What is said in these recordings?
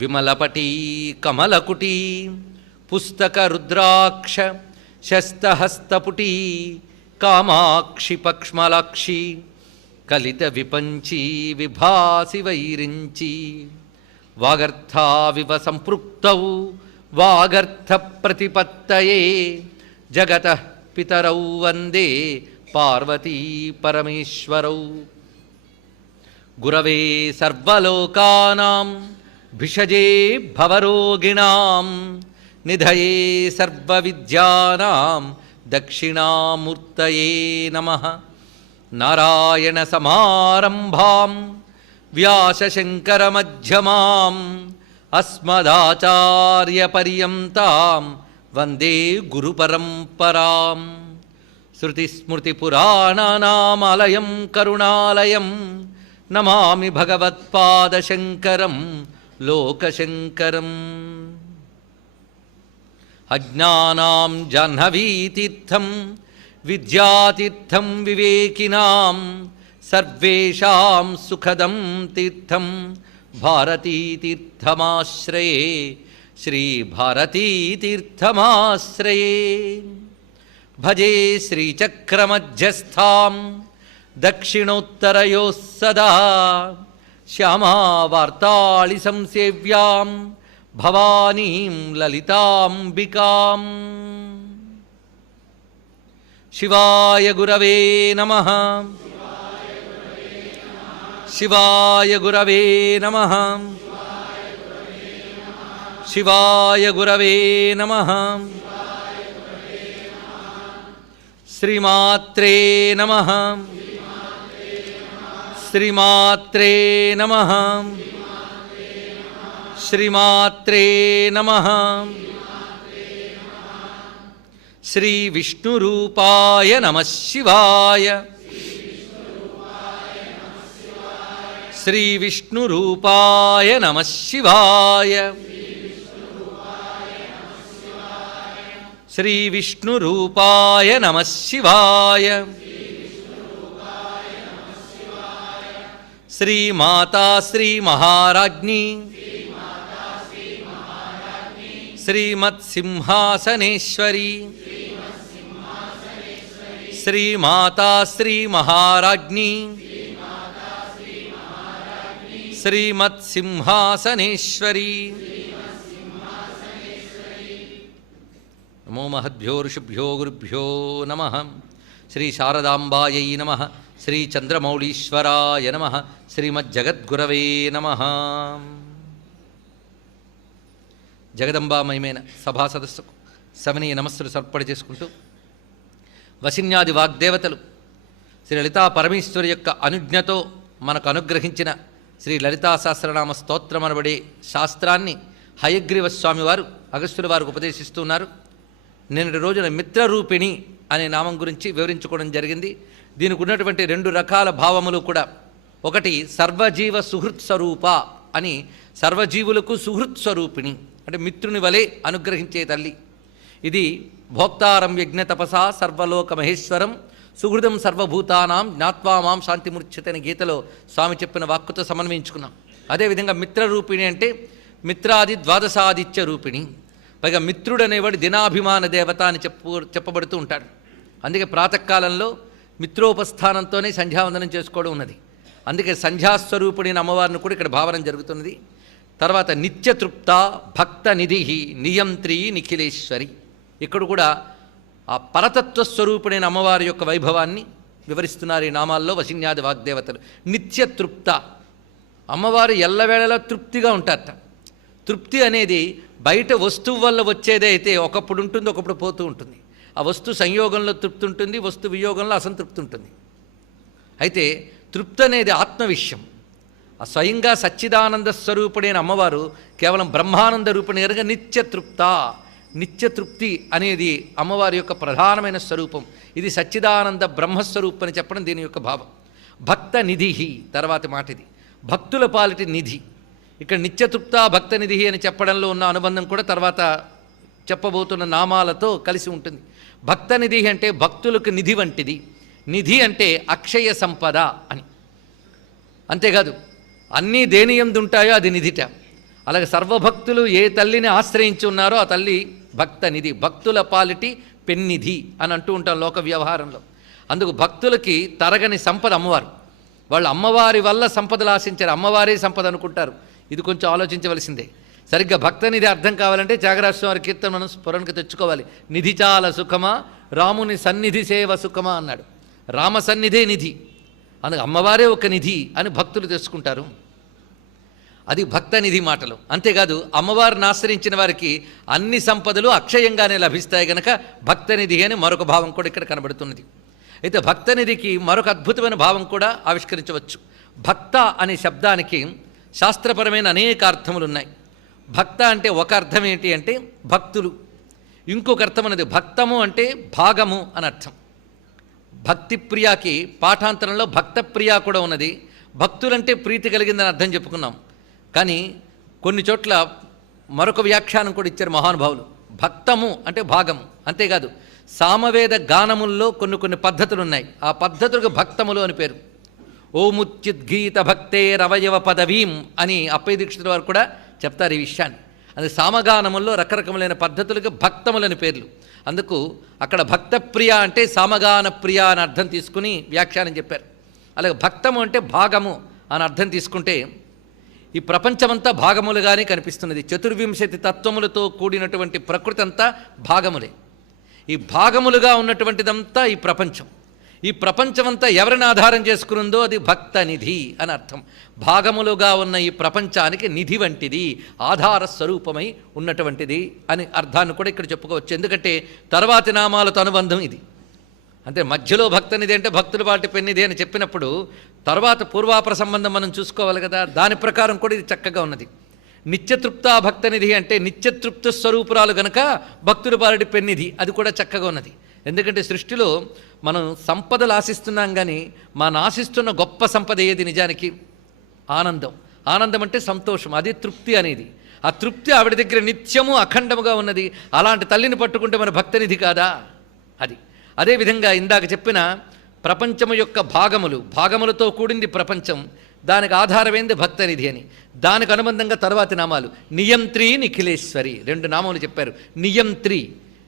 విమలపటీ కమలకుటీ పుస్తక రుద్రాక్ష శస్తహస్తపుటీ కామాక్షి పక్ష్మలాక్షి కలిత విపంచీ విభాసి వైరించి వాగర్థావివ సంపృక్తౌ వాగర్థ ప్రతిపత్తయే జగతః పితరౌ వందే పార్వతీ పరమేశ్వరౌ. గురవే సర్వలోకానాం భిషజే భవరోగిణాం నిధయే సర్వవిద్యానాం దక్షిణామూర్తయే నమః. నారాయణ సమారంభాం వ్యాసశంకరమధ్యమాం అస్మదాచార్యపర్యంతాం వందే గురుపరంపరాం. శృతిస్మృతిపురాణానామాలయం కరుణాలయం నమామి భగవత్పాదశంకరం లోకశంకరం. అజ్ఞానాం జాహ్నవీతీర్థం విద్యాతీర్థం వివేకినాం సర్వేషాం సుఖదం తీర్థం భారతీతీర్థమాశ్రయే శ్రీభారతీతీర్థమాశ్రయే. భజే శ్రీచక్రమధ్యస్థాం దక్షిణోత్తరయోः సదా శ్యామావార్తాళి సంసేవ్యాం భవానీం లలితాంబికాం. శివాయ గురవే నమః. శివాయ గురవే నమః. శివాయ గురవే నమః. శ్రీమాత్రే నమః. శ్రీమాత్రే నమః. శ్రీమాత్రే నమః. శ్రీ విష్ణురూపాయ నమః శివాయ. శ్రీ విష్ణురూపాయ నమః శివాయ. శ్రీ విష్ణురూపాయ నమః శివాయ. శ్రీమాతా శ్రీ మహారాజ్ఞి శ్రీమత్సింహాసనేశ్వరి. శ్రీమాతా శ్రీ మహారాజ్ఞి శ్రీమత్సింహాసనేశ్వరి. నమో మహద్భ్యో ఋషిభ్యో గురుభ్యో నమః. శ్రీ శారదాంబాయై నమః. శ్రీ చంద్రమౌళీశ్వరాయ నమః. శ్రీమజ్జగద్గురవే నమః. జగదంబామయమైన సభా సదస్సుకు సవనీయ నమస్సులు సమర్పణ చేసుకుంటూ వసిన్యాది వాగ్దేవతలు శ్రీ లలితా పరమేశ్వరి యొక్క అనుజ్ఞతో మనకు అనుగ్రహించిన శ్రీ లలితా సహస్రనామ స్తోత్రం అనబడే శాస్త్రాన్ని హయగ్రీవ స్వామి వారు అగస్త్యుల వారికి ఉపదేశిస్తున్నారు. నిన్నటి రోజున మిత్రరూపిణి అనే నామం గురించి వివరించుకోవడం జరిగింది. దీనికి ఉన్నటువంటి రెండు రకాల భావములు కూడా, ఒకటి సర్వజీవ సుహృత్ స్వరూప అని, సర్వజీవులకు సుహృత్ స్వరూపిణి అంటే మిత్రుని వలె అనుగ్రహించే తల్లి. ఇది భోక్తారం యజ్ఞ తపసా సర్వలోక మహేశ్వరం సుహృదం సర్వభూతానాం జ్ఞాత్వా మాం శాంతిమూర్ఛిత అని గీతలో స్వామి చెప్పిన వాక్కుతో సమన్వయించుకున్నాం. అదేవిధంగా మిత్రరూపిణి అంటే మిత్రాది ద్వాదశాదిత్య రూపిణి. పైగా మిత్రుడు అనేవాడు దినాభిమాన దేవత అని చెప్పబడుతూ ఉంటాడు. అందుకే ప్రాతకాలంలో మిత్రోపస్థానంతోనే సంధ్యావందనం చేసుకోవడం ఉన్నది. అందుకే సంధ్యాస్వరూపిణి అమ్మవారిని కూడా ఇక్కడ భావన జరుగుతున్నది. తర్వాత నిత్యతృప్త భక్త నిధి నియంత్రి నిఖిలేశ్వరి. ఇక్కడ కూడా ఆ పరతత్వస్వరూపుడైన అమ్మవారి యొక్క వైభవాన్ని వివరిస్తున్నారు ఈ నామాల్లో వసిన్యాది వాగ్దేవతలు. నిత్యతృప్త అమ్మవారు ఎల్లవేళలా తృప్తిగా ఉంటారట. తృప్తి అనేది బయట వస్తువు వల్ల వచ్చేదే అయితే ఒకప్పుడు ఉంటుంది, ఒకప్పుడు పోతూ ఉంటుంది. ఆ వస్తు సంయోగంలో తృప్తి ఉంటుంది, వస్తు వియోగంలో అసంతృప్తి ఉంటుంది. అయితే తృప్తి అనేది ఆత్మ విషయం. ఆ స్వయంగా సచ్చిదానంద స్వరూపుడైన అమ్మవారు కేవలం బ్రహ్మానంద రూపిణి కనుక నిత్యతృప్త. నిత్యతృప్తి అనేది అమ్మవారి యొక్క ప్రధానమైన స్వరూపం. ఇది సచ్చిదానంద బ్రహ్మస్వరూపం అని చెప్పడం దీని యొక్క భావం. భక్త నిధి తర్వాతి మాట ఇది, భక్తుల పాలిటి నిధి. ఇక్కడ నిత్యతృప్త భక్త నిధి అని చెప్పడంలో ఉన్న అనుబంధం కూడా తర్వాత చెప్పబోతున్న నామాలతో కలిసి ఉంటుంది. భక్త నిధి అంటే భక్తులకు నిధి వంటిది. నిధి అంటే అక్షయ సంపద అని. అంతేకాదు అన్నీ దేని యందు ఉంటాయో అది నిధిట. అలాగే సర్వభక్తులు ఏ తల్లిని ఆశ్రయించి ఉన్నారో ఆ తల్లి భక్తనిధి, భక్తుల పాలిటి పెన్నిధి అని అంటూ ఉంటాం లోక వ్యవహారంలో. అందుకు భక్తులకి తరగని సంపద అమ్మవారు. వాళ్ళు అమ్మవారి వల్ల సంపదలు ఆశించారు, అమ్మవారే సంపద అనుకుంటారు. ఇది కొంచెం ఆలోచించవలసిందే. సరిగ్గా భక్తనిధి అర్థం కావాలంటే త్యాగరాజ స్వామి కీర్తన మనం స్ఫురణకు తెచ్చుకోవాలి. నిధి చాలా సుఖమా, రాముని సన్నిధి సేవ సుఖమా అన్నాడు. రామ సన్నిధే నిధి, అందుకు అమ్మవారే ఒక నిధి అని భక్తులు తెచ్చుకుంటారు. అది భక్తనిధి మాటలు. అంతేకాదు అమ్మవారిని ఆశ్రయించిన వారికి అన్ని సంపదలు అక్షయంగానే లభిస్తాయి గనక భక్తనిధి అని మరొక భావం కూడా ఇక్కడ కనబడుతున్నది. అయితే భక్తనిధికి మరొక అద్భుతమైన భావం కూడా ఆవిష్కరించవచ్చు. భక్త అనే శబ్దానికి శాస్త్రపరమైన అనేక అర్థములు ఉన్నాయి. భక్త అంటే ఒక అర్థం ఏంటి అంటే భక్తులు, ఇంకొక అర్థం అనేది భక్తము అంటే భాగము అని అర్థం. భక్తి ప్రియాకి పాఠాంతరంలో భక్త ప్రియా కూడా ఉన్నది. భక్తులంటే ప్రీతి కలిగిందని అర్థం చెప్పుకున్నాం. కానీ కొన్ని చోట్ల మరొక వ్యాఖ్యానం కూడా ఇచ్చారు మహానుభావులు. భక్తము అంటే భాగము. అంతేకాదు సామవేద గానముల్లో కొన్ని పద్ధతులు ఉన్నాయి. ఆ పద్ధతులకు భక్తములు అని పేరు. ఓముచ్యుద్గీత భక్తేరవయవ పదవీం అని అప్పయ్య దీక్షితుల వారు కూడా చెప్తారు ఈ విషయాన్ని. అది సామగానముల్లో రకరకములైన పద్ధతులకు భక్తములని పేర్లు. అందుకు అక్కడ భక్తప్రియ అంటే సామగాన ప్రియ అని అర్థం తీసుకుని వ్యాఖ్యానం చెప్పారు. అలాగే భక్తము అంటే భాగము అని అర్థం తీసుకుంటే ఈ ప్రపంచమంతా భాగములుగానే కనిపిస్తున్నది. 24 తత్వములతో కూడినటువంటి ప్రకృతి అంతా భాగములే. ఈ భాగములుగా ఉన్నటువంటిదంతా ఈ ప్రపంచం. ఈ ప్రపంచమంతా ఎవరిని ఆధారం చేసుకునిందో అది భక్తనిధి అని అర్థం. భాగములుగా ఉన్న ఈ ప్రపంచానికి నిధి వంటిది, ఆధార స్వరూపమై ఉన్నటువంటిది అని అర్థాన్ని కూడా ఇక్కడ చెప్పుకోవచ్చు. ఎందుకంటే తర్వాతి నామాలతో అనుబంధం ఇది. అంటే మధ్యలో భక్తనిధి అంటే భక్తుల పాటి పెన్నిధి అని చెప్పినప్పుడు తర్వాత పూర్వాపర సంబంధం మనం చూసుకోవాలి కదా. దాని ప్రకారం కూడా ఇది చక్కగా ఉన్నది. నిత్యతృప్త భక్తనిధి అంటే నిత్యతృప్త స్వరూపురాలు గనక భక్తుల పాటి పెన్నిధి, అది కూడా చక్కగా ఉన్నది. ఎందుకంటే సృష్టిలో మనం సంపదలు ఆశిస్తున్నాం, కానీ మనం ఆశిస్తున్న గొప్ప సంపద ఏది నిజానికి? ఆనందం. ఆనందం అంటే సంతోషం, అది తృప్తి అనేది. ఆ తృప్తి ఆవిడ దగ్గర నిత్యము అఖండముగా ఉన్నది. అలాంటి తల్లిని పట్టుకుంటే మన భక్తనిధి కాదా? అది అదేవిధంగా ఇందాక చెప్పిన ప్రపంచము యొక్క భాగములతో కూడింది ప్రపంచం, దానికి ఆధారమైంది భక్తనిధి అని. దానికి అనుబంధంగా తర్వాతి నామాలు నియంత్రి నిఖిలేశ్వరి 2 నామాలు చెప్పారు.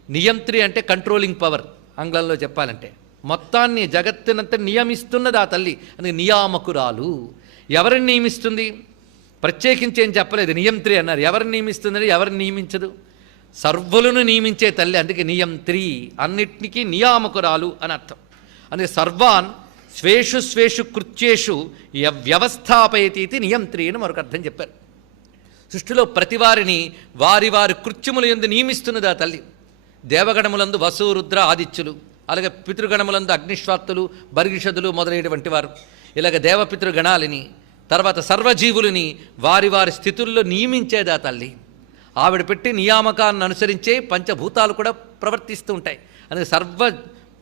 నియంత్రి అంటే కంట్రోలింగ్ పవర్ ఆంగ్లంలో చెప్పాలంటే. మొత్తాన్ని జగత్తునంతా నియమిస్తున్నది ఆ తల్లి, అందుకే నియామకురాలు. ఎవరిని నియమిస్తుంది? ప్రత్యేకించి ఏం చెప్పలేదు, నియంత్రి అన్నారు. ఎవరిని నియమిస్తుందని? ఎవరిని నియమించదు? సర్వులను నియమించే తల్లి, అందుకే నియంత్రి, అన్నిటికీ నియామకురాలు అని అర్థం. అందుకే సర్వాన్ స్వేషు కృత్యేషు వ్యవస్థాపయతీతి నియంత్రి అని మరొక అర్థం చెప్పారు. సృష్టిలో ప్రతివారిని వారి కృత్యముల యందు నియమిస్తున్నది ఆ తల్లి. దేవగణములందు వసు రుద్ర ఆదిత్యులు, అలాగే పితృగణములందు అగ్నిశ్వాత్తులు బర్గిషదులు మొదలైనటువంటి వారు, ఇలాగ దేవపితృగణాలని, తర్వాత సర్వజీవులని వారి స్థితుల్లో నియమించేది ఆ తల్లి. ఆవిడ పెట్టి నియామకాన్ని అనుసరించే పంచభూతాలు కూడా ప్రవర్తిస్తూ ఉంటాయి. అందుకే సర్వ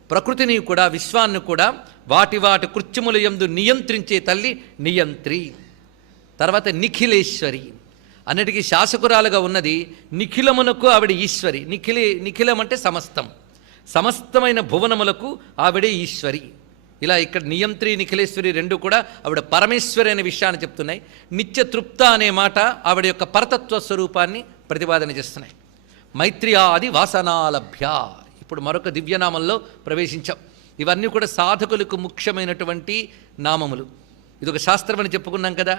ప్రకృతిని కూడా విశ్వాన్ని కూడా వాటి కృత్యముల యందు నియంత్రించే తల్లి నియంత్రి. తర్వాత నిఖిలేశ్వరి, అన్నిటికీ శాసకురాలుగా ఉన్నది. నిఖిలమునకు ఆవిడ ఈశ్వరి. నిఖిలం అంటే సమస్తమైన భువనములకు ఆవిడే ఈశ్వరి. ఇలా ఇక్కడ నియంత్రి నిఖిలేశ్వరి 2 కూడా ఆవిడ పరమేశ్వరి అనే విషయాన్ని చెప్తున్నాయి. నిత్యతృప్త అనే మాట ఆవిడ యొక్క పరతత్వ స్వరూపాన్ని ప్రతిపాదన చేస్తున్నాయి. మైత్ర్యాది వాసనాలభ్య. ఇప్పుడు మరొక దివ్యనామంలో ప్రవేశించాం. ఇవన్నీ కూడా సాధకులకు ముఖ్యమైనటువంటి నామములు. ఇదొక శాస్త్రం అని చెప్పుకున్నాం కదా.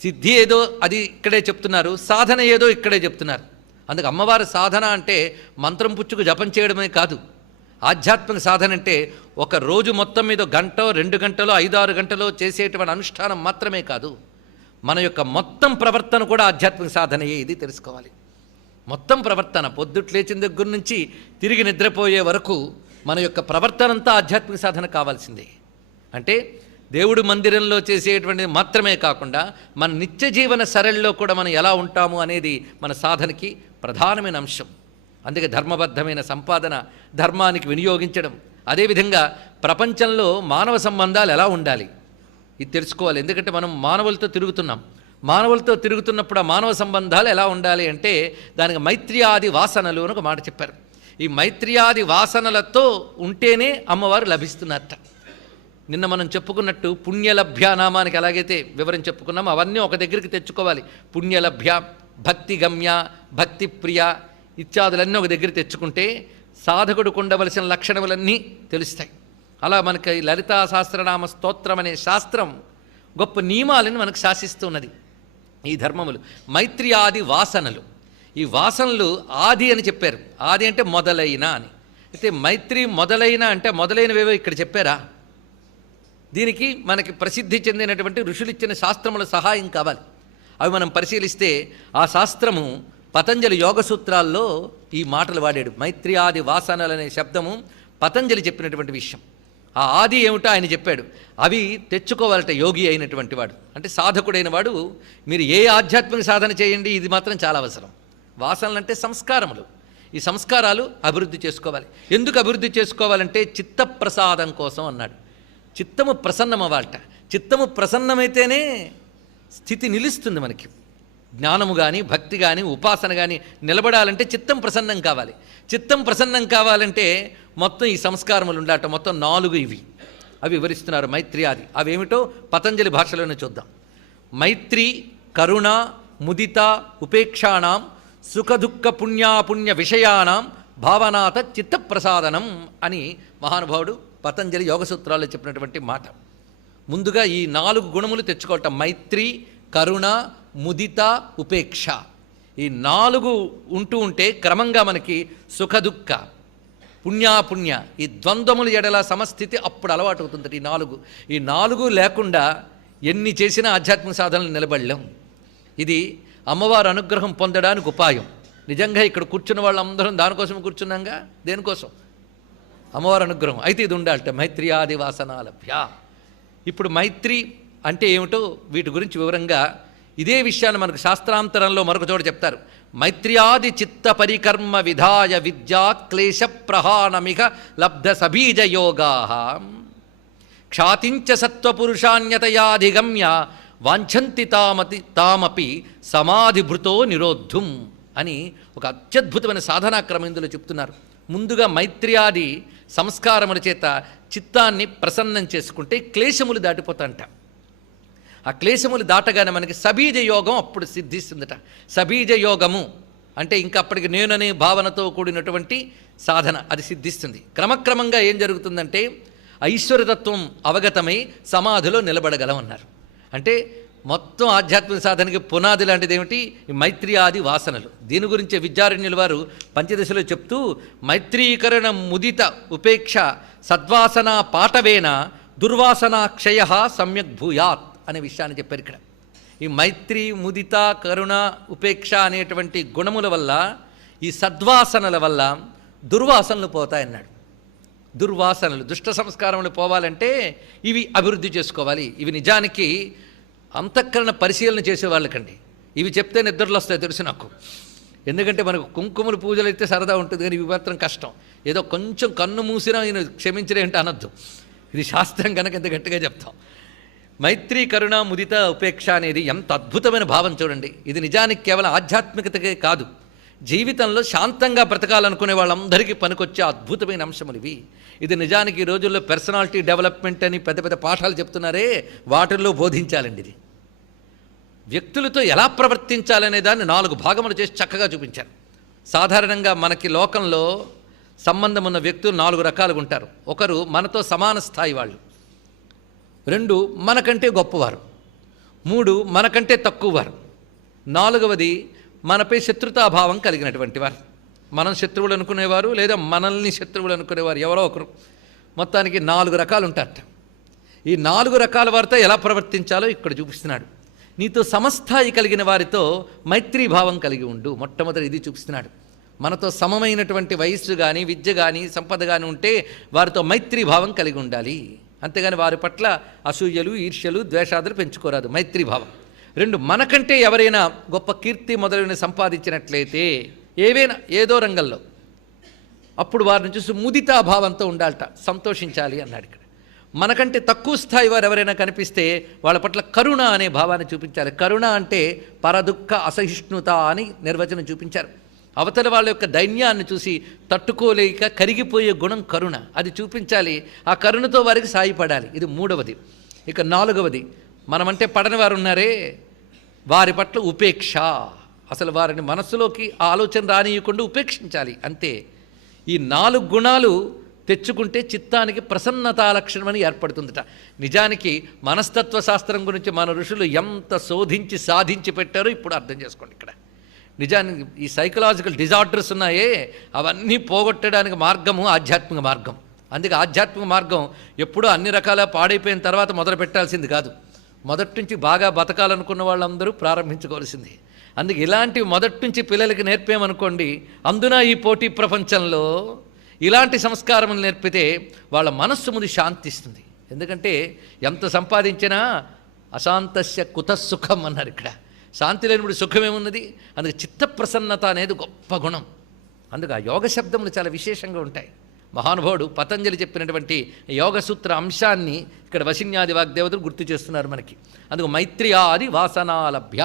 సిద్ధి ఏదో అది ఇక్కడే చెప్తున్నారు, సాధన ఏదో ఇక్కడే చెప్తున్నారు. అందుకు అమ్మవారి సాధన అంటే మంత్రం పుచ్చుకు జపం చేయడమే కాదు. ఆధ్యాత్మిక సాధన అంటే ఒక రోజు మొత్తం మీద 1 గంట 2 గంటలో 5-6 గంటలో చేసేటువంటి అనుష్ఠానం మాత్రమే కాదు. మన యొక్క మొత్తం ప్రవర్తన కూడా ఆధ్యాత్మిక సాధనయే. ఇది తెలుసుకోవాలి. మొత్తం ప్రవర్తన పొద్దుట్ లేచిన దగ్గర నుంచి తిరిగి నిద్రపోయే వరకు మన యొక్క ప్రవర్తన అంతా ఆధ్యాత్మిక సాధన కావాల్సిందే. అంటే దేవుడు మందిరంలో చేసేటువంటిది మాత్రమే కాకుండా మన నిత్య జీవన సరళిలో కూడా మనం ఎలా ఉంటాము అనేది మన సాధనకి ప్రధానమైన అంశం. అందుకే ధర్మబద్ధమైన సంపాదన, ధర్మానికి వినియోగించడం, అదేవిధంగా ప్రపంచంలో మానవ సంబంధాలు ఎలా ఉండాలి ఇది తెలుసుకోవాలి. ఎందుకంటే మనం మానవులతో తిరుగుతున్నప్పుడు ఆ మానవ సంబంధాలు ఎలా ఉండాలి అంటే దానికి మైత్ర్యాది వాసనలు అని ఒక మాట చెప్పారు. ఈ మైత్ర్యాది వాసనలతో ఉంటేనే అమ్మవారు లభిస్తున్నారట. నిన్న మనం చెప్పుకున్నట్టు పుణ్యలభ్య నామానికి ఎలాగైతే వివరం చెప్పుకున్నామో అవన్నీ ఒక దగ్గరికి తెచ్చుకోవాలి. పుణ్యలభ్య, భక్తిగమ్య, భక్తిప్రియ ఇత్యాదులన్నీ ఒక దగ్గర తెచ్చుకుంటే సాధకుడికి ఉండవలసిన లక్షణములన్నీ తెలుస్తాయి. అలా మనకి లలితా సహస్రనామ స్తోత్రం అనే శాస్త్రం గొప్ప నియమాలను మనకు శాసిస్తున్నది. ఈ ధర్మములు మైత్రి ఆది వాసనలు. ఈ వాసనలు ఆది అని చెప్పారు. ఆది అంటే మొదలైన అని. అయితే మైత్రి మొదలైన అంటే మొదలైనవేవో ఇక్కడ చెప్పారా? దీనికి మనకి ప్రసిద్ధి చెందినటువంటి ఋషులు ఇచ్చిన శాస్త్రముల సహాయం కావాలి. అవి మనం పరిశీలిస్తే ఆ శాస్త్రము పతంజలి యోగ సూత్రాల్లో ఈ మాటలు వాడాడు. మైత్రి ఆది వాసనలు అనే శబ్దము పతంజలి చెప్పినటువంటి విషయం. ఆ ఆది ఏమిటో ఆయన చెప్పాడు. అవి తెచ్చుకోవాలట యోగి అయినటువంటి వాడు, అంటే సాధకుడైన వాడు. మీరు ఏ ఆధ్యాత్మిక సాధన చేయండి, ఇది మాత్రం చాలా అవసరం. వాసనలు అంటే సంస్కారములు. ఈ సంస్కారాలు అభివృద్ధి చేసుకోవాలి. ఎందుకు అభివృద్ధి చేసుకోవాలంటే చిత్తప్రసాదం కోసం అన్నాడు. చిత్తము ప్రసన్నమవ్వాలట. చిత్తము ప్రసన్నమైతేనే స్థితి నిలుస్తుంది. మనకి జ్ఞానము కానీ భక్తి కానీ ఉపాసన కానీ నిలబడాలంటే చిత్తం ప్రసన్నం కావాలి. చిత్తం ప్రసన్నం కావాలంటే మొత్తం ఈ సంస్కారములు ఉండాలట. మొత్తం 4 ఇవి. అవి వివరిస్తున్నారు మైత్రి ఆది. అవేమిటో పతంజలి భాషలోనే చూద్దాం. మైత్రి కరుణ ముదిత ఉపేక్షాణం సుఖదుఃఖ పుణ్యాపుణ్య విషయాణం భావనాత చిత్తప్రసాదనం అని మహానుభావుడు పతంజలి యోగ సూత్రాల్లో చెప్పినటువంటి మాట. ముందుగా ఈ 4 గుణములు తెచ్చుకోవటం. మైత్రి కరుణ ముదిత ఉపేక్ష. ఈ 4 ఉంటూ ఉంటే క్రమంగా మనకి సుఖదుఃఖ పుణ్యాపుణ్య ఈ ద్వంద్వములు ఎడల సమస్థితి అప్పుడు అలవాటు అవుతుంది. ఈ 4 లేకుండా ఎన్ని చేసినా ఆధ్యాత్మిక సాధనలు నిలబడలేం. ఇది అమ్మవారు అనుగ్రహం పొందడానికి ఉపాయం. నిజంగా ఇక్కడ కూర్చున్న వాళ్ళందరం దానికోసం కూర్చున్నాంగా. దేనికోసం? అమ్మవారు అనుగ్రహం. అయితే ఇది ఉండాలట. మైత్రి ఆది వాసనాలభ్య. ఇప్పుడు మైత్రి అంటే ఏమిటో వీటి గురించి వివరంగా ఇదే విషయాన్ని మనకు శాస్త్రాంతరంలో మరొక చోట చెప్తారు. మైత్ర్యాది చిత్త పరికర్మ విధాయ విద్యా క్లేశ ప్రహాణమిక లబ్ధ సబీజయోగా క్షాతించ సత్వపురుషాన్యతయాధిగమ్య వాంఛంతి తామపి సమాధిభృతో నిరోద్ధుం అని ఒక అత్యద్భుతమైన సాధనాక్రమం ఇందులో చెప్తున్నారు. ముందుగా మైత్ర్యాది సంస్కారముల చేత చిత్తాన్ని ప్రసన్నం చేసుకుంటే క్లేశములు దాటిపోతాంట. ఆ క్లేశములు దాటగానే మనకి సబీజ యోగం అప్పుడు సిద్ధిస్తుందట. సబీజ యోగము అంటే ఇంకా అప్పటికి నేననే భావనతో కూడినటువంటి సాధన అది సిద్ధిస్తుంది. క్రమక్రమంగా ఏం జరుగుతుందంటే ఐశ్వర్యతత్వం అవగతమై సమాధిలో నిలబడగలమన్నారు. అంటే మొత్తం ఆధ్యాత్మిక సాధనకి పునాది లాంటిది ఏమిటి? ఈ మైత్రి ఆది వాసనలు. దీని గురించే విద్యారణ్యుల వారు పంచదశలో చెప్తూ మైత్రీకరణ ముదిత ఉపేక్ష సద్వాసన పాఠవేన దుర్వాసన క్షయ సమ్యక్ భూయాత్ అనే విషయాన్ని చెప్పారు ఇక్కడ. ఈ మైత్రి ముదిత కరుణ ఉపేక్ష అనేటువంటి గుణముల వల్ల ఈ సద్వాసనల వల్ల దుర్వాసనలు పోతాయన్నాడు. దుర్వాసనలు దుష్ట సంస్కారములు పోవాలంటే ఇవి అభివృద్ధి చేసుకోవాలి. ఇవి నిజానికి అంతఃకరణ పరిశీలన చేసేవాళ్ళకండి. ఇవి చెప్తే నిద్రలు వస్తాయి తెలుసు నాకు. ఎందుకంటే మనకు కుంకుమలు పూజలు అయితే సరదా ఉంటుంది, కానీ ఇవి మాత్రం కష్టం. ఏదో కొంచెం కన్ను మూసినా ఈయన క్షమించలేంటే అనొద్దు. ఇది శాస్త్రం కనుక ఎంత గట్టిగా చెప్తాం. మైత్రి కరుణ ముదిత ఉపేక్ష అనేది ఎంత అద్భుతమైన భావం చూడండి. ఇది నిజానికి కేవలం ఆధ్యాత్మికతకే కాదు, జీవితంలో శాంతంగా బ్రతకాలనుకునే వాళ్ళందరికీ పనికొచ్చే అద్భుతమైన అంశములు ఇవి. ఇది నిజానికి ఈ రోజుల్లో పర్సనాలిటీ డెవలప్మెంట్ అని పెద్ద పెద్ద పాఠాలు చెప్తున్నారే, వాటిల్లో బోధించాలండి. ఇది వ్యక్తులతో ఎలా ప్రవర్తించాలనే దాన్ని 4 భాగములు చేసి చక్కగా చూపించారు. సాధారణంగా మనకి లోకంలో సంబంధం ఉన్న వ్యక్తులు 4 రకాలుగా ఉంటారు. ఒకరు మనతో సమాన స్థాయి వాళ్ళు, 2 మనకంటే గొప్పవారు, 3 మనకంటే తక్కువవారు, 4వది మనపై శత్రుతాభావం కలిగినటువంటి వారు. మనం శత్రువులు అనుకునేవారు లేదా మనల్ని శత్రువులు అనుకునేవారు ఎవరో ఒకరు. మొత్తానికి 4 రకాలు ఉంటారట. ఈ 4 రకాల వారితో ఎలా ప్రవర్తించాలో ఇక్కడ చూపిస్తున్నాడు. నీతో సమస్థాయి కలిగిన వారితో మైత్రీభావం కలిగి ఉండు. మొట్టమొదటి ఇది చూపిస్తున్నాడు. మనతో సమమైనటువంటి వయస్సు కానీ విద్య కానీ సంపద కానీ ఉంటే వారితో మైత్రీభావం కలిగి ఉండాలి. అంతేగాని వారి పట్ల అసూయలు ఈర్ష్యలు ద్వేషాదులు పెంచుకోరాదు. మైత్రీభావం. 2 మనకంటే ఎవరైనా గొప్ప కీర్తి మొదలైన సంపాదించినట్లయితే ఏవైనా ఏదో రంగంలో అప్పుడు వారిని చూసి ముదితాభావంతో ఉండాలట, సంతోషించాలి అన్నాడు ఇక్కడ. మనకంటే తక్కువ స్థాయి వారు ఎవరైనా కనిపిస్తే వాళ్ళ పట్ల కరుణ అనే భావాన్ని చూపించాలి. కరుణ అంటే పరదుఃఖ అసహిష్ణుత అని నిర్వచనం చూపించారు. అవతల వాళ్ళ యొక్క దైన్యాన్ని చూసి తట్టుకోలేక కరిగిపోయే గుణం కరుణ, అది చూపించాలి. ఆ కరుణతో వారికి సాయపడాలి. ఇది మూడవది. ఇక నాలుగవది, మనమంటే పడని వారు ఉన్నారే, వారి పట్ల ఉపేక్ష. అసలు వారిని మనస్సులోకి ఆలోచన రానియకుండా ఉపేక్షించాలి, అంతే. ఈ 4 గుణాలు తెచ్చుకుంటే చిత్తానికి ప్రసన్నతా లక్షణమని ఏర్పడుతుందట. నిజానికి మనస్తత్వ శాస్త్రం గురించి మన ఋషులు ఎంత శోధించి సాధించి పెట్టారో ఇప్పుడు అర్థం చేసుకోండి. ఇక్కడ నిజానికి ఈ సైకలాజికల్ డిజార్డర్స్ ఉన్నాయే, అవన్నీ పోగొట్టడానికి మార్గము ఆధ్యాత్మిక మార్గం. అందుకే ఆధ్యాత్మిక మార్గం ఎప్పుడూ అన్ని రకాల పాడైపోయిన తర్వాత మొదలు పెట్టాల్సింది కాదు. మొదటి నుంచి బాగా బతకాలనుకున్న వాళ్ళందరూ ప్రారంభించుకోవాల్సింది. అందుకే ఇలాంటివి మొదటి నుంచి పిల్లలకి నేర్పేమనుకోండి, అందున ఈ పోటీ ప్రపంచంలో ఇలాంటి సంస్కారములు నేర్పితే వాళ్ళ మనస్సు ముందు శాంతిస్తుంది. ఎందుకంటే ఎంత సంపాదించినా అశాంతస్య కుతసుఖం అన్నారు ఇక్కడ. శాంతి లేనిప్పుడు సుఖమేమున్నది? అందుకే చిత్తప్రసన్నత అనేది గొప్ప గుణం. అందుకు ఆ యోగ శబ్దములు చాలా విశేషంగా ఉంటాయి. మహానుభావుడు పతంజలి చెప్పినటువంటి యోగ సూత్ర అంశాన్ని ఇక్కడ వశిన్యాది వాగ్దేవతలు గుర్తు చేస్తున్నారు మనకి. అందుకు మైత్ర్యాది వాసనాలభ్య,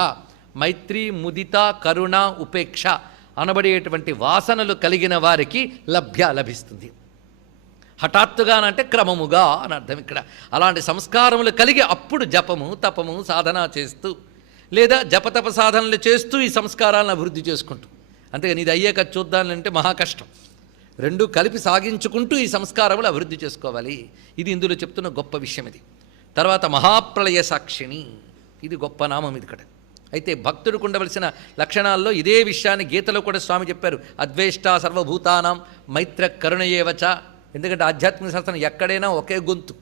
మైత్రి, ముదిత, కరుణ, ఉపేక్ష అనబడేటువంటి వాసనలు కలిగిన వారికి లభిస్తుంది. హఠాత్తుగానంటే క్రమముగా అని అర్థం ఇక్కడ. అలాంటి సంస్కారములు కలిగి అప్పుడు జపము, తపము, సాధన చేస్తూ లేదా జపతప సాధనలు చేస్తూ ఈ సంస్కారాలను అభివృద్ధి చేసుకుంటూ, అంతేగాని ఇది అయ్యాక చూద్దానంటే మహా కష్టం. రెండూ కలిపి సాగించుకుంటూ ఈ సంస్కారములు అభివృద్ధి చేసుకోవాలి. ఇది ఇందులో చెప్తున్న గొప్ప విషయం. ఇది తర్వాత మహాప్రళయ సాక్షిణి, ఇది గొప్ప నామం ఇది ఇక్కడ. అయితే భక్తుడికి ఉండవలసిన లక్షణాల్లో ఇదే విషయాన్ని గీతలో కూడా స్వామి చెప్పారు. అద్వేష్ట సర్వభూతానాం మైత్ర కరుణయేవచ. ఎందుకంటే ఆధ్యాత్మిక శాస్త్రం ఎక్కడైనా ఒకే గొంతు,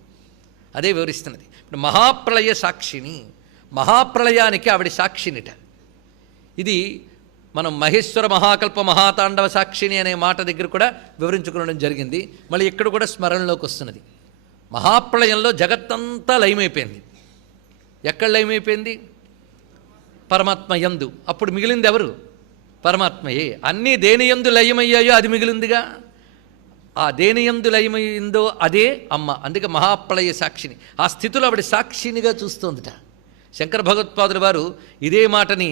అదే వివరిస్తున్నది. ఇప్పుడు మహాప్రళయ సాక్షిని, మహాప్రళయానికి ఆవిడ సాక్షినిట. ఇది మనం మహేశ్వర మహాకల్ప మహాతాండవ సాక్షిని అనే మాట దగ్గర కూడా వివరించుకోవడం జరిగింది. మళ్ళీ ఇక్కడ కూడా స్మరణలోకి వస్తున్నది. మహాప్రళయంలో జగత్తంతా లయమైపోయింది. ఎక్కడ లయమైపోయింది? పరమాత్మ యందు. అప్పుడు మిగిలింది ఎవరు? పరమాత్మయే. అన్నీ దేని యందు లయమయ్యాయో అది మిగిలిందిగా. ఆ దేని యందు లయమైందో అదే అమ్మ. అందుకే మహాప్రళయ సాక్షిని. ఆ స్థితిలో ఆవిడ సాక్షినిగా చూస్తోందిట. శంకర భగవత్పాదుల వారు ఇదే మాటని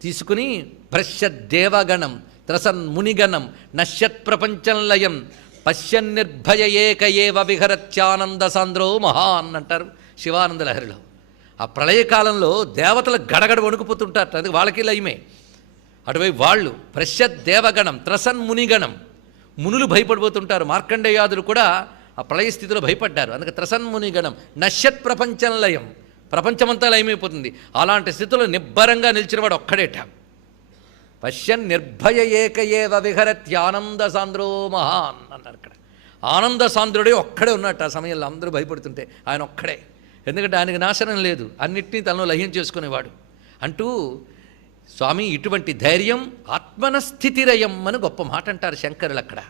తీసుకుని భ్రశ్యత్ దేవగణం త్రసన్ మునిగణం నశ్యత్ ప్రపంచం లయం పశ్యన్ నిర్భయ ఏక ఏవ విహరత్యానంద సాంద్రో మహాన్ అంటారు శివానంద లహరిలో. ఆ ప్రళయకాలంలో దేవతలు గడగడ వణుకుపోతుంటారట. అది వాళ్ళకి లయమే. అటువైపు వాళ్ళు భ్రశ్యత్ దేవగణం త్రసన్ మునిగణం, మునులు భయపడిపోతుంటారు. మార్కండేయాదులు కూడా ఆ ప్రళయ స్థితిలో భయపడ్డారు. అందుకే త్రసన్ మునిగణం నశ్యత్ ప్రపంచం లయం, ప్రపంచమంతా లయమైపోతుంది. అలాంటి స్థితిలో నిబ్బరంగా నిలిచినవాడు ఒక్కడేట. పశ్యన్ నిర్భయ ఏక ఏవ విహరత్యానంద సాంద్రో మహాన్ అన్నారు ఇక్కడ. ఆనంద సాంద్రుడే ఒక్కడే ఉన్నట్టు ఆ సమయంలో. అందరూ భయపడుతుంటే ఆయన ఒక్కడే. ఎందుకంటే ఆయనకి నాశనం లేదు, అన్నిటినీ తనలో లయం చేసుకునేవాడు అంటూ స్వామి ఇటువంటి ధైర్యం ఆత్మనస్థితిరయం అని గొప్ప మాట అంటారు శంకరులు అక్కడ.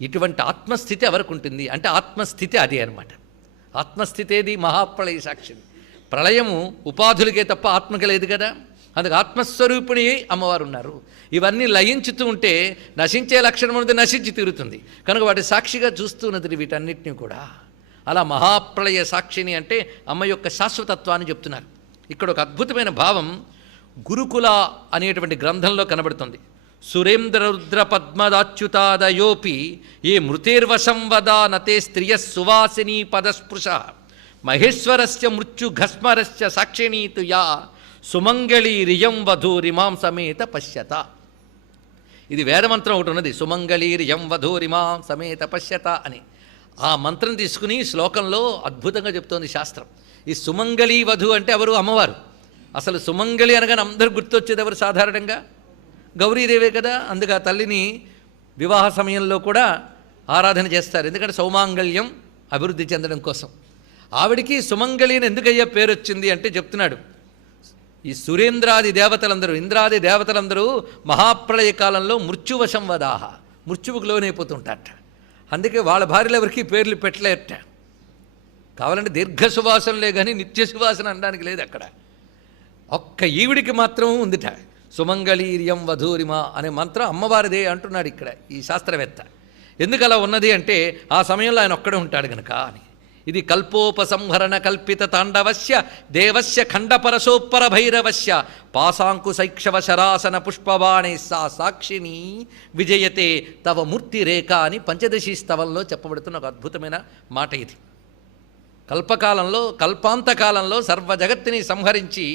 ఇటువంటి ఆత్మస్థితి ఎవరికి ఉంటుంది అంటే ఆత్మస్థితి అదే అనమాట. ఆత్మస్థితి ఏది? మహాప్రళయ సాక్షి. ప్రళయము ఉపాధులకే తప్ప ఆత్మకి లేదు కదా. అందుకు ఆత్మస్వరూపిణి అమ్మవారు ఉన్నారు. ఇవన్నీ లయించుతూ ఉంటే నశించే లక్షణం అనేది నశించి తీరుతుంది. కనుక వాటి సాక్షిగా చూస్తున్నది వీటన్నిటినీ కూడా. అలా మహాప్రళయ సాక్షిని అంటే అమ్మ యొక్క శాశ్వతత్వాన్ని చెప్తున్నారు. ఇక్కడ ఒక అద్భుతమైన భావం గురుకుల అనేటువంటి గ్రంథంలో కనబడుతుంది. సురేంద్ర రుద్ర పద్మదాచ్యుతాదయోపి ఏ మృతేర్వశం వదా నతే స్త్రియ సువాసిని పదస్పృశ మహేశ్వరస్య మృత్యుఘస్మరస్య సాక్షిణీతు యా సుమంగళీ రియం వధూరిమాం సమేత పశ్యత. ఇది వేదమంత్రం ఒకటి ఉన్నది, సుమంగళీ రియం వధూరిమాం సమేత పశ్యత అని. ఆ మంత్రం తీసుకుని శ్లోకంలో అద్భుతంగా చెప్తోంది శాస్త్రం. ఈ సుమంగళీ వధు అంటే ఎవరు? అమ్మవారు. అసలు సుమంగళి అనగానే అందరూ గుర్తొచ్చేది ఎవరు సాధారణంగా? గౌరీదేవే కదా. అందుకే ఆ తల్లిని వివాహ సమయంలో కూడా ఆరాధన చేస్తారు. ఎందుకంటే సౌమాంగళ్యం అభివృద్ధి చెందడం కోసం. ఆవిడికి సుమంగళి అని ఎందుకయ్యా పేరు వచ్చింది అంటే చెప్తున్నాడు. ఈ సురేంద్రాది దేవతలందరూ, ఇంద్రాది దేవతలందరూ మహాప్రళయ కాలంలో మృత్యువశం వదాహ, మృత్యువుకు లోనైపోతుంటారట. అందుకే వాళ్ళ భార్యలు ఎవరికి పేర్లు పెట్టలేట. కావాలంటే దీర్ఘ సువాసనలే కానీ నిత్య సువాసన అనడానికి లేదు అక్కడ. ఒక్క ఈవిడికి మాత్రం ఉందిట. సుమంగళీర్యం వధూరిమ అనే మంత్రం అమ్మవారిదే అంటున్నాడు ఇక్కడ ఈ శాస్త్రవేత్త. ఎందుకు అలా ఉన్నది అంటే ఆ సమయంలో ఆయన ఒక్కడే ఉంటాడు కనుక అని. ఇది కల్పోపసంహరణ కల్పిత తాండవస్య దేవస్య ఖండపరశోప్పర భైరవస్య పాశాంకుశైక్షవ శరాసన పుష్పబాణే సా సాక్షిని విజయతే తవ మూర్తి రేఖ అని పంచదశి స్తవంలో చెప్పబడుతున్న ఒక అద్భుతమైన మాట ఇది. కల్పకాలంలో కల్పాంతకాలంలో సర్వ జగత్తుని సంహరించి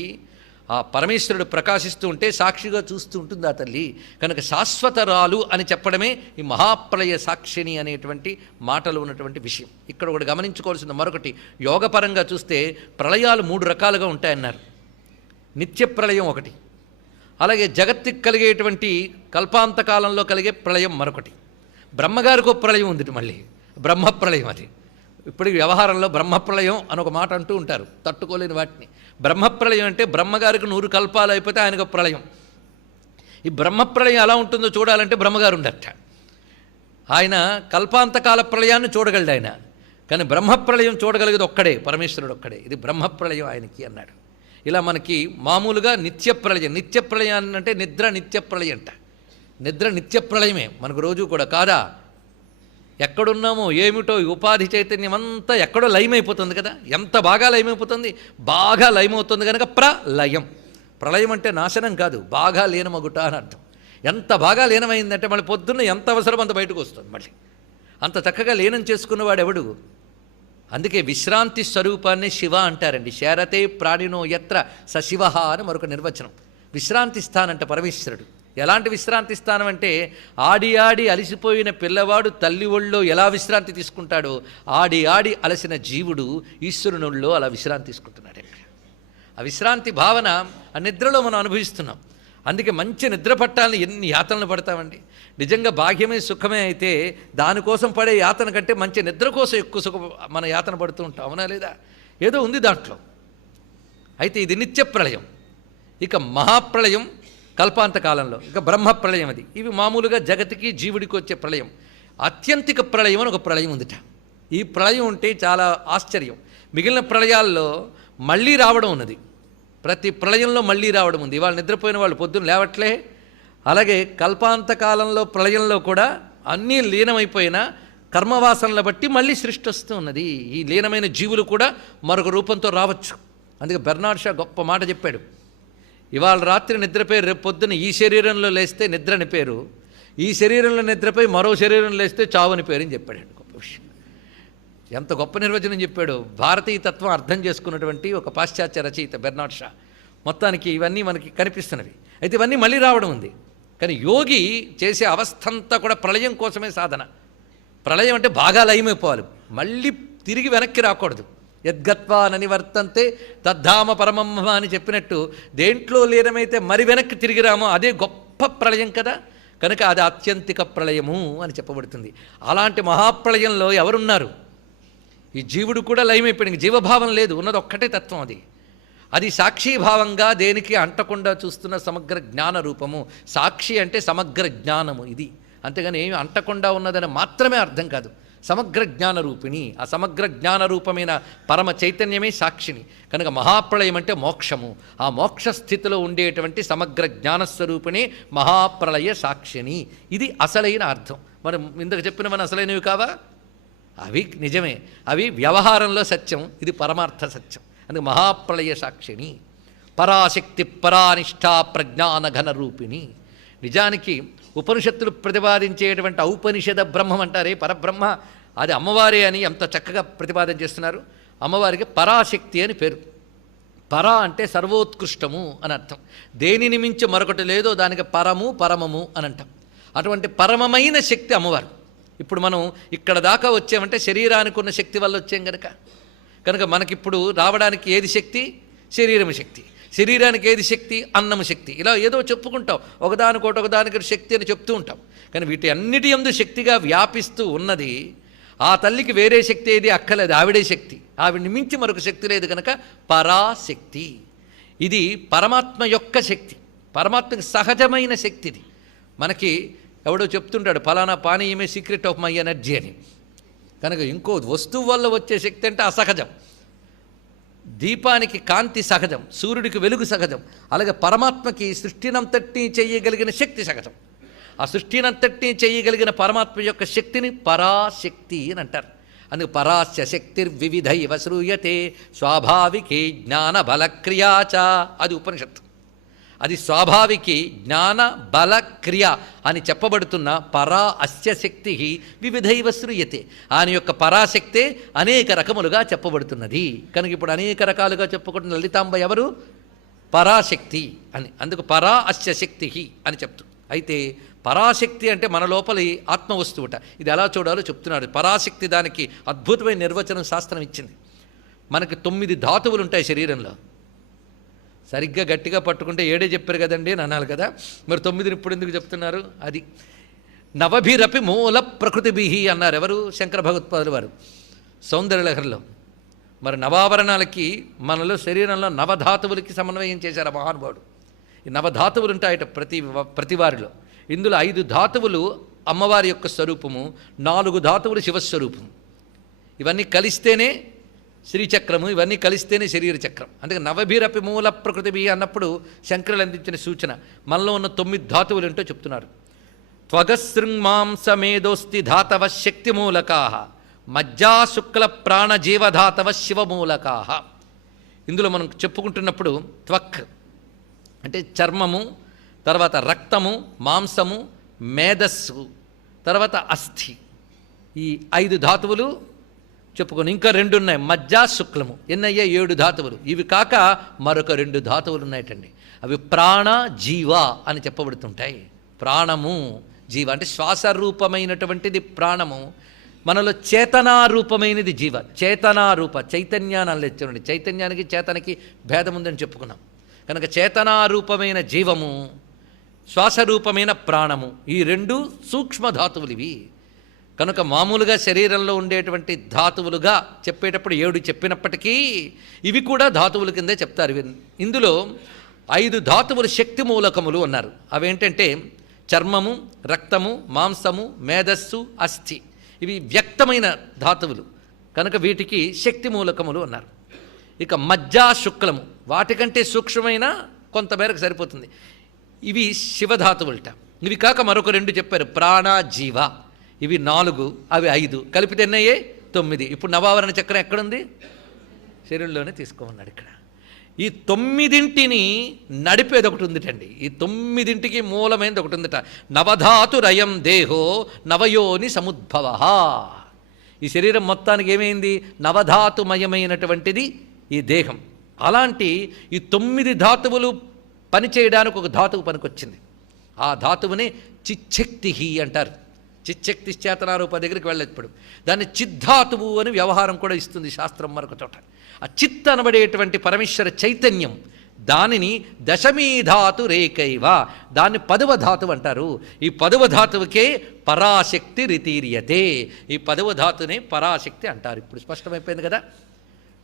ఆ పరమేశ్వరుడు ప్రకాశిస్తూ ఉంటే సాక్షిగా చూస్తూ ఉంటుంది ఆ తల్లి. కనుక శాశ్వతరాలు అని చెప్పడమే ఈ మహాప్రళయ సాక్షిని అనేటువంటి మాటలు ఉన్నటువంటి విషయం. ఇక్కడ ఒకటి గమనించుకోవాల్సింది మరొకటి, యోగపరంగా చూస్తే ప్రళయాలు 3 రకాలుగా ఉంటాయన్నారు. నిత్య ప్రళయం ఒకటి, అలాగే జగత్తుకి కలిగేటువంటి కల్పాంతకాలంలో కలిగే ప్రళయం మరొకటి, బ్రహ్మగారికి ఒక ప్రళయం ఉంది మళ్ళీ బ్రహ్మప్రళయం. అది ఇప్పుడు వ్యవహారంలో బ్రహ్మప్రళయం అని ఒక మాట అంటూ ఉంటారు, తట్టుకోలేని వాటిని. బ్రహ్మప్రళయం అంటే బ్రహ్మగారికి 100 కల్పాలు అయిపోతే ఆయనకు ప్రళయం. ఈ బ్రహ్మప్రళయం ఎలా ఉంటుందో చూడాలంటే బ్రహ్మగారు ఉండట. ఆయన కల్పాంతకాల ప్రళయాన్ని చూడగలడు ఆయన, కానీ బ్రహ్మప్రళయం చూడగలిగేది ఒక్కడే, పరమేశ్వరుడు ఒక్కడే. ఇది బ్రహ్మప్రళయం ఆయనకి అన్నాడు. ఇలా మనకి మామూలుగా నిత్యప్రళయం, నిత్యప్రళయాన్ని అంటే నిద్ర నిత్యప్రళయం అంట. నిద్ర నిత్యప్రళయమే మనకు రోజు కూడా కాదా. ఎక్కడున్నామో ఏమిటో ఉపాధి చైతన్యం అంతా ఎక్కడో లయమైపోతుంది కదా. ఎంత బాగా లయమైపోతుంది, బాగా లయమవుతుంది కనుక ప్రళయం. ప్రళయం అంటే నాశనం కాదు, బాగా లీనమగుట అని అర్థం. ఎంత బాగా లీనమైందంటే మళ్ళీ పొద్దున్న ఎంత అవసరం అంత బయటకు వస్తుంది. మళ్ళీ అంత చక్కగా లీనం చేసుకున్నవాడు ఎవడు. అందుకే విశ్రాంతి స్వరూపాన్ని శివ అంటారండి. శరతే ప్రాణినో యత్ర స శివ అని మరొక నిర్వచనం. విశ్రాంతి స్థానంట పరమేశ్వరుడు. ఎలాంటి విశ్రాంతి స్థానం అంటే ఆడి ఆడి అలసిపోయిన పిల్లవాడు తల్లి ఒళ్ళో ఎలా విశ్రాంతి తీసుకుంటాడో ఆడి ఆడి అలసిన జీవుడు ఈశ్వరుని ఒళ్ళో అలా విశ్రాంతి తీసుకుంటున్నాడు. ఆ విశ్రాంతి భావన ఆ నిద్రలో మనం అనుభవిస్తున్నాం. అందుకే మంచి నిద్ర పట్టాలని ఎన్ని యాతనలు పడతామండి. నిజంగా భాగ్యమే సుఖమే అయితే దానికోసం పడే యాతన కంటే మంచి నిద్ర కోసం ఎక్కువ మన యాతన పడుతూ ఉంటాం, అవునా లేదా? ఏదో ఉంది దాంట్లో. అయితే ఇది నిత్య ప్రళయం. ఇక మహాప్రళయం కల్పాంతకాలంలో, ఇక బ్రహ్మప్రళయం. అది ఇవి మామూలుగా జగతికి జీవుడికి వచ్చే ప్రళయం. అత్యంతిక ప్రళయం అని ఒక ప్రళయం ఉందిట. ఈ ప్రళయం ఉంటే చాలా ఆశ్చర్యం. మిగిలిన ప్రళయాల్లో మళ్ళీ రావడం ఉన్నది, ప్రతి ప్రళయంలో మళ్ళీ రావడం ఉంది. ఇవాళ నిద్రపోయిన వాళ్ళు పొద్దున్న లేవట్లే. అలాగే కల్పాంతకాలంలో ప్రళయంలో కూడా అన్నీ లీనమైపోయినా కర్మవాసనల బట్టి మళ్ళీ సృష్టి వస్తూ ఉన్నది. ఈ లీనమైన జీవులు కూడా మరొక రూపంతో రావచ్చు. అందుకే బెర్నాడ్ షా గొప్ప మాట చెప్పాడు. ఇవాళ రాత్రి నిద్రపోయి రేపు పొద్దున్న ఈ శరీరంలో లేస్తే నిద్ర అని పేరు, ఈ శరీరంలో నిద్రపోయి మరో శరీరంలో లేస్తే చావని పేరు అని చెప్పాడు. గొప్ప విషయం. ఎంత గొప్ప నిర్వచనం చెప్పాడు. భారతీయ తత్వం అర్థం చేసుకున్నటువంటి ఒక పాశ్చాత్య రచయిత బెర్నాడ్ షా. మొత్తానికి ఇవన్నీ మనకి కనిపిస్తున్నవి. అయితే ఇవన్నీ మళ్ళీ రావడం ఉంది. కానీ యోగి చేసే అవస్థ అంతా కూడా ప్రళయం కోసమే సాధన. ప్రళయం అంటే బాగా లయమైపోవాలి, మళ్ళీ తిరిగి వెనక్కి రాకూడదు. యద్గత్వా ననివర్తంతే తద్ధామ పరమమ్మ అని చెప్పినట్టు దేంట్లో లీనమైతే మరి వెనక్కి తిరిగి రామో అదే గొప్ప ప్రళయం కదా. కనుక అది ఆత్యంతిక ప్రళయము అని చెప్పబడుతుంది. అలాంటి మహాప్రళయంలో ఎవరున్నారు? ఈ జీవుడు కూడా లయమైపోయింది, జీవభావం లేదు, ఉన్నది ఒక్కటే తత్వం. అది సాక్షిభావంగా దేనికి అంటకుండా చూస్తున్న సమగ్ర జ్ఞాన రూపము. సాక్షి అంటే సమగ్ర జ్ఞానము ఇది, అంతేగాని ఏమి అంటకుండా ఉన్నదని మాత్రమే అర్థం కాదు. సమగ్ర జ్ఞాన రూపిణి, ఆ సమగ్ర జ్ఞాన రూపమైన పరమ చైతన్యమే సాక్షిని. కనుక మహాప్రళయం అంటే మోక్షము. ఆ మోక్ష స్థితిలో ఉండేటువంటి సమగ్ర జ్ఞానస్వరూపిణి మహాప్రళయ సాక్షిని. ఇది అసలైన అర్థం. మనం ఇందుకు చెప్పినవన్నీ అసలైనవి కావా? అవి నిజమే, అవి వ్యవహారంలో సత్యం, ఇది పరమార్థ సత్యం. అందుకే మహాప్రళయ సాక్షిని, పరాశక్తి పరానిష్టా ప్రజ్ఞాన ఘన రూపిణి. నిజానికి ఉపనిషత్తులు ప్రతిపాదించేటువంటి ఔపనిషద బ్రహ్మం అంటారే పరబ్రహ్మ, అది అమ్మవారే అని ఎంత చక్కగా ప్రతిపాదన చేస్తున్నారు. అమ్మవారికి పరాశక్తి అని పేరు. పరా అంటే సర్వోత్కృష్టము అని అర్థం. దేనిని మించి మరొకటి లేదో దానికి పరము పరమము అని అంటాం. అటువంటి పరమమైన శక్తి అమ్మవారు. ఇప్పుడు మనం ఇక్కడ దాకా వచ్చామంటే శరీరానికి ఉన్న శక్తి వల్ల వచ్చాం కనుక మనకిప్పుడు రావడానికి ఏది శక్తి? శరీరం శక్తి. శరీరానికి ఏది శక్తి? అన్నము శక్తి. ఇలా ఏదో చెప్పుకుంటాం, ఒకదానికి శక్తి అని చెప్తూ ఉంటాం. కానీ వీటి అన్నిటి యందు శక్తిగా వ్యాపిస్తూ ఉన్నది ఆ తల్లికి. వేరే శక్తి ఏది అక్కలేదు, ఆవిడే శక్తి. ఆవిడ్ని మించి మరొక శక్తి లేదు కనుక పరాశక్తి. ఇది పరమాత్మ యొక్క శక్తి, పరమాత్మకి సహజమైన శక్తి. ఇది మనకి ఎవడో చెప్తుంటాడు ఫలానా పానీయమే సీక్రెట్ ఆఫ్ మై ఎనర్జీ అని. కనుక ఇంకో వస్తువు వల్ల వచ్చే శక్తి అంటే అసహజం. దీపానికి కాంతి సహజం, సూర్యుడికి వెలుగు సహజం. అలాగే పరమాత్మకి సృష్టినంతటినీ చేయగలిగిన శక్తి సహజం. ఆ సృష్టినంతటినీ చేయగలిగిన పరమాత్మ యొక్క శక్తిని పరాశక్తి అని అంటారు. అందుకు పరాస్య శక్తిర్వివిధైవ శ్రూయతే స్వాభావికే జ్ఞాన బలక్రియాచ. అది ఉపనిషత్తు. అది స్వాభావికి జ్ఞాన బల క్రియ అని చెప్పబడుతున్న పరా అస్య శక్తి వివిధైవ శ్రూయతే. ఆయన యొక్క పరాశక్తే అనేక రకములుగా చెప్పబడుతున్నది. కనుక ఇప్పుడు అనేక రకాలుగా చెప్పుకుంటున్న లలితాంబ ఎవరు? పరాశక్తి అని. అందుకు పరా అస్య శక్తి అని చెప్తూ. అయితే పరాశక్తి అంటే మన లోపలి ఆత్మ వస్తువుట. ఇది ఎలా చూడాలో చెప్తున్నాడు. పరాశక్తి దానికి అద్భుతమైన నిర్వచనం శాస్త్రం ఇచ్చింది. మనకి 9 ధాతువులు ఉంటాయి శరీరంలో. సరిగ్గా గట్టిగా పట్టుకుంటే 7 చెప్పారు కదండి అని అనాలి కదా. మరి 9 ఇప్పుడు ఎందుకు చెప్తున్నారు? అది నవభిరపి మూల ప్రకృతిభి అన్నారు ఎవరు? శంకర భగవత్పాదులు వారు సౌందర్యలహరిలో. మరి నవాభరణాలకి మనలో శరీరంలో నవధాతువులకి సమన్వయం చేశారు ఆ మహానుభావుడు. ఈ నవధాతువులు ఉంటాయట ప్రతి వారిలో. ఇందులో 5 ధాతువులు అమ్మవారి యొక్క స్వరూపము, 4 ధాతువులు శివస్వరూపము. ఇవన్నీ కలిస్తేనే శ్రీచక్రము, ఇవన్నీ కలిస్తేనే శరీర చక్రం. అందుకే నవభిరపి మూల ప్రకృతిభి అన్నప్పుడు శంకరులు అందించిన సూచన మనలో ఉన్న 9 ధాతువులు ఏంటో చెప్తున్నారు. త్వగశృంమాంసమేదోస్తి ధాతవ శక్తిమూలకా మజ్జా శుక్ల ప్రాణజీవధాతవ శివమూలకా. ఇందులో మనం చెప్పుకుంటున్నప్పుడు త్వక్ అంటే చర్మము, తర్వాత రక్తము, మాంసము, మేధస్సు, తర్వాత అస్థి, ఈ 5 ధాతువులు చెప్పుకొని ఇంకా 2 ఉన్నాయి మజ్జా శుక్లము. ఎన్నయ్యా 7 ధాతువులు. ఇవి కాక మరొక 2 ధాతువులు ఉన్నాయటండి. అవి ప్రాణ జీవ అని చెప్పబడుతుంటాయి. ప్రాణము జీవ అంటే శ్వాసరూపమైనటువంటిది ప్రాణము. మనలో చేతనారూపమైనది జీవ. చేతనారూప చైతన్యాన్ని అనలేచ్చండి. చైతన్యానికి చేతనకి భేదం ఉందని చెప్పుకున్నాం. కనుక చేతనారూపమైన జీవము, శ్వాసరూపమైన ప్రాణము, ఈ 2 సూక్ష్మధాతువులు ఇవి. కనుక మామూలుగా శరీరంలో ఉండేటువంటి ధాతువులుగా చెప్పేటప్పుడు 7 చెప్పినప్పటికీ ఇవి కూడా ధాతువుల కిందే చెప్తారు. ఇందులో 5 ధాతువులు శక్తి మూలకములు అన్నారు. అవేంటంటే చర్మము, రక్తము, మాంసము, మేధస్సు, అస్థి. ఇవి వ్యక్తమైన ధాతువులు కనుక వీటికి శక్తి మూలకములు అన్నారు. ఇక మజ్జా శుక్లము వాటికంటే సూక్ష్మమైన కొంతమేరకు సరిపోతుంది. ఇవి శివధాతువులట. ఇవి కాక మరొక 2 చెప్పారు ప్రాణ జీవ. ఇవి 4, అవి 5 కలిపితే ఎన్నయ్యే 9. ఇప్పుడు నవావరణ చక్రం ఎక్కడుంది? శరీరంలోనే తీసుకోమన్నాడు. ఇక్కడ ఈ 9ంటిని నడిపేది ఒకటి ఉందిటండి. ఈ 9ంటికి మూలమైనది ఒకటి ఉందిట. నవధాతురయం దేహో నవయోని సముద్భవ. ఈ శరీరం మొత్తానికి ఏమైంది? నవధాతుమయమైనటువంటిది ఈ దేహం. అలాంటి ఈ 9 ధాతువులు పనిచేయడానికి ఒక ధాతువు పనికొచ్చింది. ఆ ధాతువుని చిచ్చక్తి అంటారు. చిచ్చక్తి చేతనారూప దగ్గరికి వెళ్ళదు. ఇప్పుడు దాన్ని చిద్ధాతువు అని వ్యవహారం కూడా ఇస్తుంది శాస్త్రం మరొక చోట. ఆ చిత్ అనబడేటువంటి పరమేశ్వర చైతన్యం, దానిని దశమీధాతు రేకైవ, దాన్ని 10వ ధాతువు అంటారు. ఈ 10వ ధాతువుకే పరాశక్తి రితీర్యతే. ఈ 10వ ధాతునే పరాశక్తి అంటారు. ఇప్పుడు స్పష్టమైపోయింది కదా.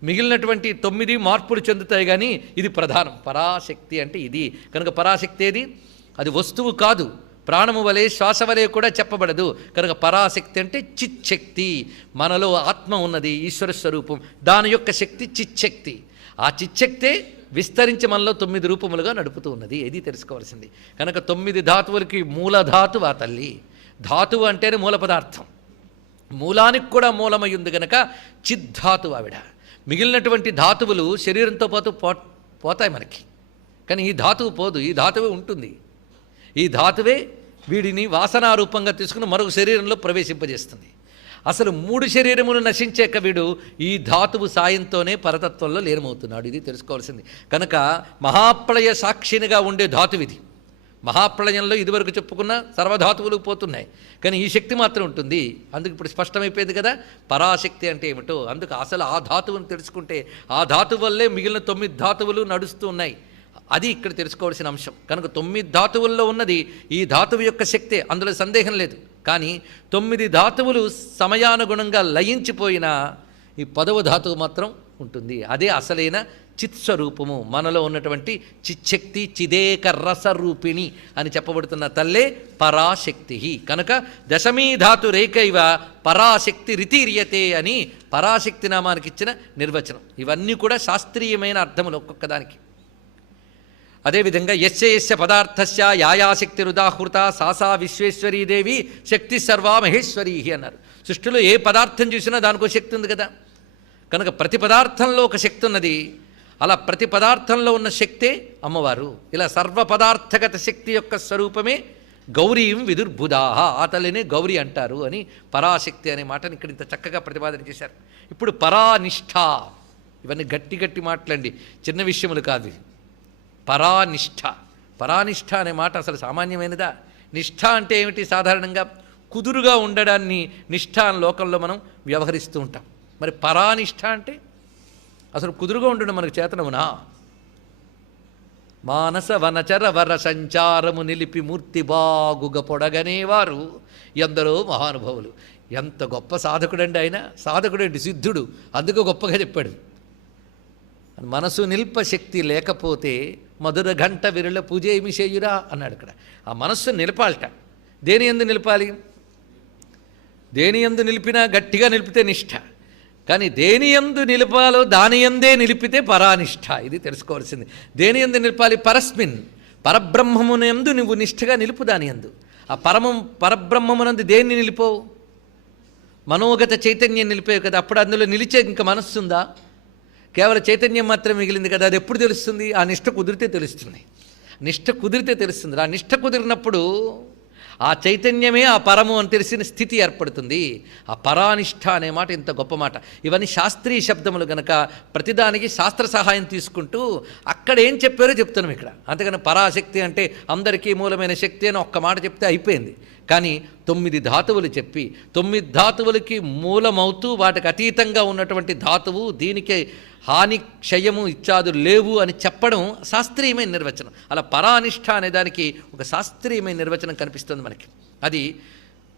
మిగిలినటువంటి 9 మార్పులు చెందుతాయి, కానీ ఇది ప్రధానం. పరాశక్తి అంటే ఇది. కనుక పరాశక్తి ఏది? అది వస్తువు కాదు. ప్రాణము వలె శ్వాస వలె కూడా చెప్పబడదు. కనుక పరాశక్తి అంటే చిచ్చక్తి. మనలో ఆత్మ ఉన్నది, ఈశ్వర స్వరూపం, దాని యొక్క శక్తి చిచ్చక్తి. ఆ చిచ్చక్తే విస్తరించి మనలో 9 రూపములుగా నడుపుతూ ఉన్నది. ఇది తెలుసుకోవాల్సింది. కనుక 9 ధాతువులకి మూలధాతువు ఆ తల్లి. ధాతువు అంటేనే మూల పదార్థం. మూలానికి కూడా మూలమై ఉంది కనుక చిద్ధాతువు ఆవిడ. మిగిలినటువంటి ధాతువులు శరీరంతో పాటు పోతాయి మనకి, కానీ ఈ ధాతువు పోదు. ఈ ధాతువే ఉంటుంది. ఈ ధాతువే వీడిని వాసనారూపంగా తీసుకుని మరొక శరీరంలో ప్రవేశింపజేస్తుంది. అసలు 3 శరీరములు నశించాక వీడు ఈ ధాతువు సాయంతోనే పరతత్వంలో లీనమవుతున్నాడు. ఇది తెలుసుకోవాల్సింది. కనుక మహాప్రళయ సాక్షినిగా ఉండే ధాతువు ఇది. మహాప్రళయంలో ఇదివరకు చెప్పుకున్న సర్వధాతువులు పోతున్నాయి, కానీ ఈ శక్తి మాత్రం ఉంటుంది. అందుకు ఇప్పుడు స్పష్టమైపోయింది కదా పరాశక్తి అంటే ఏమిటో. అందుకు అసలు ఆ ధాతువుని తెలుసుకుంటే ఆ ధాతువు వల్లే మిగిలిన 9 ధాతువులు నడుస్తూ ఉన్నాయి. అది ఇక్కడ తెలుసుకోవాల్సిన అంశం. కనుక 9 ధాతువుల్లో ఉన్నది ఈ ధాతువు యొక్క శక్తే, అందులో సందేహం లేదు. కానీ 9 ధాతువులు సమయానుగుణంగా లయించిపోయినా ఈ 10వ ధాతువు మాత్రం ఉంటుంది. అదే అసలైన చిత్స్వరూపము. మనలో ఉన్నటువంటి చిచ్చక్తి, చిదేక రసరూపిణి అని చెప్పబడుతున్న తల్లే పరాశక్తి. కనుక దశమీ ధాతు రేకైవ పరాశక్తి రితీర్యతే అని పరాశక్తి నామానికి ఇచ్చిన నిర్వచనం. ఇవన్నీ కూడా శాస్త్రీయమైన అర్థములు ఒక్కొక్కదానికి. అదేవిధంగా యస్య యస్య పదార్థస్య యాయా శక్తిరుదాహృత సాసా విశ్వేశ్వరీదేవి శక్తి సర్వా మహేశ్వరీ అన్నారు. సృష్టిలో ఏ పదార్థం చూసినా దానికో శక్తి ఉంది కదా, కనుక ప్రతి పదార్థంలో ఒక శక్తి ఉన్నది. అలా ప్రతి పదార్థంలో ఉన్న శక్తే అమ్మవారు. ఇలా సర్వ పదార్థగత శక్తి యొక్క స్వరూపమే గౌరీం విదుర్బుధాహ, ఆ తల్లినే గౌరీ అంటారు అని పరాశక్తి అనే మాటని ఇక్కడ ఇంత చక్కగా ప్రతిపాదన చేశారు. ఇప్పుడు పరానిష్ఠ, ఇవన్నీ గట్టి గట్టి మాటలండి, చిన్న విషయములు కాదు. పరానిష్ఠ, పరానిష్ఠ అనే మాట అసలు సామాన్యమైనదా? నిష్ఠ అంటే ఏమిటి? సాధారణంగా కుదురుగా ఉండడాన్ని నిష్ఠ అని లోకంలో మనం వ్యవహరిస్తూ ఉంటాం. మరి పరానిష్ఠ అంటే అసలు కుదురుగా ఉండడం మనకు చేతనమునా? మానస వనచర వర సంచారము నిలిపి మూర్తి బాగుగా పొడగనేవారు ఎందరో మహానుభావులు. ఎంత గొప్ప సాధకుడండి ఆయన! సాధకుడండి, సిద్ధుడు, అందుకు గొప్పగా చెప్పాడు. మనసు నిల్ప శక్తి లేకపోతే మధుర గంట విరళ పూజ ఏమి చేయురా అన్నాడు. ఇక్కడ ఆ మనస్సు నిలపాలట. దేని యందు నిలపాలి? దేని యందు నిలిపినా గట్టిగా నిలిపితే నిష్ఠ, కానీ దేని యందు నిలపాలో దాని యందే నిలిపితే పరానిష్ఠ. ఇది తెలుసుకోవాల్సింది. దేని యందు నిలపాలి? పరస్మిన్, పరబ్రహ్మమునందు నువ్వు నిష్ఠగా నిలుపు. దాని యందు ఆ పరబ్రహ్మమునందు దేన్ని నిలిపోవు? మనోగత చైతన్యం నిలిపేవి కదా. అప్పుడు అందులో నిలిచే ఇంకా మనస్సు ఉందా? కేవలం చైతన్యం మాత్రమే మిగిలింది కదా. అది ఎప్పుడు తెలుస్తుంది? ఆ నిష్ఠ కుదిరితే తెలుస్తుంది. నిష్ఠ కుదిరితే తెలుస్తుంది. ఆ నిష్ఠ కుదిరినప్పుడు ఆ చైతన్యమే ఆ పరము అని తెలిసిన స్థితి ఏర్పడుతుంది. ఆ పరానిష్ఠ అనే మాట ఇంత గొప్ప మాట. ఇవన్నీ శాస్త్రీయ శబ్దములు గనక ప్రతిదానికి శాస్త్ర సహాయం తీసుకుంటూ అక్కడ ఏం చెప్పారో చెప్తున్నాం ఇక్కడ. అంతేగాని పరాశక్తి అంటే అందరికీ మూలమైన శక్తి అని ఒక్క మాట చెప్తే అయిపోయింది. కానీ 9 ధాతువులు చెప్పి 9 ధాతువులకి మూలమవుతూ వాటికి అతీతంగా ఉన్నటువంటి ధాతువు, దీనికి హాని క్షయము ఇత్యాదులు లేవు అని చెప్పడం శాస్త్రీయమైన నిర్వచనం. అలా పరానిష్ఠ అనే దానికి ఒక శాస్త్రీయమైన నిర్వచనం కనిపిస్తుంది మనకి. అది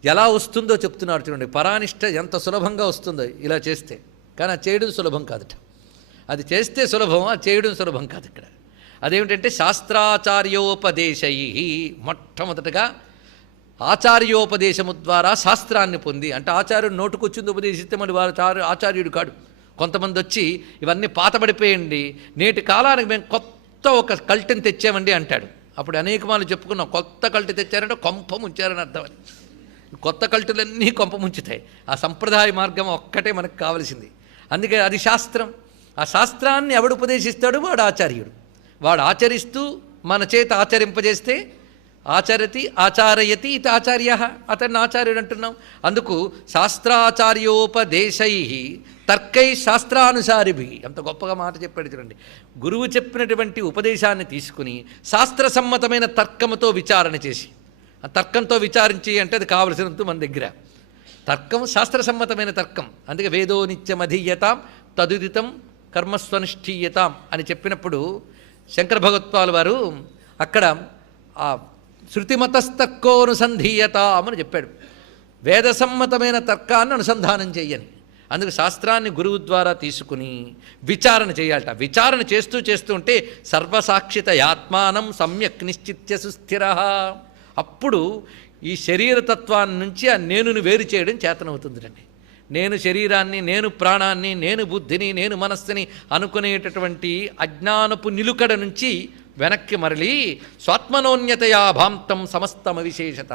ఎలా వస్తుందో చెప్తున్నారు చూడండి. పరానిష్ఠ ఎంత సులభంగా వస్తుందో ఇలా చేస్తే, కానీ అది చేయడం సులభం కాదట. అది చేస్తే సులభం, అది చేయడం సులభం కాదు. ఇక్కడ అదేమిటంటే శాస్త్రాచార్యోపదేశై, మొట్టమొదటగా ఆచార్యోపదేశము ద్వారా శాస్త్రాన్ని పొంది, అంటే ఆచార్యుడు నోటుకొచ్చింది ఉపదేశిస్తే మరి వారు ఆచార్యుడు కాడు. కొంతమంది వచ్చి ఇవన్నీ పాతబడిపోయండి, నేటి కాలానికి మేము కొత్త ఒక కల్టిని తెచ్చామండి అంటాడు. అప్పుడు అనేక మార్లు చెప్పుకున్నాం, కొత్త కల్టి తెచ్చారంటే కొంప ముంచారని అర్థం. అని కొత్త కల్టులన్నీ కొంప ముంచుతాయి. ఆ సంప్రదాయ మార్గం ఒక్కటే మనకు కావలసింది. అందుకే అది శాస్త్రం. ఆ శాస్త్రాన్ని ఎవడు ఉపదేశిస్తాడు? వాడు ఆచార్యుడు. వాడు ఆచరిస్తూ మన చేత ఆచరింపజేస్తే ఆచరతి ఆచారయతి ఇది ఆచార్య, అతన్ని ఆచార్యుడు అంటున్నాం. అందుకు శాస్త్రాచార్యోపదేశై తర్కై శాస్త్రానుసారిభి, ఎంత గొప్పగా మాట చెప్పాడు చూడండి. గురువు చెప్పినటువంటి ఉపదేశాన్ని తీసుకుని శాస్త్రసమ్మతమైన తర్కముతో విచారణ చేసి, ఆ తర్కంతో విచారించి అంటే అది కావలసినంత మన దగ్గర తర్కం శాస్త్రసమ్మతమైన తర్కం. అందుకే వేదో నిత్యమధీయతాం తదుదితం కర్మస్వనుష్ఠీయతాం అని చెప్పినప్పుడు శంకర భగవత్పాల్ వారు అక్కడ ఆ శృతిమతస్తర్కోనుసంధీయతాం అని చెప్పాడు. వేదసమ్మతమైన తర్కాన్ని అనుసంధానం చెయ్యని. అందుకు శాస్త్రాన్ని గురువు ద్వారా తీసుకుని విచారణ చేయాలట. విచారణ చేస్తూ ఉంటే సర్వసాక్షితయాత్మానం సమ్యక్ నిశ్చిత్య సుస్థిర. అప్పుడు ఈ శరీరతత్వాన్ని నుంచి ఆ నేనును వేరు చేయడం చేతనవుతుందండి. నేను శరీరాన్ని, నేను ప్రాణాన్ని, నేను బుద్ధిని, నేను మనస్సుని అనుకునేటటువంటి అజ్ఞానపు నిలుకడ నుంచి వెనక్కి మరలి స్వాత్మనోన్యతయా భాంతం సమస్తమ విశేషత.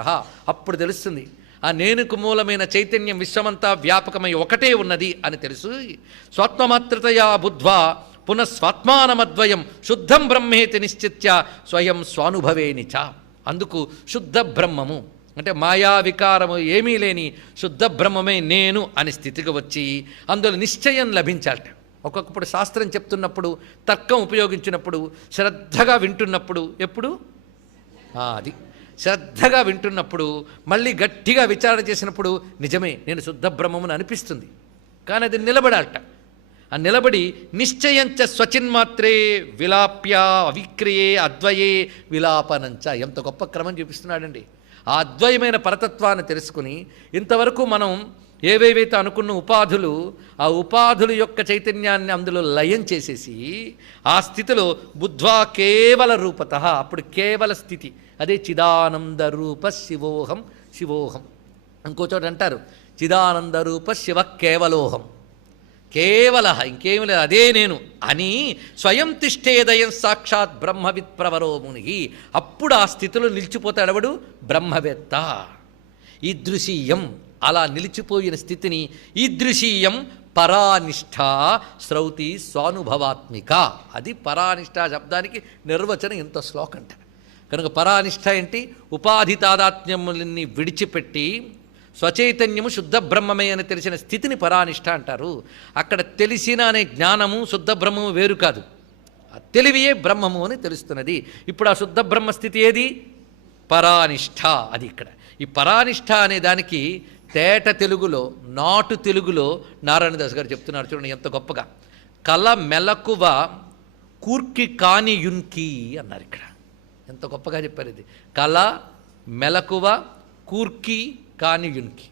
అప్పుడు తెలుస్తుంది ఆ నేనుకు మూలమైన చైతన్యం విశ్వమంతా వ్యాపకమై ఒకటే ఉన్నది అని తెలుసు. స్వాత్మమాత్రతయా బుద్ధ్వా పునఃస్వాత్మానమద్వయం శుద్ధం బ్రహ్మేతి నిశ్చిత్య స్వయం స్వానుభవేనిచ. అందుకు శుద్ధ బ్రహ్మము అంటే మాయా వికారము ఏమీ లేని శుద్ధ బ్రహ్మమే నేను అని స్థితికి వచ్చి అందులో నిశ్చయం లభించాలట. ఒక్కొక్కప్పుడు శాస్త్రం చెప్తున్నప్పుడు, తర్కం ఉపయోగించినప్పుడు, శ్రద్ధగా వింటున్నప్పుడు, ఎప్పుడు అది శ్రద్ధగా వింటున్నప్పుడు, మళ్ళీ గట్టిగా విచారణ చేసినప్పుడు నిజమే నేను శుద్ధ బ్రహ్మమును అనిపిస్తుంది. కానీ అది నిలబడాలట. ఆ నిలబడి నిశ్చయంచ స్వచిన్మాత్రే విలాప్య అవిక్రియే అద్వయే విలాపనంచ. ఎంత గొప్ప క్రమం చూపిస్తున్నాడండి. ఆ అద్వయమైన పరతత్వాన్ని తెలుసుకుని ఇంతవరకు మనం ఏవేవైతే అనుకున్న ఉపాధులు, ఆ ఉపాధుల యొక్క చైతన్యాన్ని అందులో లయం చేసేసి ఆ స్థితిలో బుద్ధ్వా కేవల రూపత, అప్పుడు కేవల స్థితి, అదే చిదానంద రూప శివోహం శివోహం. ఇంకోచోట అంటారు చిదానంద రూప శివ కేవలోహం. కేవల ఇంకేమి లేదు అదే నేను అని స్వయం తిష్టేదయం సాక్షాత్ బ్రహ్మవిత్ ప్రవరో ముని. అప్పుడు ఆ స్థితిలో నిలిచిపోతాడవడు బ్రహ్మవేత్త. ఈదృశీయం అలా నిలిచిపోయిన స్థితిని ఈదృశీయం పరానిష్ఠ శ్రౌతి స్వానుభవాత్మిక. అది పరానిష్ఠ శబ్దానికి నిర్వచనం ఇంత శ్లోకంట. కనుక పరానిష్ఠ ఏంటి? ఉపాధి తాదాత్మ్యములన్నీ విడిచిపెట్టి స్వచైతన్యము శుద్ధ బ్రహ్మమే అని తెలిసిన స్థితిని పరానిష్ఠ అంటారు. అక్కడ తెలిసిన అనే జ్ఞానము శుద్ధ బ్రహ్మము వేరు కాదు, ఆ తెలివియే బ్రహ్మము అని తెలుస్తున్నది. ఇప్పుడు ఆ శుద్ధ బ్రహ్మ స్థితి ఏది? పరానిష్ఠ. అది ఇక్కడ ఈ పరానిష్ఠ అనే దానికి తేట తెలుగులో, నాటు తెలుగులో నారాయణదాస్ గారు చెప్తున్నారు చూడండి ఎంత గొప్పగా. కల మెలకువ కూర్కి కాని యున్కి అన్నారు ఇక్కడ. ఎంత గొప్పగా చెప్పారు ఇది. కళ మెలకువ కూర్కి కాని యున్కి.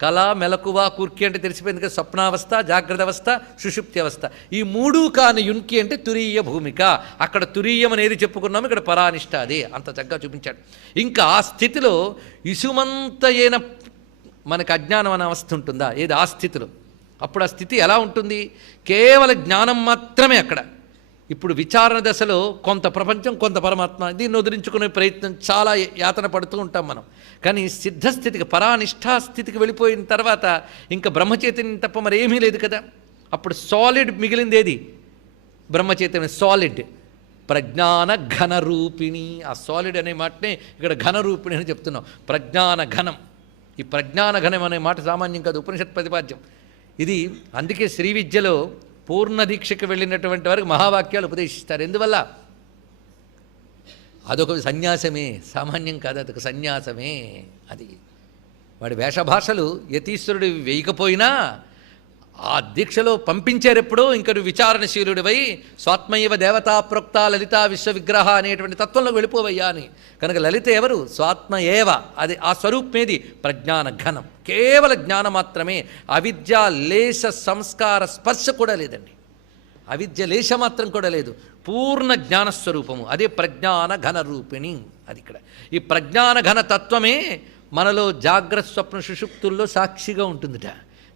కళ మెలకువ కూర్కి అంటే తెలిసిపోయింది కదా, స్వప్నావస్థ, జాగ్రత్త అవస్థ, సుషుప్తి అవస్థ. ఈ మూడు కాని యున్కి అంటే తురీయ భూమిక. అక్కడ తురీయం అనేది చెప్పుకున్నాము, ఇక్కడ పరానిష్ట. అదే అంత చక్కగా చూపించాడు. ఇంకా ఆ స్థితిలో ఇసుమంత అయిన మనకు అజ్ఞానం అనే అవస్థ ఉంటుందా? ఏది ఆ స్థితిలో? అప్పుడు ఆ స్థితి ఎలా ఉంటుంది? కేవల జ్ఞానం మాత్రమే అక్కడ. ఇప్పుడు విచారణ దశలో కొంత ప్రపంచం, కొంత పరమాత్మ, దీన్ని వదిలించుకునే ప్రయత్నం చాలా యాతన పడుతూ ఉంటాం మనం. కానీ సిద్ధస్థితికి, పరానిష్ఠా స్థితికి వెళ్ళిపోయిన తర్వాత ఇంకా బ్రహ్మచైతన్యం తప్ప మరి ఏమీ లేదు కదా. అప్పుడు సాలిడ్ మిగిలింది ఏది? బ్రహ్మచైతన్యం సాలిడ్, ప్రజ్ఞాన ఘన రూపిణి. ఆ సాలిడ్ అనే మాటనే ఇక్కడ ఘన రూపిణి అని చెప్తున్నాం. ప్రజ్ఞాన ఘనం. ఈ ప్రజ్ఞాన ఘనం అనే మాట సామాన్యం కాదు, ఉపనిషత్ ప్రతిపాద్యం ఇది. అందుకే శ్రీ విద్యలో పూర్ణ దీక్షకు వెళ్ళినటువంటి వారికి మహావాక్యాలు ఉపదేశిస్తారు. ఎందువల్ల? అదొక సన్యాసమే, సామాన్యం కాదు, అదొక సన్యాసమే. అది వాడి వేషభాషలు యతీశ్వరుడు వేయకపోయినా ఆ దీక్షలో పంపించారెప్పుడో ఇంకా నువ్వు విచారణశీలుడివై స్వాత్మయవ దేవతా ప్రోక్త లలిత విశ్వవిగ్రహ అనేటువంటి తత్వంలో వెళ్ళిపోవయ్యా అని. కనుక లలిత ఎవరు? స్వాత్మ ఏవ. అది ఆ స్వరూపమేది? ప్రజ్ఞాన ఘనం, కేవల జ్ఞానం మాత్రమే. అవిద్య లేశ సంస్కార స్పర్శ కూడా లేదండి. అవిద్య లేశ మాత్రం కూడా లేదు, పూర్ణ జ్ఞానస్వరూపము. అదే ప్రజ్ఞాన ఘన రూపిణి. అది ఇక్కడ ఈ ప్రజ్ఞాన ఘన తత్వమే మనలో జాగ్రత్త స్వప్న సుషుప్తుల్లో సాక్షిగా ఉంటుందిట.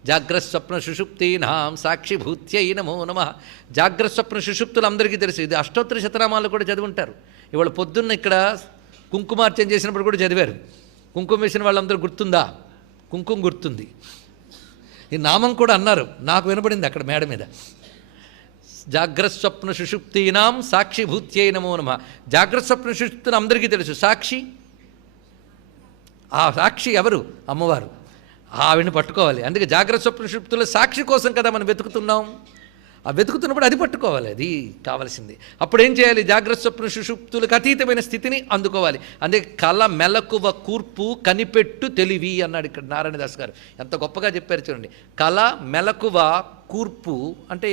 జాగ్రత్త స్వప్న సుషుప్తీనాం సాక్షిభూత్యై నమో నమః. జాగ్రత్త స్వప్న సుషుప్తులు అందరికీ తెలుసు. ఇది అష్టోత్తర శతనామాలు కూడా చదువుంటారు. ఇవాళ పొద్దున్న ఇక్కడ కుంకుమార్చన చేసినప్పుడు కూడా చదివారు. కుంకుమ వేసిన వాళ్ళందరూ గుర్తుందా? కుంకుమ గుర్తుంది. ఈ నామం కూడా అన్నారు, నాకు వినపడింది అక్కడ మేడ మీద. జాగ్రత్త స్వప్న సుషుప్తీనాం సాక్షిభూత్యై నమో నమః. జాగ్రత్త స్వప్న సుషుప్తులు అందరికీ తెలుసు. సాక్షి, ఆ సాక్షి ఎవరు? అమ్మవారు. ఆవిడని పట్టుకోవాలి. అందుకే జాగ్రత్త స్వప్న సుషుప్తుల సాక్షి కోసం కదా మనం వెతుకుతున్నాం. ఆ వెతుకుతున్నప్పుడు అది పట్టుకోవాలి, అది కావాల్సింది. అప్పుడు ఏం చేయాలి? జాగ్రత్త స్వప్న సుషుప్తులకు అతీతమైన స్థితిని అందుకోవాలి. అందుకే కళ మెలకువ కూర్పు కనిపెట్టు తెలివి అన్నాడు ఇక్కడ నారాయణదాస్ గారు. ఎంత గొప్పగా చెప్పారు చూడండి. కళ మెలకువ కూర్పు అంటే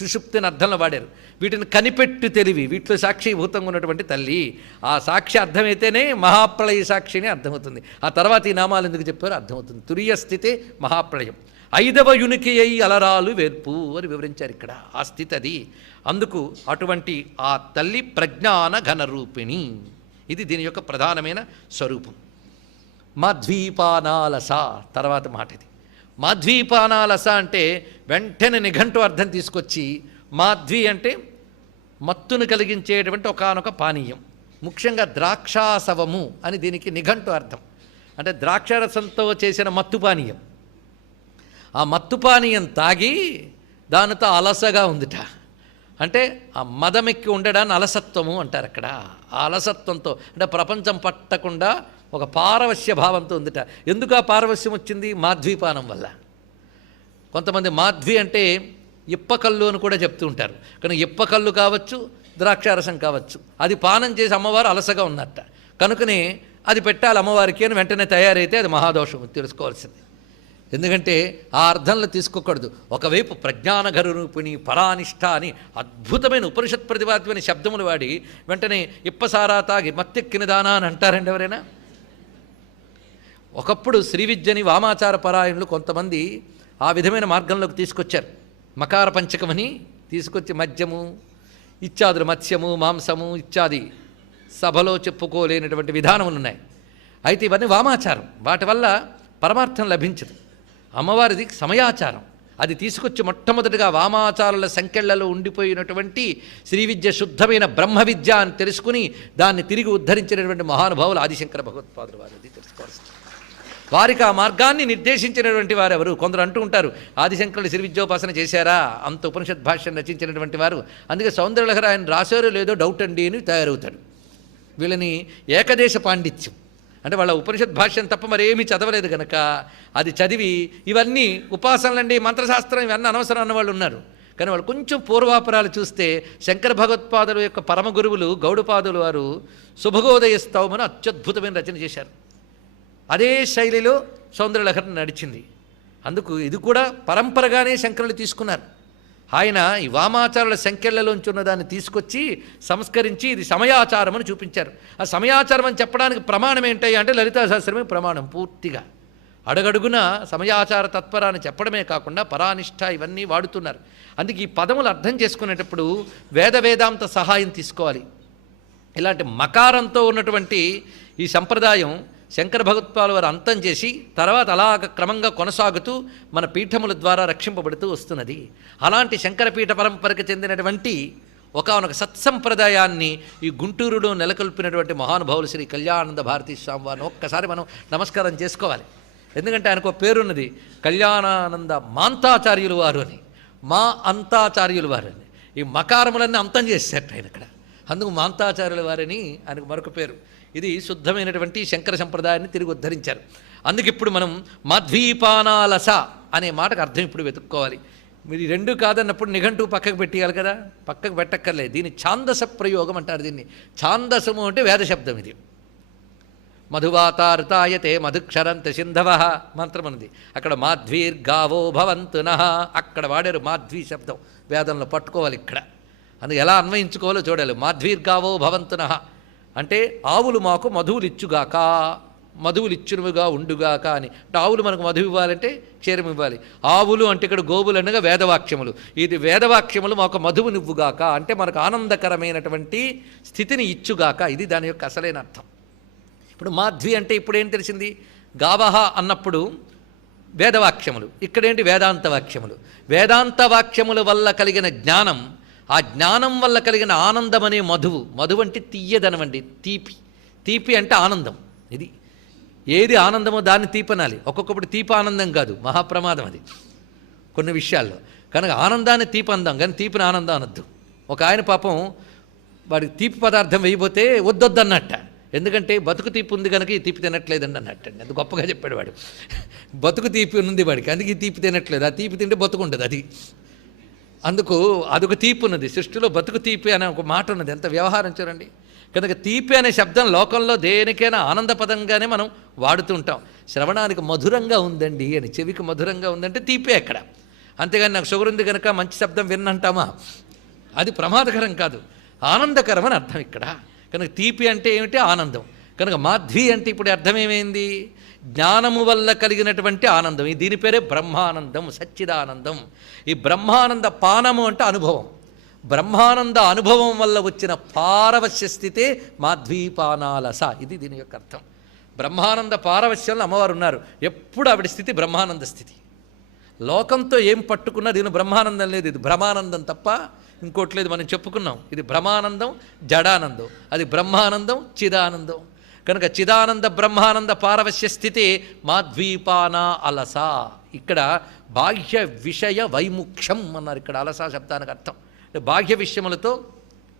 సుషుప్తిని అర్థంలో వాడారు. వీటిని కనిపెట్టు తెలివి, వీటిలో సాక్షిభూతంగా ఉన్నటువంటి తల్లి. ఆ సాక్షి అర్థమైతేనే మహాప్రళయ సాక్షిని అర్థమవుతుంది. ఆ తర్వాత ఈ నామాలు ఎందుకు చెప్పారో అర్థమవుతుంది. తురియ స్థితే మహాప్రళయం. 5వ యునికి అయి అలరాలు వేర్పు అని వివరించారు ఇక్కడ. ఆ స్థితి అది. అందుకు అటువంటి ఆ తల్లి ప్రజ్ఞాన ఘనరూపిణి. ఇది దీని యొక్క ప్రధానమైన స్వరూపం. మాధ్వీపానాలస తర్వాత మాట ఇది. మాధ్వీపానాలస అంటే వెంటనే నిఘంటు అర్థం తీసుకొచ్చి, మాధ్వి అంటే మత్తును కలిగించేటువంటి ఒకానొక పానీయం, ముఖ్యంగా ద్రాక్షాసవము అని దీనికి నిఘంటు అర్థం. అంటే ద్రాక్షారసంతో చేసిన మత్తు పానీయం. ఆ మత్తు పానీయం తాగి దానితో అలసగా ఉందిట. అంటే ఆ మదమెక్కి ఉండడాన్ని అలసత్వము అంటారు అక్కడ. ఆ అలసత్వంతో అంటే ప్రపంచం పట్టకుండా ఒక పారవశ్య భావంతో ఉందిట. ఎందుకు ఆ పారవశ్యం వచ్చింది? మాధ్వీపానం వల్ల. కొంతమంది మాధ్వి అంటే ఇప్పకల్లు అని కూడా చెప్తూ ఉంటారు. కానీ ఇప్పకల్లు కావచ్చు, ద్రాక్షారసం కావచ్చు, అది పానం చేసి అమ్మవారు అలసగా ఉన్నట్ట. కనుకనే అది పెట్టాలి అమ్మవారికి అని వెంటనే తయారైతే అది మహాదోషం తెలుసుకోవాల్సింది. ఎందుకంటే ఆ అర్థంలో తీసుకోకూడదు. ఒకవైపు ప్రజ్ఞానఘన రూపిణి పరానిష్ట అని అద్భుతమైన ఉపనిషత్ ప్రతిపాద్యమైన శబ్దములు వాడి వెంటనే ఇప్పసారా తాగి మత్తెక్కిన దానా అని అంటారండి ఎవరైనా? ఒకప్పుడు శ్రీ విద్యని వామాచార పరాయణులు కొంతమంది ఆ విధమైన మార్గంలోకి తీసుకొచ్చారు. మకార పంచకమని తీసుకొచ్చి మద్యము ఇత్యాదులు, మత్స్యము మాంసము ఇత్యాది సభలో చెప్పుకోలేనటువంటి విధానములు ఉన్నాయి. అయితే ఇవన్నీ వామాచారం, వాటి వల్ల పరమార్థం లభించదు. అమ్మవారిది సమయాచారం. అది తీసుకొచ్చి మొట్టమొదటిగా వామాచారుల సంకెళ్లలో ఉండిపోయినటువంటి శ్రీవిద్య శుద్ధమైన బ్రహ్మ విద్య అని తెలుసుకుని దాన్ని తిరిగి ఉద్ధరించినటువంటి మహానుభావులు ఆదిశంకర భగవత్పాదులు వారు. అది తెలుసుకోవాల్సింది. వారికి ఆ మార్గాన్ని నిర్దేశించినటువంటి వారు ఎవరు? కొందరు అంటూ ఉంటారు, ఆదిశంకరులు శ్రీ విద్యోపాసన చేశారా, అంత ఉపనిషత్ భాష్యం రచించినటువంటి వారు, అందుకే సౌందర్యలహరి ఆయన రాశారో లేదో డౌట్ అండి అని తయారవుతాడు. వీళ్ళని ఏకదేశ పాండిత్యం అంటే వాళ్ళ ఉపనిషత్ భాష్యం తప్ప మరేమీ చదవలేదు కనుక అది చదివి ఇవన్నీ ఉపాసనలండి, మంత్రశాస్త్రం ఇవన్నీ అనవసరం అన్నవాళ్ళు ఉన్నారు. కానీ వాళ్ళు కొంచెం పూర్వాపరాలు చూస్తే శంకర భగవత్పాదుల యొక్క పరమ గురువులు గౌడపాదులు వారు శుభగోదయ స్తవమని అత్యద్భుతమైన రచన చేశారు. అదే శైలిలో సౌందర్యలహరి నడిచింది. అందుకు ఇది కూడా పరంపరగానే శంకరులు తీసుకున్నారు. ఆయన ఈ వామాచారుల సంఖ్యలలోంచి ఉన్నదాన్ని తీసుకొచ్చి సంస్కరించి ఇది సమయాచారం అని చూపించారు. ఆ సమయాచారం అని చెప్పడానికి ప్రమాణం ఏంటయ్యా అంటే లలితా శాస్త్రమే ప్రమాణం. పూర్తిగా అడగడుగున సమయాచార తత్పరాన్ని చెప్పడమే కాకుండా పరానిష్ట ఇవన్నీ వాడుతున్నారు. అందుకే ఈ పదములు అర్థం చేసుకునేటప్పుడు వేదాంత సహాయం తీసుకోవాలి. ఇలాంటి మకారంతో ఉన్నటువంటి ఈ సంప్రదాయం శంకర భగవత్పాదుల వారు అంతం చేసి తర్వాత అలాగ క్రమంగా కొనసాగుతూ మన పీఠముల ద్వారా రక్షింపబడుతూ వస్తున్నది. అలాంటి శంకరపీఠ పరంపరకు చెందినటువంటి ఒకానొక సత్సంప్రదాయాన్ని ఈ గుంటూరులో నెలకొల్పినటువంటి మహానుభావులు శ్రీ కళ్యాణానంద భారతీ స్వామి వారిని ఒక్కసారి మనం నమస్కారం చేసుకోవాలి. ఎందుకంటే ఆయనకు కళ్యాణానంద మాంతాచార్యులు వారు అని, మా అంతాచార్యులు వారు అని, ఈ మకారములన్నీ అంతం చేసేట ఆయన ఇక్కడ. అందుకు మాంతాచార్యుల వారని ఆయనకు మరొక పేరు. ఇది శుద్ధమైనటువంటి శంకర సంప్రదాయాన్ని తిరిగి ఉద్ధరించారు. అందుకు ఇప్పుడు మనం మాధ్వీపానాలస అనే మాటకు అర్థం ఇప్పుడు వెతుక్కోవాలి. మీరు ఈ రెండు కాదన్నప్పుడు నిఘంటువు పక్కకు పెట్టేయాలి కదా, పక్కకు పెట్టక్కర్లేదు. దీన్ని ఛాందస ప్రయోగం అంటారు. దీన్ని ఛాందసము అంటే వేద శబ్దం. ఇది మధువాతారుతాయతే మధుక్షరంత సింధవ మంత్రం ఉన్నది. అక్కడ మాధ్వీర్గావో భవంతు నః అక్కడ వాడారు మాధ్వీ శబ్దం. వేదంలో పట్టుకోవాలి ఇక్కడ. అందుకు ఎలా అన్వయించుకోవాలో చూడాలి. మాధ్వీర్గావో భవంతు నః అంటే ఆవులు మాకు మధువులు ఇచ్చుగాక, మధువులు ఇచ్చునుగా ఉండుగాక అని. అంటే ఆవులు మనకు మధువు ఇవ్వాలంటే క్షీరం ఇవ్వాలి. ఆవులు అంటే ఇక్కడ గోవులు అనగా వేదవాక్యములు. ఇది వేదవాక్యములు మాకు మధువునివ్వుగాక అంటే మనకు ఆనందకరమైనటువంటి స్థితిని ఇచ్చుగాక. ఇది దాని యొక్క అసలైన అర్థం. ఇప్పుడు మాధ్వి అంటే ఇప్పుడు ఏం తెలిసింది? గావహ అన్నప్పుడు వేదవాక్యములు, ఇక్కడేంటి వేదాంత వాక్యములు. వేదాంత వాక్యముల వల్ల కలిగిన జ్ఞానం, ఆ జ్ఞానం వల్ల కలిగిన ఆనందం అనే మధువు. మధువు అంటే తీయదనమండి, తీపి. తీపి అంటే ఆనందం. ఇది ఏది ఆనందమో దాన్ని తీపనాలి. ఒక్కొక్కప్పుడు తీపి ఆనందం కాదు, మహాప్రమాదం అది కొన్ని విషయాల్లో. కనుక ఆనందాన్ని తీపి అందాం, కానీ తీపిని ఆనందం అనొద్దు. ఒక ఆయన పాపం వాడికి తీపి పదార్థం వేయబోతే వద్దొద్దన్నట్ట. ఎందుకంటే బతుకు తీపి ఉంది కనుక ఈ తీపి తినట్లేదండి అన్నట్టండి. అది గొప్పగా చెప్పాడు వాడు. బతుకు తీపి ఉంది వాడికి, అందుకే ఈ తీపి తినట్లేదు. ఆ తీపి తింటే బతుకు ఉండదు. అది అందుకు అదొక తీపి ఉన్నది. సృష్టిలో బతుకు తీపి అనే ఒక మాట ఉన్నది. ఎంత వ్యవహారం చూడండి. కనుక తీపి అనే శబ్దం లోకంలో దేనికైనా ఆనందపదంగానే మనం వాడుతుంటాం. శ్రవణానికి మధురంగా ఉందండి అని, చెవికి మధురంగా ఉందంటే తీపే అక్కడ. అంతేగాని నాకు షుగర్ ఉంది కనుక మంచి శబ్దం విన్నంటామా, అది ప్రమాదకరం కాదు, ఆనందకరం అని అర్థం ఇక్కడ. కనుక తీపి అంటే ఏమిటి? ఆనందం. కనుక మాధ్వి అంటే ఇప్పుడు అర్థం ఏమైంది? జ్ఞానము వల్ల కలిగినటువంటి ఆనందం. దీని పేరే బ్రహ్మానందం, సచ్చిదానందం. ఈ బ్రహ్మానంద పానము అంటే అనుభవం. బ్రహ్మానంద అనుభవం వల్ల వచ్చిన పారవశ్య స్థితే మాధ్వీపానాలస. ఇది దీని యొక్క అర్థం. బ్రహ్మానంద పారవశ్యంలో అమ్మవారు ఉన్నారు. ఎప్పుడు ఆవిడ స్థితి బ్రహ్మానంద స్థితి. లోకంతో ఏం పట్టుకున్నా దీని బ్రహ్మానందం లేదు. ఇది బ్రహ్మానందం తప్ప ఇంకోటి లేదు. మనం చెప్పుకున్నాం, ఇది బ్రహ్మానందం, జడానందం, అది బ్రహ్మానందం, చిదానందం. కనుక చిదానంద బ్రహ్మానంద పారవశ్య స్థితి మాధ్వీపాన అలస. ఇక్కడ బాహ్య విషయ వైముఖ్యం అన్నారు. ఇక్కడ అలస శబ్దానికి అర్థం అంటే బాహ్య విషయములతో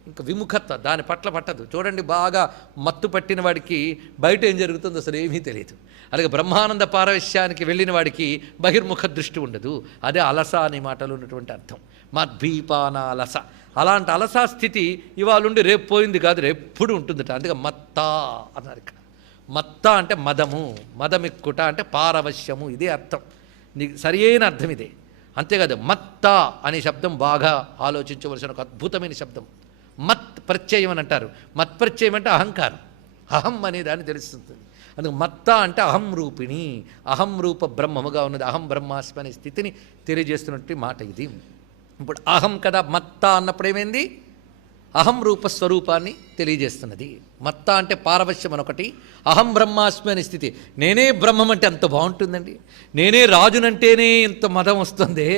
ఇంకా విముఖత్వ, దాని పట్ల పట్టదు. చూడండి, బాగా మత్తు పట్టిన వాడికి బయట ఏం జరుగుతుందో అసలు ఏమీ తెలియదు. అలాగే బ్రహ్మానంద పారవశ్యానికి వెళ్ళిన వాడికి బహిర్ముఖ దృష్టి ఉండదు. అదే అలస అనే మాటలో ఉన్నటువంటి అర్థం. మాధ్వీపాన అలస. అలాంటి అలసా స్థితి ఇవాళ ఉండి రేపు పోయింది కాదు, ఎప్పుడు ఉంటుందట. అందుకే మత్తా అన్నారు ఇక్కడ. మత్త అంటే మదము, మదమిక్కుట అంటే పారవశ్యము. ఇదే అర్థం. నీకు సరి అయిన అర్థం ఇదే. అంతేకాదు, మత్త అనే శబ్దం బాగా ఆలోచించవలసిన ఒక అద్భుతమైన శబ్దం. మత్ ప్రత్యయం అని అంటారు. మత్ ప్రత్యయం అంటే అహంకారం, అహం అనే దాన్ని తెలుస్తుంది. అందుకు మత్త అంటే అహం రూపిణి, అహం రూప బ్రహ్మముగా ఉన్నది, అహం బ్రహ్మాస్మి అనే స్థితిని తెలియజేస్తున్నట్టు మాట ఇది. ఇప్పుడు అహం కదా మత్త అన్నప్పుడు ఏమైంది? అహం రూపస్వరూపాన్ని తెలియజేస్తున్నది. మత్త అంటే పారవశ్యం అనొకటి, అహం బ్రహ్మాస్మి అనే స్థితి. నేనే బ్రహ్మం అంటే అంత బాగుంటుందండి. నేనే రాజునంటేనే ఇంత మదం వస్తుంది,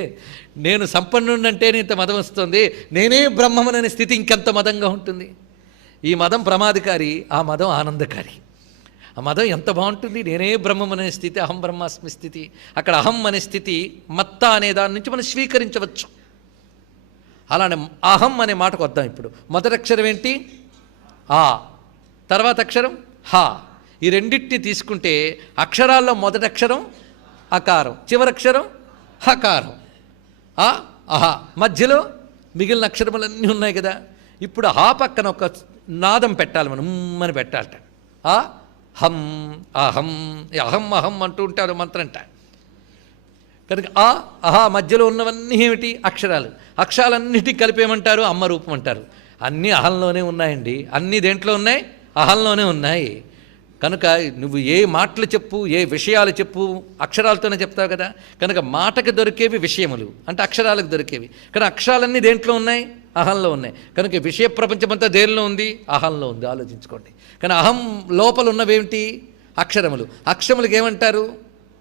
నేను సంపన్నుడంటేనే ఇంత మదం వస్తుంది, నేనే బ్రహ్మం అనే స్థితి ఇంకెంత మదంగా ఉంటుంది. ఈ మదం ప్రమాదకారి, ఆ మదం ఆనందకారి. ఆ మదం ఎంత బాగుంటుంది, నేనే బ్రహ్మం అనే స్థితి, అహం బ్రహ్మాస్మి స్థితి. అక్కడ అహం అనే స్థితి మత్త అనే దాని నుంచి మనం స్వీకరించవచ్చు. అలానే అహం అనే మాటకు వద్దాం. ఇప్పుడు మొదటి అక్షరం ఏంటి? ఆ. తర్వాత అక్షరం హ. ఈ రెండింటిని తీసుకుంటే అక్షరాల్లో మొదటి అక్షరం అకారం, చివరి అక్షరం హకారం. ఆ అహ, మధ్యలో మిగిలిన అక్షరములన్నీ ఉన్నాయి కదా. ఇప్పుడు హా పక్కన ఒక నాదం పెట్టాలి, మనం అని పెట్టాలట. ఆ హం అహం, అహం అహం అంటూ ఉంటారు మంత్రంట. కనుక ఆ అహా మధ్యలో ఉన్నవన్నీ ఏమిటి? అక్షరాలు. అక్షరాలన్నిటికీ కలిపేయమంటారు, అమ్మ రూపం అంటారు. అన్నీ అహంలోనే ఉన్నాయండి. అన్నీ దేంట్లో ఉన్నాయి? అహంలోనే ఉన్నాయి. కనుక నువ్వు ఏ మాటలు చెప్పు, ఏ విషయాలు చెప్పు, అక్షరాలతోనే చెప్తావు కదా. కనుక మాటకు దొరికేవి విషయములు అంటే అక్షరాలకు దొరికేవి. కానీ అక్షరాలన్నీ దేంట్లో ఉన్నాయి? అహంలో ఉన్నాయి. కనుక విషయ ప్రపంచమంతా దేనిలో ఉంది? అహంలో ఉంది. ఆలోచించుకోండి. కానీ అహం లోపల ఉన్నవేమిటి? అక్షరములు. అక్షరములకు ఏమంటారు?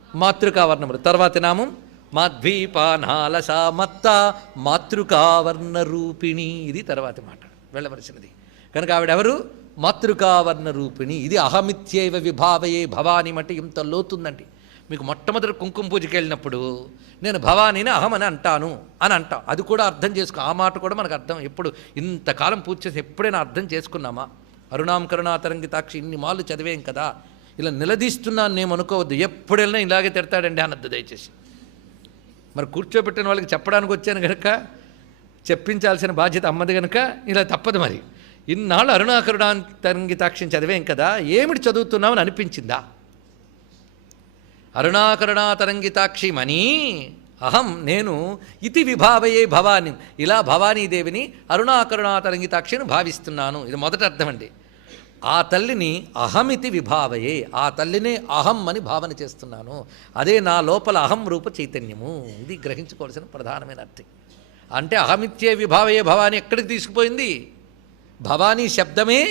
మాతృకావర్ణములు. తర్వాతి నామం మాధ్వీపానాలసా మత్త మాతృకావర్ణ రూపిణి. ఇది తర్వాతి మాట వెళ్ళవలసినది. కనుక ఆవిడెవరు? మాతృకావర్ణ రూపిణి. ఇది అహమిత్యేవ విభావయే భవాని అంటే ఇంత లోతుందండి. మీకు మొట్టమొదటి కుంకుమ పూజకి వెళ్ళినప్పుడు నేను భవానీని అహమని అంటాను అని అంటాం. అది కూడా అర్థం చేసుకో. ఆ మాట కూడా మనకు అర్థం. ఎప్పుడు ఇంతకాలం పూజ చేసి ఎప్పుడైనా అర్థం చేసుకున్నామా? అరుణాం కరుణాతరంగితాక్షి ఇన్ని మాలు చదివేం కదా, ఇలా నిలదీస్తున్నాను నేను అనుకోవద్దు. ఎప్పుడైనా ఇలాగే తిడతాడండి అనద్దు దయచేసి. మరి కూర్చోబెట్టిన వాళ్ళకి చెప్పడానికి వచ్చాను కనుక చెప్పించాల్సిన బాధ్యత అమ్మది కనుక ఇలా తప్పదు. మరి ఇన్నాళ్ళు అరుణాకరుణాతరంగితాక్షిని చదివేం కదా, ఏమిటి చదువుతున్నామని అనిపించిందా? అరుణాకరుణాతరంగితాక్షి మనీ అహం నేను ఇతి విభావయే భవాని, ఇలా భవానీదేవిని అరుణాకరుణాతరంగితాక్షిని భావిస్తున్నాను. ఇది మొదటి అర్థం అండి. ఆ తల్లిని అహమితి విభావయే, ఆ తల్లినే అహం అని భావన చేస్తున్నాను. అదే నా లోపల అహం రూప చైతన్యము. ఇది గ్రహించుకోవాల్సిన ప్రధానమైన అర్థం. అంటే అహమిత్యే విభావయే భవాని ఎక్కడికి తీసుకుపోయింది? భవానీ శబ్దమే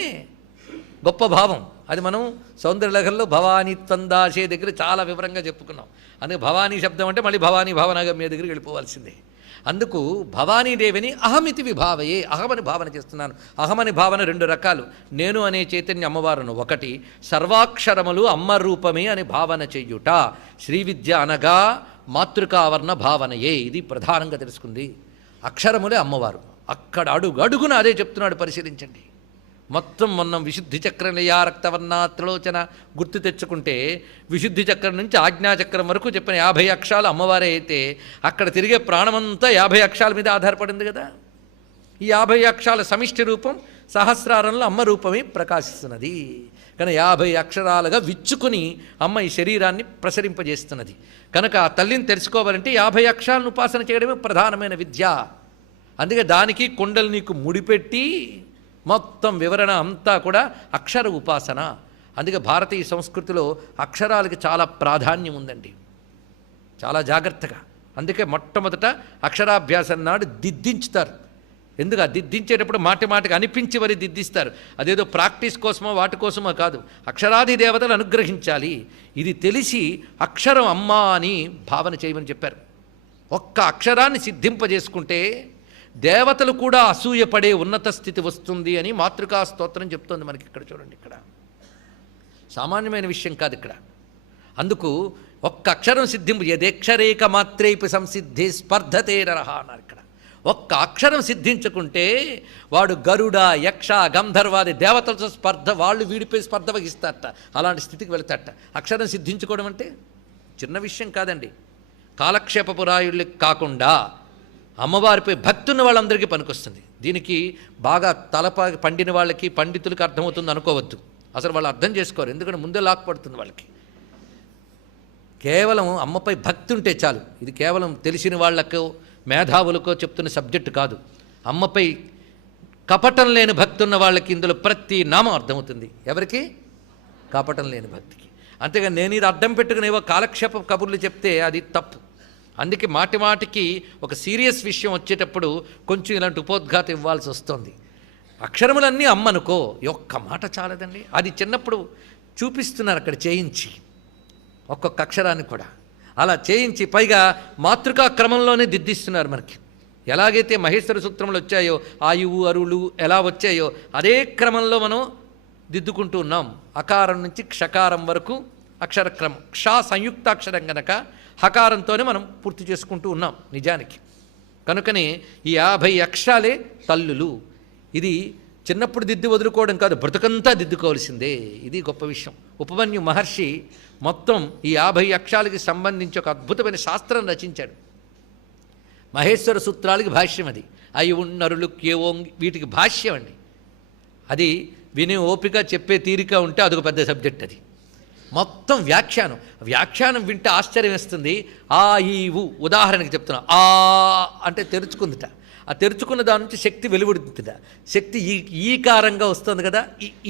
గొప్ప భావం. అది మనం సౌందర్యలహరిలో భవానీ త్వందాశే దగ్గర చాలా వివరంగా చెప్పుకున్నాం. అందుకే భవానీ శబ్దం అంటే మళ్ళీ భవానీ భావనాగమ్య దగ్గరికి వెళ్ళిపోవాల్సిందే. అందుకు భవానీదేవిని అహమితి విభావయే, అహమని భావన చేస్తున్నాను. అహమని భావన రెండు రకాలు. నేను అనే చైతన్య అమ్మవారును ఒకటి, సర్వాక్షరములు అమ్మ రూపమే అని భావన చెయ్యుట. శ్రీవిద్య అనగా మాతృకావర్ణ భావనయే. ఇది ప్రధానంగా తెలుసుకుంది. అక్షరములే అమ్మవారు. అక్కడ అడుగు అడుగున అదే చెప్తున్నాడు. పరిశీలించండి. మొత్తం మొన్న విశుద్ధి చక్రలయ రక్తవర్ణ త్రిలోచన గుర్తు తెచ్చుకుంటే విశుద్ధి చక్రం నుంచి ఆజ్ఞాచక్రం వరకు చెప్పిన 50 అక్షరాలు అమ్మవారే అయితే అక్కడ తిరిగే ప్రాణమంతా 50 అక్షరాల మీద ఆధారపడింది కదా. ఈ 50 అక్షరాల సమిష్టి రూపం సహస్రారంలో అమ్మ రూపమే ప్రకాశిస్తున్నది. కనుక 50 అక్షరాలుగా విచ్చుకుని అమ్మ ఈ శరీరాన్ని ప్రసరింపజేస్తున్నది. కనుక ఆ తల్లిని తెలుసుకోవాలంటే 50 అక్షరాలను ఉపాసన చేయడమే ప్రధానమైన విద్య. అందుకే దానికి కుండలు నీకు ముడిపెట్టి మొత్తం వివరణ అంతా కూడా అక్షర ఉపాసన. అందుకే భారతీయ సంస్కృతిలో అక్షరాలకి చాలా ప్రాధాన్యం ఉందండి, చాలా జాగ్రత్తగా. అందుకే మొట్టమొదట అక్షరాభ్యాసం నాడు దిద్దించుతారు. ఎందుకు ఆ దిద్దించేటప్పుడు మాటి మాటికి అనిపించి మరి దిద్దిస్తారు. అదేదో ప్రాక్టీస్ కోసమో వాటి కోసమో కాదు, అక్షరాది దేవతలు అనుగ్రహించాలి. ఇది తెలిసి అక్షరం అమ్మ అని భావన చేయమని చెప్పారు. ఒక్క అక్షరాన్ని సిద్ధింపజేసుకుంటే దేవతలు కూడా అసూయపడే ఉన్నత స్థితి వస్తుంది అని మాతృకా స్తోత్రం చెప్తోంది మనకి. ఇక్కడ చూడండి, ఇక్కడ సామాన్యమైన విషయం కాదు ఇక్కడ. అందుకు ఒక్క అక్షరం సిద్ధింపు, యదేక్షరేక మాత్రేపి సంసిద్ధి స్పర్ధతే నరహ అన్నారు ఇక్కడ. ఒక్క అక్షరం సిద్ధించుకుంటే వాడు గరుడ, యక్ష, గంధర్వాది దేవతలతో స్పర్ధ, వాళ్ళు వీడిపోయి స్పర్ధ వహిస్తారట. అలాంటి స్థితికి వెళతారట. అక్షరం సిద్ధించుకోవడం అంటే చిన్న విషయం కాదండి. కాలక్షేపపురాయుళ్ళకి కాకుండా అమ్మవారిపై భక్తి ఉన్న వాళ్ళందరికీ పనికొస్తుంది. దీనికి బాగా పండిన వాళ్ళకి, పండితులకి అర్థమవుతుంది అనుకోవద్దు. అసలు వాళ్ళు అర్థం చేసుకోరు, ఎందుకంటే ముందే లాక్పడుతుంది వాళ్ళకి. కేవలం అమ్మపై భక్తి ఉంటే చాలు. ఇది కేవలం తెలిసిన వాళ్ళకో మేధావులకో చెప్తున్న సబ్జెక్టు కాదు. అమ్మపై కపటం లేని భక్తి ఉన్న వాళ్ళకి ఇందులో ప్రతి నామం అర్థమవుతుంది. ఎవరికి? కపటం లేని భక్తికి. అంతేగాని నేను ఇది అడ్డం పెట్టుకుని ఏవో కాలక్షేప కబుర్లు చెప్తే అది తప్పు. అందుకే మాటి మాటికి ఒక సీరియస్ విషయం వచ్చేటప్పుడు కొంచెం ఇలాంటి ఉపోద్ఘాతం ఇవ్వాల్సి వస్తుంది. అక్షరములన్నీ అమ్మనుకో, ఒక్క మాట చాలదండి. అది చిన్నప్పుడు చూపిస్తున్నారు అక్కడ చేయించి, ఒక్కొక్క అక్షరాన్ని కూడా అలా చేయించి, పైగా మాతృకా క్రమంలోనే దిద్దిస్తున్నారు మనకి. ఎలాగైతే మహేశ్వర సూత్రములు వచ్చాయో, ఆయువు అరువులు ఎలా వచ్చాయో అదే క్రమంలో మనం దిద్దుకుంటూ ఉన్నాం. అకారం నుంచి క్షకారం వరకు అక్షరక్రమం. క్ష సంయుక్తాక్షరం గనక హకారంతోనే మనం పూర్తి చేసుకుంటూ ఉన్నాం నిజానికి. కనుకనే ఈ 50 అక్షరాలే తల్లులు. ఇది చిన్నప్పుడు దిద్దు వదులుకోవడం కాదు, బ్రతుకంతా దిద్దుకోవాల్సిందే. ఇది గొప్ప విషయం. ఉపమన్యు మహర్షి మొత్తం ఈ 50 అక్షరాలకి సంబంధించి ఒక అద్భుతమైన శాస్త్రం రచించాడు. మహేశ్వర సూత్రాలకి భాష్యం అది. అయి ఉన్నరులు కేవోంగి వీటికి భాష్యం అండి. అది విని ఓపిక చెప్పే తీరిక ఉంటే అదొక పెద్ద సబ్జెక్ట్. అది మొత్తం వ్యాఖ్యానం వింటే ఆశ్చర్యం వేస్తుంది. ఆ ఈ ఊ ఉదాహరణకి చెప్తున్నా. ఆ అంటే తెరుచుకుందిట, ఆ తెరుచుకున్న దాని నుంచి శక్తి వెలువడుతుందిట. శక్తి ఈకారంగా వస్తుంది కదా,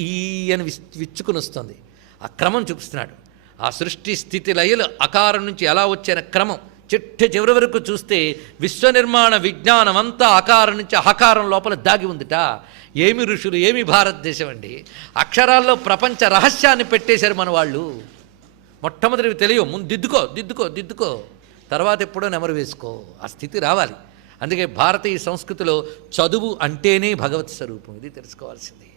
ఈ అని విచ్చుకుని వస్తుంది. ఆ క్రమం చూపిస్తున్నాడు. ఆ సృష్టి స్థితి లయలు అకారం నుంచి ఎలా వచ్చిన క్రమం చివరి వరకు చూస్తే విశ్వనిర్మాణ విజ్ఞానం అంతా అకారం నుంచి అహకారం లోపల దాగి ఉందిట. ఏమి ఋషులు, ఏమి భారతదేశం అండి. అక్షరాల్లో ప్రపంచ రహస్యాన్ని పెట్టేశారు మన వాళ్ళు. మొట్టమొదటివి తెలియవు, ముందు దిద్దుకో, తర్వాత ఎప్పుడో నెమరు వేసుకో. ఆ స్థితి రావాలి. అందుకే భారతీయ సంస్కృతిలో చదువు అంటేనే భగవత్ స్వరూపం. ఇది తెలుసుకోవాల్సింది.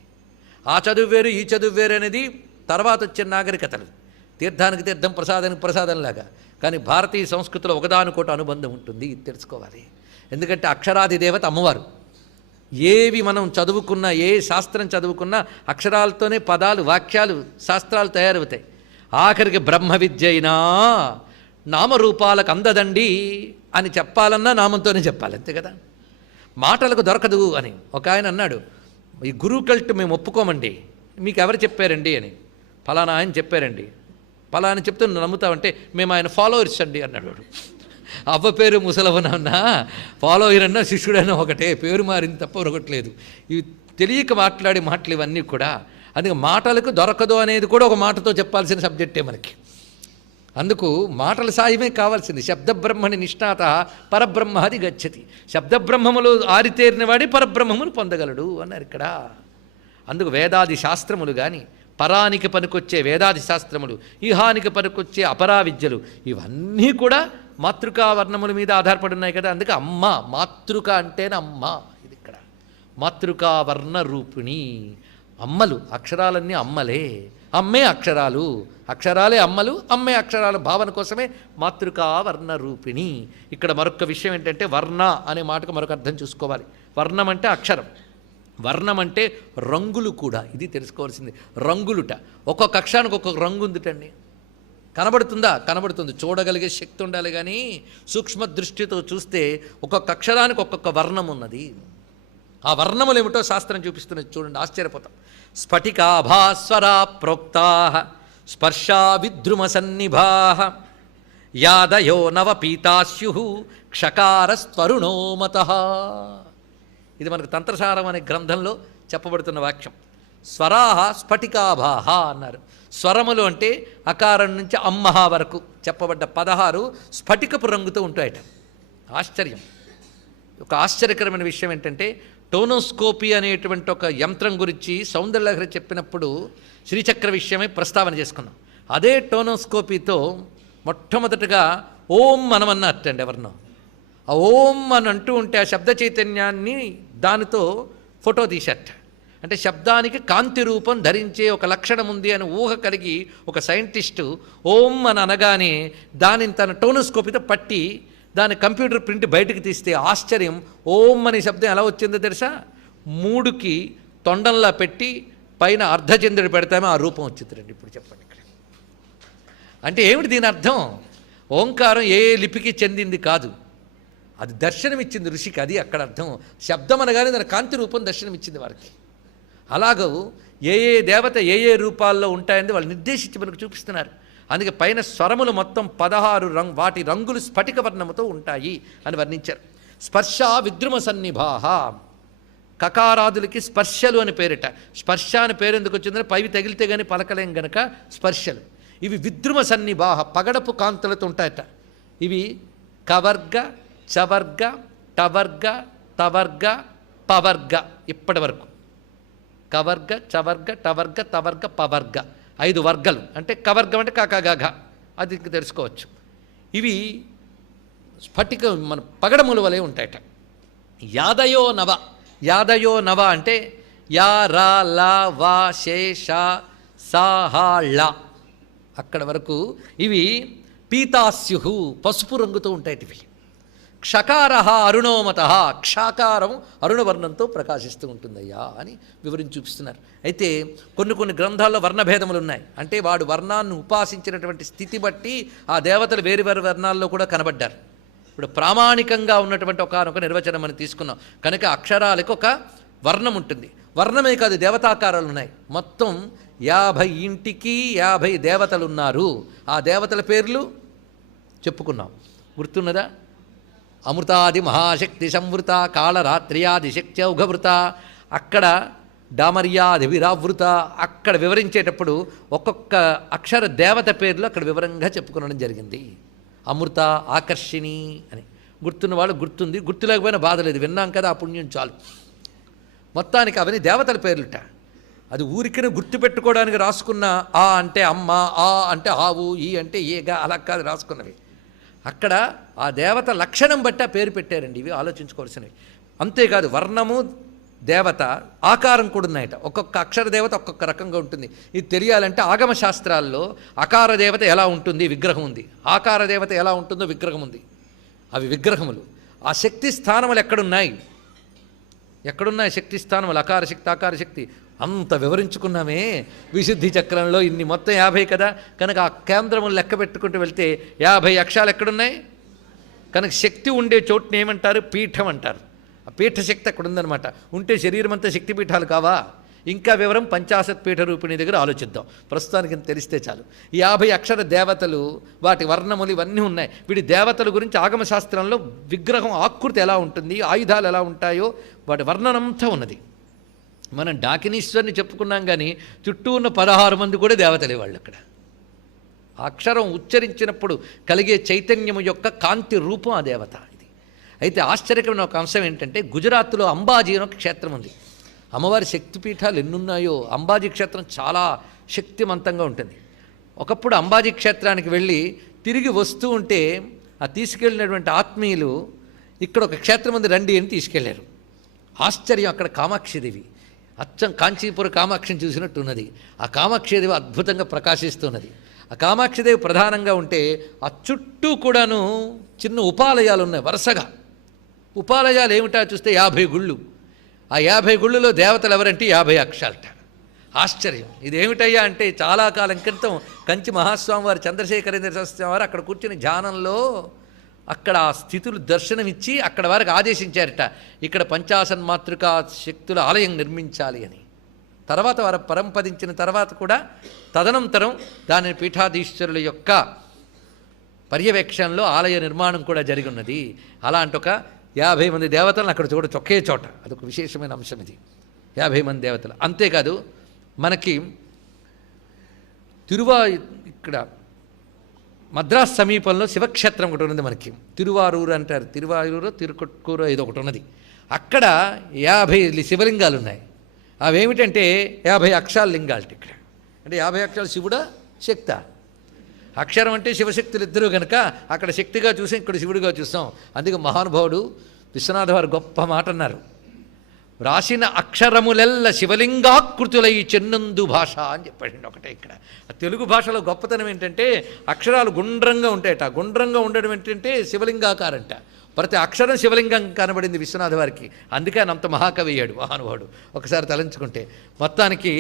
ఆ చదువు వేరు, ఈ చదువు వేరు అనేది తర్వాత వచ్చిన నాగరికతలు. తీర్థానికి తీర్థం, ప్రసాదానికి ప్రసాదంలాగా. కానీ భారతీయ సంస్కృతిలో ఒకదానికోటి అనుబంధం ఉంటుంది. ఇది తెలుసుకోవాలి. ఎందుకంటే అక్షరాది దేవత అమ్మవారు. ఏవి మనం చదువుకున్నా, ఏ శాస్త్రం చదువుకున్నా అక్షరాలతోనే పదాలు, వాక్యాలు, శాస్త్రాలు తయారవుతాయి. ఆఖరికి బ్రహ్మ విద్య అయినా నామరూపాలకు అందదండి అని చెప్పాలన్నా నామంతోనే చెప్పాలి, అంతే కదా. మాటలకు దొరకదు అని ఒక ఆయన అన్నాడు. ఈ గురువు కల్ట్ మేము ఒప్పుకోమండి, మీకు ఎవరు చెప్పారండి అని. ఫలానా ఆయన చెప్పారండి. ఫలానా చెప్తే నువ్వు నమ్ముతావంటే మేము ఆయన ఫాలోవర్స్ అండి అన్నాడు వాడు. అవ్వ పేరు ముసలవనన్నా, ఫాలోవర్ అన్నా, శిష్యుడన్నా ఒకటే, పేరు మారింది తప్ప ఒకట్లేదు. ఇవి తెలియక మాట్లాడే మాటలు ఇవన్నీ కూడా. అందుకే మాటలకు దొరకదు అనేది కూడా ఒక మాటతో చెప్పాల్సిన సబ్జెక్టే మనకి. అందుకు మాటల సాయమే కావాల్సింది. శబ్దబ్రహ్మని నిష్ణాత పరబ్రహ్మాది గచ్చతి. శబ్దబ్రహ్మములు ఆరితేరినవాడి పరబ్రహ్మమును పొందగలడు అన్నారు ఇక్కడ. అందుకు వేదాది శాస్త్రములు కానీ, పరానికి పనికొచ్చే వేదాది శాస్త్రములు, ఇహానికి పనికొచ్చే అపరా విద్యలు, ఇవన్నీ కూడా మాతృకా వర్ణముల మీద ఆధారపడి ఉన్నాయి కదా. అందుకే అమ్మ, మాతృక అంటేనే అమ్మ. ఇది ఇక్కడ మాతృకా వర్ణ రూపిణి. అమ్మలు, అక్షరాలన్నీ అమ్మలే, అమ్మే అక్షరాలు, అక్షరాలే అమ్మలు, అమ్మే అక్షరాల భావన కోసమే మాతృకా వర్ణ రూపిణి. ఇక్కడ మరొక విషయం ఏంటంటే, వర్ణ అనే మాటకు మరొక అర్థం చూసుకోవాలి. వర్ణం అంటే అక్షరం, వర్ణం అంటే రంగులు కూడా. ఇది తెలుసుకోవాల్సింది. రంగులుట, ఒక్కొక్క అక్షరానికి ఒక్కొక్క రంగు ఉందిటండి. కనబడుతుందా? కనబడుతుంది. చూడగలిగే శక్తి ఉండాలి. కానీ సూక్ష్మ దృష్టితో చూస్తే ఒక్కొక్క అక్షరానికి ఒక్కొక్క వర్ణం ఉన్నది. ఆ వర్ణములు ఏమిటో శాస్త్రం చూపిస్తున్నది. చూడండి, ఆశ్చర్యపోతాం. స్ఫటికాభాస్వరా ప్రోక్తా స్పర్శా విద్రుమ సన్నిభా యాదయో నవపీతాస్యు క్షకారస్వరుణోమత. ఇది మనకు తంత్రసారం అనే గ్రంథంలో చెప్పబడుతున్న వాక్యం. స్వరాహ స్ఫటికాభాహ అన్నారు. స్వరములు అంటే అకారం నుంచి అమ్మహ వరకు చెప్పబడ్డ 16 స్ఫటికపు రంగుతో ఉంటాయట. ఆశ్చర్యం. ఒక ఆశ్చర్యకరమైన విషయం ఏంటంటే, టోనోస్కోపీ అనేటువంటి ఒక యంత్రం గురించి సౌందర్యలహరి చెప్పినప్పుడు శ్రీచక్ర విషయమై ప్రస్తావన చేసుకున్నాం. అదే టోనోస్కోపీతో మొట్టమొదటగా ఓం మనమన్నట్టండి ఎవరినో. ఆ ఓం అని అంటూ ఉంటే ఆ శబ్ద చైతన్యాన్ని దానితో ఫోటో తీసేట. అంటే శబ్దానికి కాంతి రూపం ధరించే ఒక లక్షణం ఉంది అని ఊహ కలిగి ఒక సైంటిస్టు ఓం అని అనగానే దానిని తన టోనోస్కోపీతో పట్టి దాని కంప్యూటర్ ప్రింట్ బయటకు తీస్తే ఆశ్చర్యం. ఓం అనే శబ్దం ఎలా వచ్చిందో తెలుసా? 3కి తొండంలా పెట్టి పైన అర్ధచంద్రుడు పెడతామే ఆ రూపం వచ్చిందండి. ఇప్పుడు చెప్పండి ఇక్కడ. అంటే ఏమిటి దీని అర్థం? ఓంకారం ఏ లిపికి చెందింది కాదు, అది దర్శనమిచ్చింది ఋషికి. అది అక్కడ అర్థం. శబ్దం అనగానే దాని కాంతి రూపం దర్శనమిచ్చింది వారికి. అలాగూ ఏ ఏ దేవత ఏ ఏ రూపాల్లో ఉంటాయని వాళ్ళు నిర్దేశించి మనకు చూపిస్తున్నారు. అందుకే పైన స్వరములు మొత్తం 16 వాటి రంగులు స్ఫటిక వర్ణముతో ఉంటాయి అని వర్ణించారు. స్పర్శ విద్రుమ సన్నిభాహ. కకారాదులకి స్పర్శలు అని పేరిట. స్పర్శ అని పేరు ఎందుకు వచ్చిందని పైవి తగిలితే కానీ పలకలేం గనక స్పర్శలు. ఇవి విద్రుమ సన్నిభాహ, పగడపు కాంతులతో ఉంటాయట. ఇవి కవర్గ, చవర్గ, టవర్గ, తవర్గ, పవర్గ. ఇప్పటి వరకు కవర్గ, చవర్గ, టవర్గ, తవర్గ, పవర్గ, 5 వర్గాలు. అంటే కవర్గం అంటే కాకాగాఘ, అది ఇంక తెలుసుకోవచ్చు. ఇవి స్ఫటిక మన పగడముల వలె ఉంటాయట. యాదయో నవ, యాదయో నవ అంటే యా రా లా వా శేష సా హా ళ అక్కడ వరకు ఇవి పీతాస్యు, పసుపు రంగుతో ఉంటాయి. ఇవి క్షకార అరుణోమత, క్షాకారం అరుణవర్ణంతో ప్రకాశిస్తూ ఉంటుందయ్యా అని వివరించి చూపిస్తున్నారు. అయితే కొన్ని గ్రంథాల్లో వర్ణభేదములు ఉన్నాయి. అంటే వాడు వర్ణాన్ని ఉపాసించినటువంటి స్థితి బట్టి ఆ దేవతలు వేరు వేరు వర్ణాల్లో కూడా కనబడ్డారు. ఇప్పుడు ప్రామాణికంగా ఉన్నటువంటి ఒకనొక నిర్వచనం మనం తీసుకున్నాం కనుక అక్షరాలకు ఒక వర్ణం ఉంటుంది. వర్ణమే కాదు, దేవతాకారాలు ఉన్నాయి. మొత్తం 50 ఇంటికి 50 దేవతలు ఉన్నారు. ఆ దేవతల పేర్లు చెప్పుకున్నాం, గుర్తున్నదా? అమృతాది మహాశక్తి సంవృత, కాళరాత్ర్యాది శక్తి ఔఘవృత, అక్కడ డామర్యాది విరావృత, అక్కడ వివరించేటప్పుడు ఒక్కొక్క అక్షర దేవత పేర్లు అక్కడ వివరంగా చెప్పుకోవడం జరిగింది. అమృత, ఆకర్షిణి అని గుర్తున్న వాళ్ళు గుర్తుంది, గుర్తు లేకపోయినా బాధ లేదు, విన్నాం కదా ఆ పుణ్యం చాలు. మొత్తానికి అవన్నీ దేవతల పేర్లుట. అది ఊరికనే గుర్తుపెట్టుకోవడానికి రాసుకున్న ఆ అంటే అమ్మ, ఆ అంటే ఆవు, ఈ అంటే ఏగా, అలా కాదు రాసుకున్నవి. అక్కడ ఆ దేవత లక్షణం బట్టి ఆ పేరు పెట్టారండి. ఇవి ఆలోచించుకోవాల్సినవి. అంతేకాదు వర్ణము దేవత ఆకారం కూడా ఉన్నాయట. ఒక్కొక్క అక్షర దేవత ఒక్కొక్క రకంగా ఉంటుంది. ఇది తెలియాలంటే ఆగమ శాస్త్రాల్లో అకార దేవత ఎలా ఉంటుంది విగ్రహం ఉంది, ఆకార దేవత ఎలా ఉంటుందో విగ్రహం ఉంది. అవి విగ్రహములు. ఆ శక్తి స్థానములు ఎక్కడున్నాయి శక్తి స్థానములు, అకార శక్తి, ఆకార శక్తి అంత వివరించుకున్నామే విశుద్ధి చక్రంలో. ఇన్ని మొత్తం 50 కదా, కనుక ఆ కేంద్రములు లెక్క పెట్టుకుంటూ వెళ్తే 50 అక్షరాలు ఎక్కడున్నాయి. కనుక శక్తి ఉండే చోటుని ఏమంటారు? పీఠం అంటారు. ఆ పీఠశక్తి అక్కడ ఉందన్నమాట. ఉంటే శరీరం అంతా శక్తిపీఠాలు కావా? ఇంకా వివరం పంచాశత్ పీఠ రూపిణి దగ్గర ఆలోచిద్దాం. ప్రస్తుతానికి తెలిస్తే చాలు. ఈ 50 అక్షర దేవతలు, వాటి వర్ణములు ఇవన్నీ ఉన్నాయి. వీడి దేవతల గురించి ఆగమశాస్త్రంలో విగ్రహం ఆకృతి ఎలా ఉంటుంది, ఆయుధాలు ఎలా ఉంటాయో వాటి వర్ణనంతా ఉన్నది. మనం డాకినీశ్వరిని చెప్పుకున్నాం కానీ చుట్టూ ఉన్న 16 మంది కూడా దేవతలే వాళ్ళు. అక్కడ అక్షరం ఉచ్చరించినప్పుడు కలిగే చైతన్యము యొక్క కాంతి రూపం ఆ దేవత. ఇది అయితే ఆశ్చర్యకరమైన ఒక అంశం ఏంటంటే, గుజరాత్లో అంబాజీ అని ఒక క్షేత్రం ఉంది. అమ్మవారి శక్తిపీఠాలు ఎన్నున్నాయో అంబాజీ క్షేత్రం చాలా శక్తివంతంగా ఉంటుంది. ఒకప్పుడు అంబాజీ క్షేత్రానికి వెళ్ళి తిరిగి వస్తూ ఉంటే ఆ తీసుకెళ్ళినటువంటి ఆత్మీయులు ఇక్కడ ఒక క్షేత్రం ఉంది రండి అని తీసుకెళ్లారు. ఆశ్చర్యం, అక్కడ కామాక్షిదేవి, అచ్చం కాంచీపుర కామాక్షిని చూసినట్టు ఉన్నది. ఆ కామాక్షిదేవి అద్భుతంగా ప్రకాశిస్తున్నది. ఆ కామాక్షిదేవి ప్రధానంగా ఉంటే ఆ చుట్టూ కూడాను చిన్న ఉపాలయాలు ఉన్నాయి వరుసగా. ఉపాలయాలు ఏమిటా చూస్తే 50 గుళ్ళు. ఆ 50 గుళ్ళలో దేవతలు ఎవరంటే 50 అక్షరాలట. ఆశ్చర్యం. ఇదేమిటయ్యా అంటే చాలా కాలం క్రితం కంచి మహాస్వామి వారు, చంద్రశేఖరేంద్ర సరస్వామి వారు అక్కడ కూర్చుని ధ్యానంలో అక్కడ ఆ స్థితులు దర్శనమిచ్చి అక్కడ వారికి ఆదేశించారట, ఇక్కడ పంచాశన్మాతృకా శక్తుల ఆలయం నిర్మించాలి అని. తర్వాత వారు పరంపదించిన తర్వాత కూడా తదనంతరం దాని పీఠాధీశ్వరుల యొక్క పర్యవేక్షణలో ఆలయ నిర్మాణం కూడా జరిగి ఉన్నది. అలాంటి ఒక 50 మంది దేవతలను అక్కడ చూడొచ్చు ఒకే చోట. అదొక విశేషమైన అంశం ఇది, 50 మంది దేవతలు. అంతేకాదు మనకి ఇక్కడ మద్రాస్ సమీపంలో శివక్షేత్రం ఒకటి ఉన్నది మనకి. తిరువారూరు అంటారు, తిరువారూరు తిరుకొట్కూరు ఏదో ఒకటి ఉన్నది. అక్కడ 50 శివలింగాలు ఉన్నాయి. అవేమిటంటే 50 అక్షరాల లింగాలు. ఇక్కడ అంటే 50 అక్షరాలు శివుడా శక్తా? అక్షరం అంటే శివశక్తులు ఇద్దరు కనుక అక్కడ శక్తిగా చూసాం, ఇక్కడ శివుడిగా చూసాం. అందుకే మహానుభావుడు విశ్వనాథ వారు గొప్ప మాట అన్నారు, రాసిన అక్షరములెల్ల శివలింగాకృతులై చెన్నందు భాష అని చెప్పాడండి. ఒకటే ఇక్కడ తెలుగు భాషలో గొప్పతనం ఏంటంటే అక్షరాలు గుండ్రంగా ఉంటాయట. గుండ్రంగా ఉండడం ఏంటంటే శివలింగాకారంట. ప్రతి అక్షరం శివలింగం కనబడింది విశ్వనాథ వారికి. అందుకే ఆయన అంత మహాకవి అయ్యాడు మహానుభావుడు. ఒకసారి తలంచుకుంటే మొత్తానికి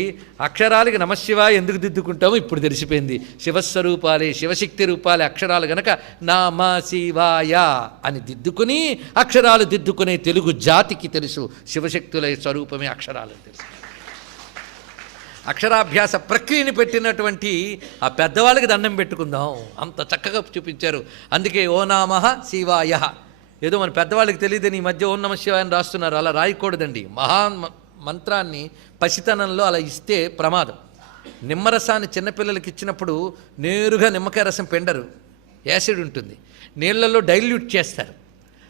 అక్షరాలకి నమశివాయ ఎందుకు దిద్దుకుంటామో ఇప్పుడు తెలిసిపోయింది. శివస్వరూపాలే, శివశక్తి రూపాలే అక్షరాలు గనక నమ శివాయ అని దిద్దుకుని అక్షరాలు దిద్దుకునే తెలుగు జాతికి తెలుసు శివశక్తుల స్వరూపమే అక్షరాలు తెలుసు. అక్షరాభ్యాస ప్రక్రియని పెట్టినటువంటి ఆ పెద్దవాళ్ళకి దండం పెట్టుకుందాం, అంత చక్కగా చూపించారు. అందుకే ఓ నామః శివాయ. ఏదో మన పెద్దవాళ్ళకి తెలియదని ఈ మధ్య ఓం నమః శివాయ అని రాస్తున్నారు. అలా రాయకూడదండి. మంత్రాన్ని పసితనంలో అలా ఇస్తే ప్రమాదం. నిమ్మరసాన్ని చిన్నపిల్లలకి ఇచ్చినప్పుడు నేరుగా నిమ్మకాయ రసం పిండరు, యాసిడ్ ఉంటుంది, నీళ్లలో డైల్యూట్ చేస్తారు.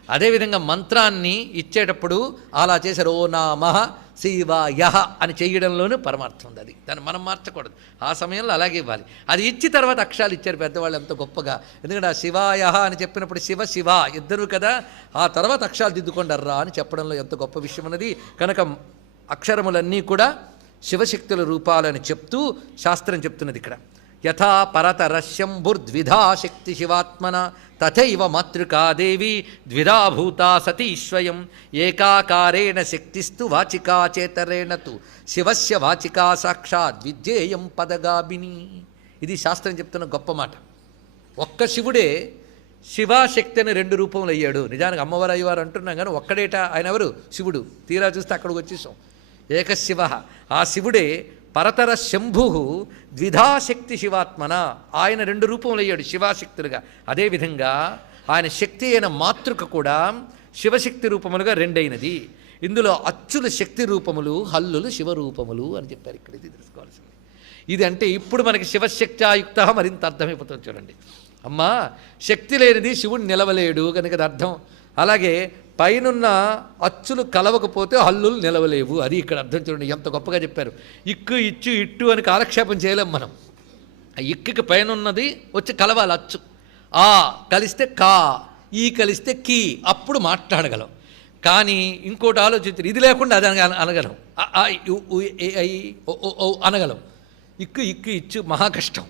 అదేవిధంగా మంత్రాన్ని ఇచ్చేటప్పుడు అలా చేశారు. ఓ నామః శివాయ అని చేయడంలోనూ పరమార్థం ఉంది. అది దాన్ని మనం మార్చకూడదు. ఆ సమయంలో అలాగే ఇవ్వాలి. అది ఇచ్చి తర్వాత అక్షరాలు ఇచ్చారు పెద్దవాళ్ళు ఎంత గొప్పగా. ఎందుకంటే ఆ శివాయ అని చెప్పినప్పుడు శివ శివ ఇద్దరు కదా, ఆ తర్వాత అక్షరాలు దిద్దుకొండర్రా అని చెప్పడంలో ఎంత గొప్ప విషయం ఉన్నది. కనుక అక్షరములన్నీ కూడా శివశక్తుల రూపాలని చెప్తూ శాస్త్రం చెప్తున్నది ఇక్కడ. యథా పరతర శంభుర్ద్విధా శక్తి శివాత్మన తథైవ మాతృకాదేవి ద్విధా భూతా సతీ స్వయం ఏకాకారేణ శక్తిస్తు వాచికా చేతరేణ తు శివస్య వాచికా సాక్షాత్ విద్యేయం పదగాభిని. ఇది శాస్త్రం చెప్తున్న గొప్ప మాట. ఒక్క శివుడే శివాశక్తి అని 2 రూపములు అయ్యాడు. నిజానికి అమ్మవారు అయ్యవారు అంటున్నాం కానీ ఒక్కడేట ఆయన ఎవరు? శివుడు. తీరా చూస్తే అక్కడికి వచ్చేసాం. ఏకశివ, ఆ శివుడే పరతర శంభు ద్విధాశక్తి శివాత్మన, ఆయన 2 రూపములు అయ్యాడు శివాశక్తులుగా. అదేవిధంగా ఆయన శక్తి అయిన మాతృక కూడా శివశక్తి రూపములుగా 2 అయినది. ఇందులో అచ్చుల శక్తి రూపములు, హల్లులు శివరూపములు అని చెప్పారు. ఇక్కడ ఇది తెలుసుకోవాల్సింది. ఇది అంటే ఇప్పుడు మనకి శివశక్త్యాయుక్త మరింత అర్థమైపోతుంది. చూడండి, అమ్మా శక్తి లేనిది శివుడు నిలవలేడు కనుక అది అర్థం. అలాగే పైనున్న అచ్చులు కలవకపోతే హల్లులు నిలవలేవు, అది ఇక్కడ అర్థం. చూడండి ఎంత గొప్పగా చెప్పారు. ఇక్కు ఇచ్చు ఇట్టు అని కాలక్షేపం చేయలేం మనం. ఆ ఇక్కుకి పైన ఉన్నది వచ్చి కలవాలి అచ్చు. ఆ కలిస్తే కా, ఈ కలిస్తే కీ, అప్పుడు మాట్లాడగలం. కానీ ఇంకోటి ఆలోచించారు, ఇది లేకుండా అది అనగలం. అనగలం. ఇక్కు ఇక్కు ఇచ్చు మహా కష్టం.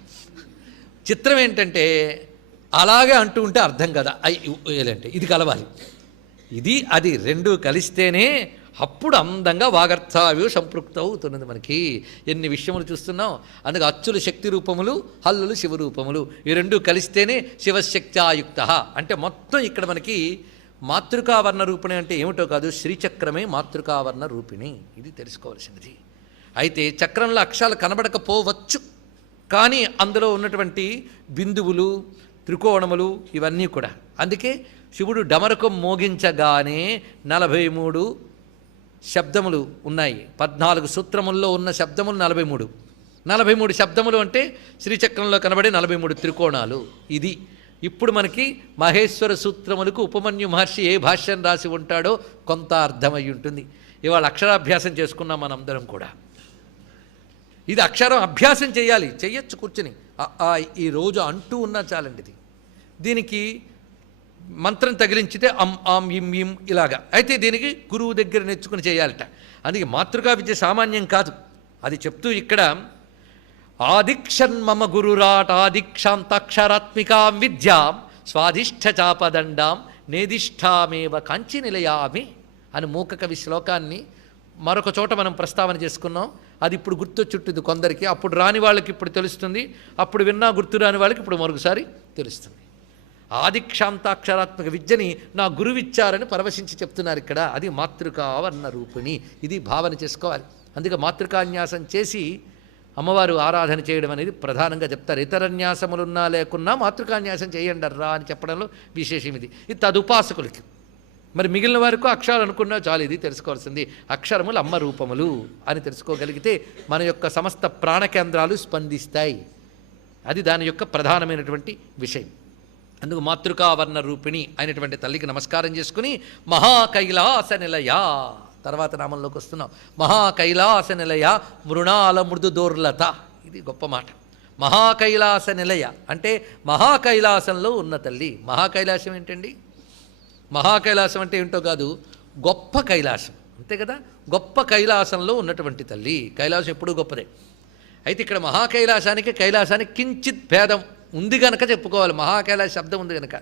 చిత్రం ఏంటంటే అలాగే అంటూ ఉంటే అర్థం కదా. ఏలంటే ఇది కలవాలి, ఇది అది 2 కలిస్తేనే అప్పుడు అందంగా వాగర్థావ్యూ సంపృక్త అవుతున్నది. మనకి ఎన్ని విషయములు చూస్తున్నాం. అందుకే అచ్చులు శక్తి రూపములు, హల్లులు శివరూపములు, ఈ 2 కలిస్తేనే శివశక్త్యాయుక్త. అంటే మొత్తం ఇక్కడ మనకి మాతృకావర్ణ రూపిణి అంటే ఏమిటో కాదు, శ్రీచక్రమే మాతృకావర్ణ రూపిణి. ఇది తెలుసుకోవాల్సినది. అయితే చక్రంలో అక్షరాలు కనబడకపోవచ్చు, కానీ అందులో ఉన్నటువంటి బిందువులు, త్రికోణములు ఇవన్నీ కూడా. అందుకే శివుడు డమరకం మోగించగానే 43 శబ్దములు ఉన్నాయి. 14 సూత్రముల్లో ఉన్న శబ్దములు 43. 43 శబ్దములు అంటే శ్రీచక్రంలో కనబడే 43 త్రికోణాలు. ఇది ఇప్పుడు మనకి మహేశ్వర సూత్రములకు ఉపమన్యు మహర్షి ఏ భాష్యం రాసి ఉంటాడో కొంత అర్థమై ఉంటుంది. ఇవాళ అక్షరాభ్యాసం చేసుకున్నాం మనందరం కూడా. ఇది అక్షరం అభ్యాసం చేయాలి, చెయ్యొచ్చు కూర్చుని. ఈ రోజు అంటూ ఉన్నా చాలండి. ఇది దీనికి మంత్రం తగిలించితే అం ఆం ఇం ఇం ఇలాగా. అయితే దీనికి గురువు దగ్గర నేర్చుకుని చేయాలట. అందుకే మాతృకా విద్య సామాన్యం కాదు. అది చెప్తూ ఇక్కడ ఆదిక్షన్మమ గురురాట్ ఆదిక్షాంతాక్షరాత్మికాం విద్యాం స్వాధిష్ఠచాపదండాం నేదిష్టామేవ కాంచి నిలయామి అని మూక కవి శ్లోకాన్ని మరొక చోట మనం ప్రస్తావన చేసుకున్నాం. అది ఇప్పుడు గుర్తొచ్చుంటుంది కొందరికి, అప్పుడు రాని వాళ్ళకి ఇప్పుడు తెలుస్తుంది, అప్పుడు విన్నా గుర్తు రాని వాళ్ళకి ఇప్పుడు మరొకసారి తెలుస్తుంది. ఆదిక్షాంతాక్షరాత్మక విద్యని నా గురువిచ్చారని పరవశించి చెప్తున్నారు ఇక్కడ. అది మాతృకావర్ణ రూపిణి. ఇది భావన చేసుకోవాలి. అందుకే మాతృకాన్యాసం చేసి అమ్మవారు ఆరాధన చేయడం అనేది ప్రధానంగా చెప్తారు. ఇతర న్యాసములున్నా లేకున్నా మాతృకాన్యాసం చేయండి అర్రా అని చెప్పడంలో విశేషం ఇది. ఇది తదుపాసకులకి. మరి మిగిలిన వరకు అక్షరాలు అనుకున్నా చాలు. ఇది తెలుసుకోవాల్సింది. అక్షరములు అమ్మ రూపములు అని తెలుసుకోగలిగితే మన యొక్క సమస్త ప్రాణకేంద్రాలు స్పందిస్తాయి. అది దాని యొక్క ప్రధానమైనటువంటి విషయం. అందుకు మాతృకావర్ణ రూపిణి అయినటువంటి తల్లికి నమస్కారం చేసుకుని మహాకైలాస నిలయ తర్వాత నామంలోకి వస్తున్నాం. మహాకైలాస నిలయ మృణాల మృదు దోర్లత. ఇది గొప్ప మాట. మహాకైలాస నిలయ అంటే మహాకైలాసంలో ఉన్న తల్లి. మహాకైలాసం ఏంటండి? మహాకైలాసం అంటే ఏంటో కాదు, గొప్ప కైలాసం, అంతే కదా. గొప్ప కైలాసంలో ఉన్నటువంటి తల్లి. కైలాసం ఎప్పుడూ గొప్పదే. అయితే ఇక్కడ మహాకైలాసానికి కైలాసానికి కించిత్ భేదం ఉంది కనుక చెప్పుకోవాలి. మహాకైలాస శబ్దం ఉంది కనుక.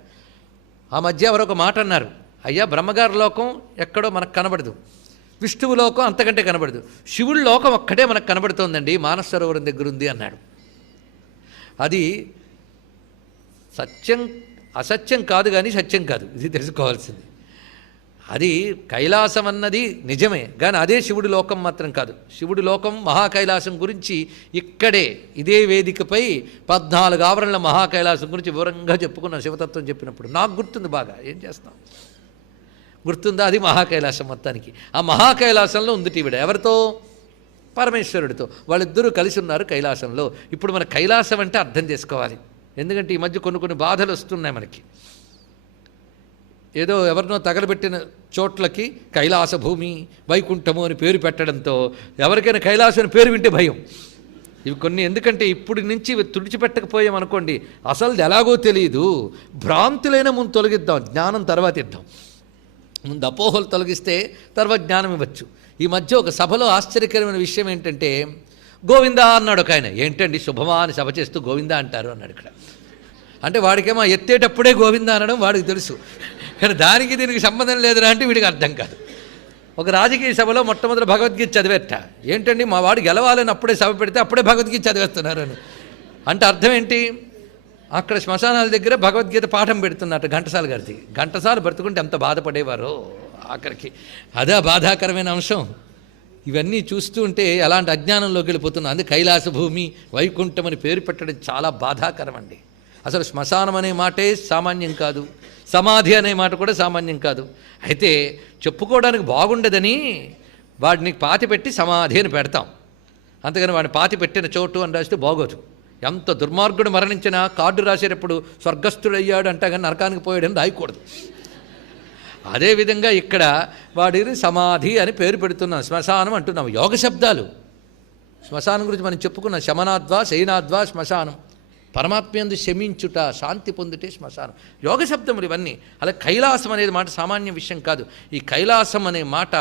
ఆ మధ్య ఎవరొక మాట అన్నారు, అయ్యా బ్రహ్మగారి లోకం ఎక్కడో మనకు కనబడదు, విష్ణువు లోకం అంతకంటే కనబడదు, శివుడి లోకం ఒక్కటే మనకు కనబడుతోందండి, మానస సరోవరం దగ్గర ఉంది అన్నాడు. అది సత్యం అసత్యం కాదు, కానీ సత్యం కాదు. ఇది తెలుసుకోవాల్సింది. అది కైలాసం అన్నది నిజమే, కానీ అదే శివుడి లోకం మాత్రం కాదు. శివుడి లోకం మహాకైలాసం గురించి ఇక్కడే ఇదే వేదికపై 14 ఆవరణల మహాకైలాసం గురించి వివరంగా చెప్పుకున్నాం శివతత్వం చెప్పినప్పుడు. నాకు గుర్తుంది బాగా. ఏం చేస్తాం, గుర్తుందా? అది మహాకైలాసం మొత్తానికి. ఆ మహాకైలాసంలో ఉంది ఈవిడ. ఎవరితో? పరమేశ్వరుడితో. వాళ్ళిద్దరూ కలిసి ఉన్నారు కైలాసంలో. ఇప్పుడు మన కైలాసం అంటే అర్థం చేసుకోవాలి. ఎందుకంటే ఈ మధ్య కొన్ని బాధలు వస్తున్నాయి మనకి. ఏదో ఎవరినో తగలబెట్టిన చోట్లకి కైలాస భూమి, వైకుంఠము అని పేరు పెట్టడంతో ఎవరికైనా కైలాసం అని పేరు వింటే భయం. ఇవి కొన్ని ఎందుకంటే ఇప్పుడు నుంచి తుడిచిపెట్టకపోయామనుకోండి అసలు ఎలాగో తెలియదు. భ్రాంతులైన ముందు తొలగిద్దాం, జ్ఞానం తర్వాత ఇద్దాం. ముందు అపోహలు తొలగిస్తే తర్వాత జ్ఞానం ఇవ్వచ్చు. ఈ మధ్య ఒక సభలో ఆశ్చర్యకరమైన విషయం ఏంటంటే గోవిందా అన్నాడు ఒక ఆయన. ఏంటండి శుభమా అని సభ చేస్తూ గోవిందా అంటారు అన్నాడు. ఇక్కడ అంటే వాడికేమో ఎత్తేటప్పుడే గోవిందా అనడం వాడికి తెలుసు, కానీ దానికి దీనికి సంబంధం లేదురా అంటే వీడికి అర్థం కాదు. ఒక రాజకీయ సభలో మొట్టమొదటి భగవద్గీత చదివేట. ఏంటండి మా వాడు గెలవాలని అప్పుడే సభ పెడితే అప్పుడే భగవద్గీత చదివేస్తున్నారు అని. అంటే అర్థం ఏంటి? అక్కడ శ్మశానాల దగ్గర భగవద్గీత పాఠం పెడుతున్నట్టు ఘంటసాల గారిది. ఘంటసాల బ్రతుకుంటే ఎంత బాధపడేవారో ఆఖరికి. అదే బాధాకరమైన అంశం. ఇవన్నీ చూస్తూ ఉంటే అలాంటి అజ్ఞానంలోకి వెళ్ళిపోతున్నాం. అందుకే కైలాస భూమి, వైకుంఠం అని పేరు పెట్టడం చాలా బాధాకరం అండి. అసలు శ్మశానం అనే మాటే సామాన్యం కాదు, సమాధి అనే మాట కూడా సామాన్యం కాదు. అయితే చెప్పుకోవడానికి బాగుండదని వాడిని పాతి పెట్టి సమాధి అని పెడతాం. అంతేగాని వాడిని పాతి పెట్టిన చోటు అని రాస్తే బాగోదు. ఎంత దుర్మార్గుడు మరణించినా కార్డు రాసేటప్పుడు స్వర్గస్థుడయ్యాడు అంటా కానీ నరకానికి పోయాడని రాయకూడదు. అదేవిధంగా ఇక్కడ వాడిని సమాధి అని పేరు పెడుతున్నాం, శ్మశానం అంటున్నాం. యోగ శబ్దాలు. శ్మశానం గురించి మనం చెప్పుకున్నాం. శమనాద్వా శయనాద్వా శ్మశానం, పరమాత్మయందు శమించుట, శాంతి పొందుటే శ్మశానం. యోగ శబ్దములు ఇవన్నీ. అలా కైలాసం అనేది మాట సామాన్య విషయం కాదు. ఈ కైలాసం అనే మాట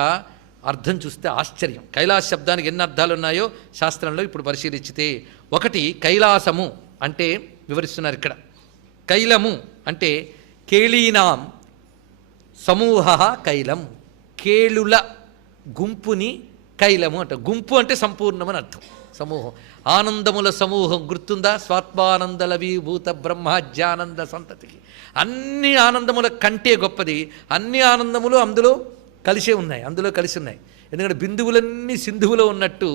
అర్థం చూస్తే ఆశ్చర్యం. కైలాస శబ్దానికి ఎన్ని అర్థాలు ఉన్నాయో శాస్త్రంలో ఇప్పుడు పరిశీలించితే, ఒకటి కైలాసము అంటే వివరిస్తున్నారు ఇక్కడ. కైలము అంటే కేళీనాం సమూహ కైలం, కేళుల గుంపుని కైలము అంట. గుంపు అంటే సంపూర్ణమని అర్థం. సమూహం, ఆనందముల సమూహం గుర్తుందా? స్వాత్మానందలవీభూత బ్రహ్మాజ్యానంద సంతతికి. అన్ని ఆనందముల కంటే గొప్పది. అన్ని ఆనందములు అందులో కలిసే ఉన్నాయి, అందులో కలిసి ఉన్నాయి. ఎందుకంటే బిందువులన్నీ సింధువులో ఉన్నట్టు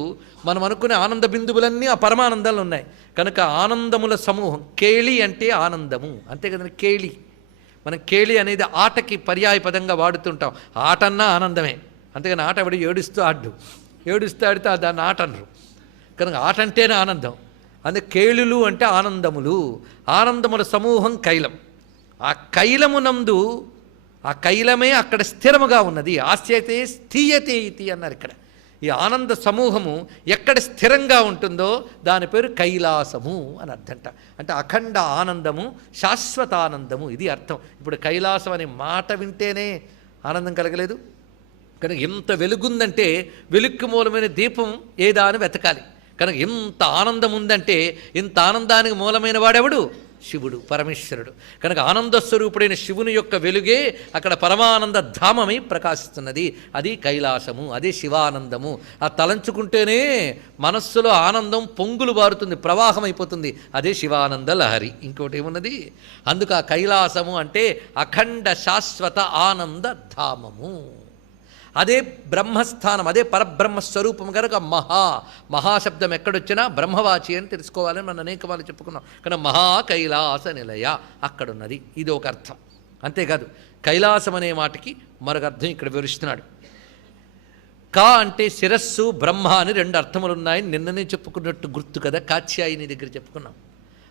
మనం అనుకునే ఆనంద బిందువులన్నీ ఆ పరమానందాలు ఉన్నాయి. కనుక ఆనందముల సమూహం. కేళి అంటే ఆనందము, అంతే కదండి. కేళి, మనం కేళి అనేది ఆటకి పర్యాయ పదంగా వాడుతుంటాం. ఆట అన్నా ఆనందమే, అంతేగాని ఆట ఆవిడ ఏడుస్తూ ఆడితే దాన్ని ఆట అనరు. కనుక ఆట అంటేనే ఆనందం. అందుకే కేళులు అంటే ఆనందములు, ఆనందముల సమూహం కైలం. ఆ కైలమునందు ఆ కైలమే అక్కడ స్థిరముగా ఉన్నది. ఆస్యతే స్థీయతే ఇది అన్నారు ఇక్కడ. ఈ ఆనంద సమూహము ఎక్కడ స్థిరంగా ఉంటుందో దాని పేరు కైలాసము అని అర్థంట. అంటే అఖండ ఆనందము, శాశ్వతానందము, ఇది అర్థం. ఇప్పుడు కైలాసం అనే మాట వింటేనే ఆనందం కలగలేదు. కనుక ఎంత వెలుగుందంటే వెలుక్కు మూలమైన దీపం ఏదా అని వెతకాలి. కనుక ఎంత ఆనందం ఉందంటే ఇంత ఆనందానికి మూలమైన వాడెవడు? శివుడు, పరమేశ్వరుడు. కనుక ఆనందస్వరూపుడైన శివుని యొక్క వెలుగే అక్కడ పరమానంద ధామమై ప్రకాశిస్తున్నది. అది కైలాసము, అదే శివానందము. ఆ తలంచుకుంటేనే మనస్సులో ఆనందం పొంగులు బారుతుంది, ప్రవాహం అయిపోతుంది. అదే శివానంద లహరి. ఇంకోటి ఏమున్నది? అందుకు ఆ కైలాసము అంటే అఖండ శాశ్వత ఆనంద ధామము. అదే బ్రహ్మస్థానం, అదే పరబ్రహ్మస్వరూపం. కనుక మహాశబ్దం ఎక్కడొచ్చినా బ్రహ్మవాచి అని తెలుసుకోవాలని మనం అనేక వాళ్ళు చెప్పుకున్నాం. కనుక మహాకైలాస నిలయ అక్కడున్నది, ఇది ఒక అర్థం. అంతేకాదు కైలాసం అనే మాటకి మరొక అర్థం ఇక్కడ వివరిస్తున్నాడు. కా అంటే శిరస్సు, బ్రహ్మ అని రెండు అర్థములు ఉన్నాయని నిన్ననే చెప్పుకున్నట్టు గుర్తు కదా, కాత్యాయని దగ్గర చెప్పుకున్నాం.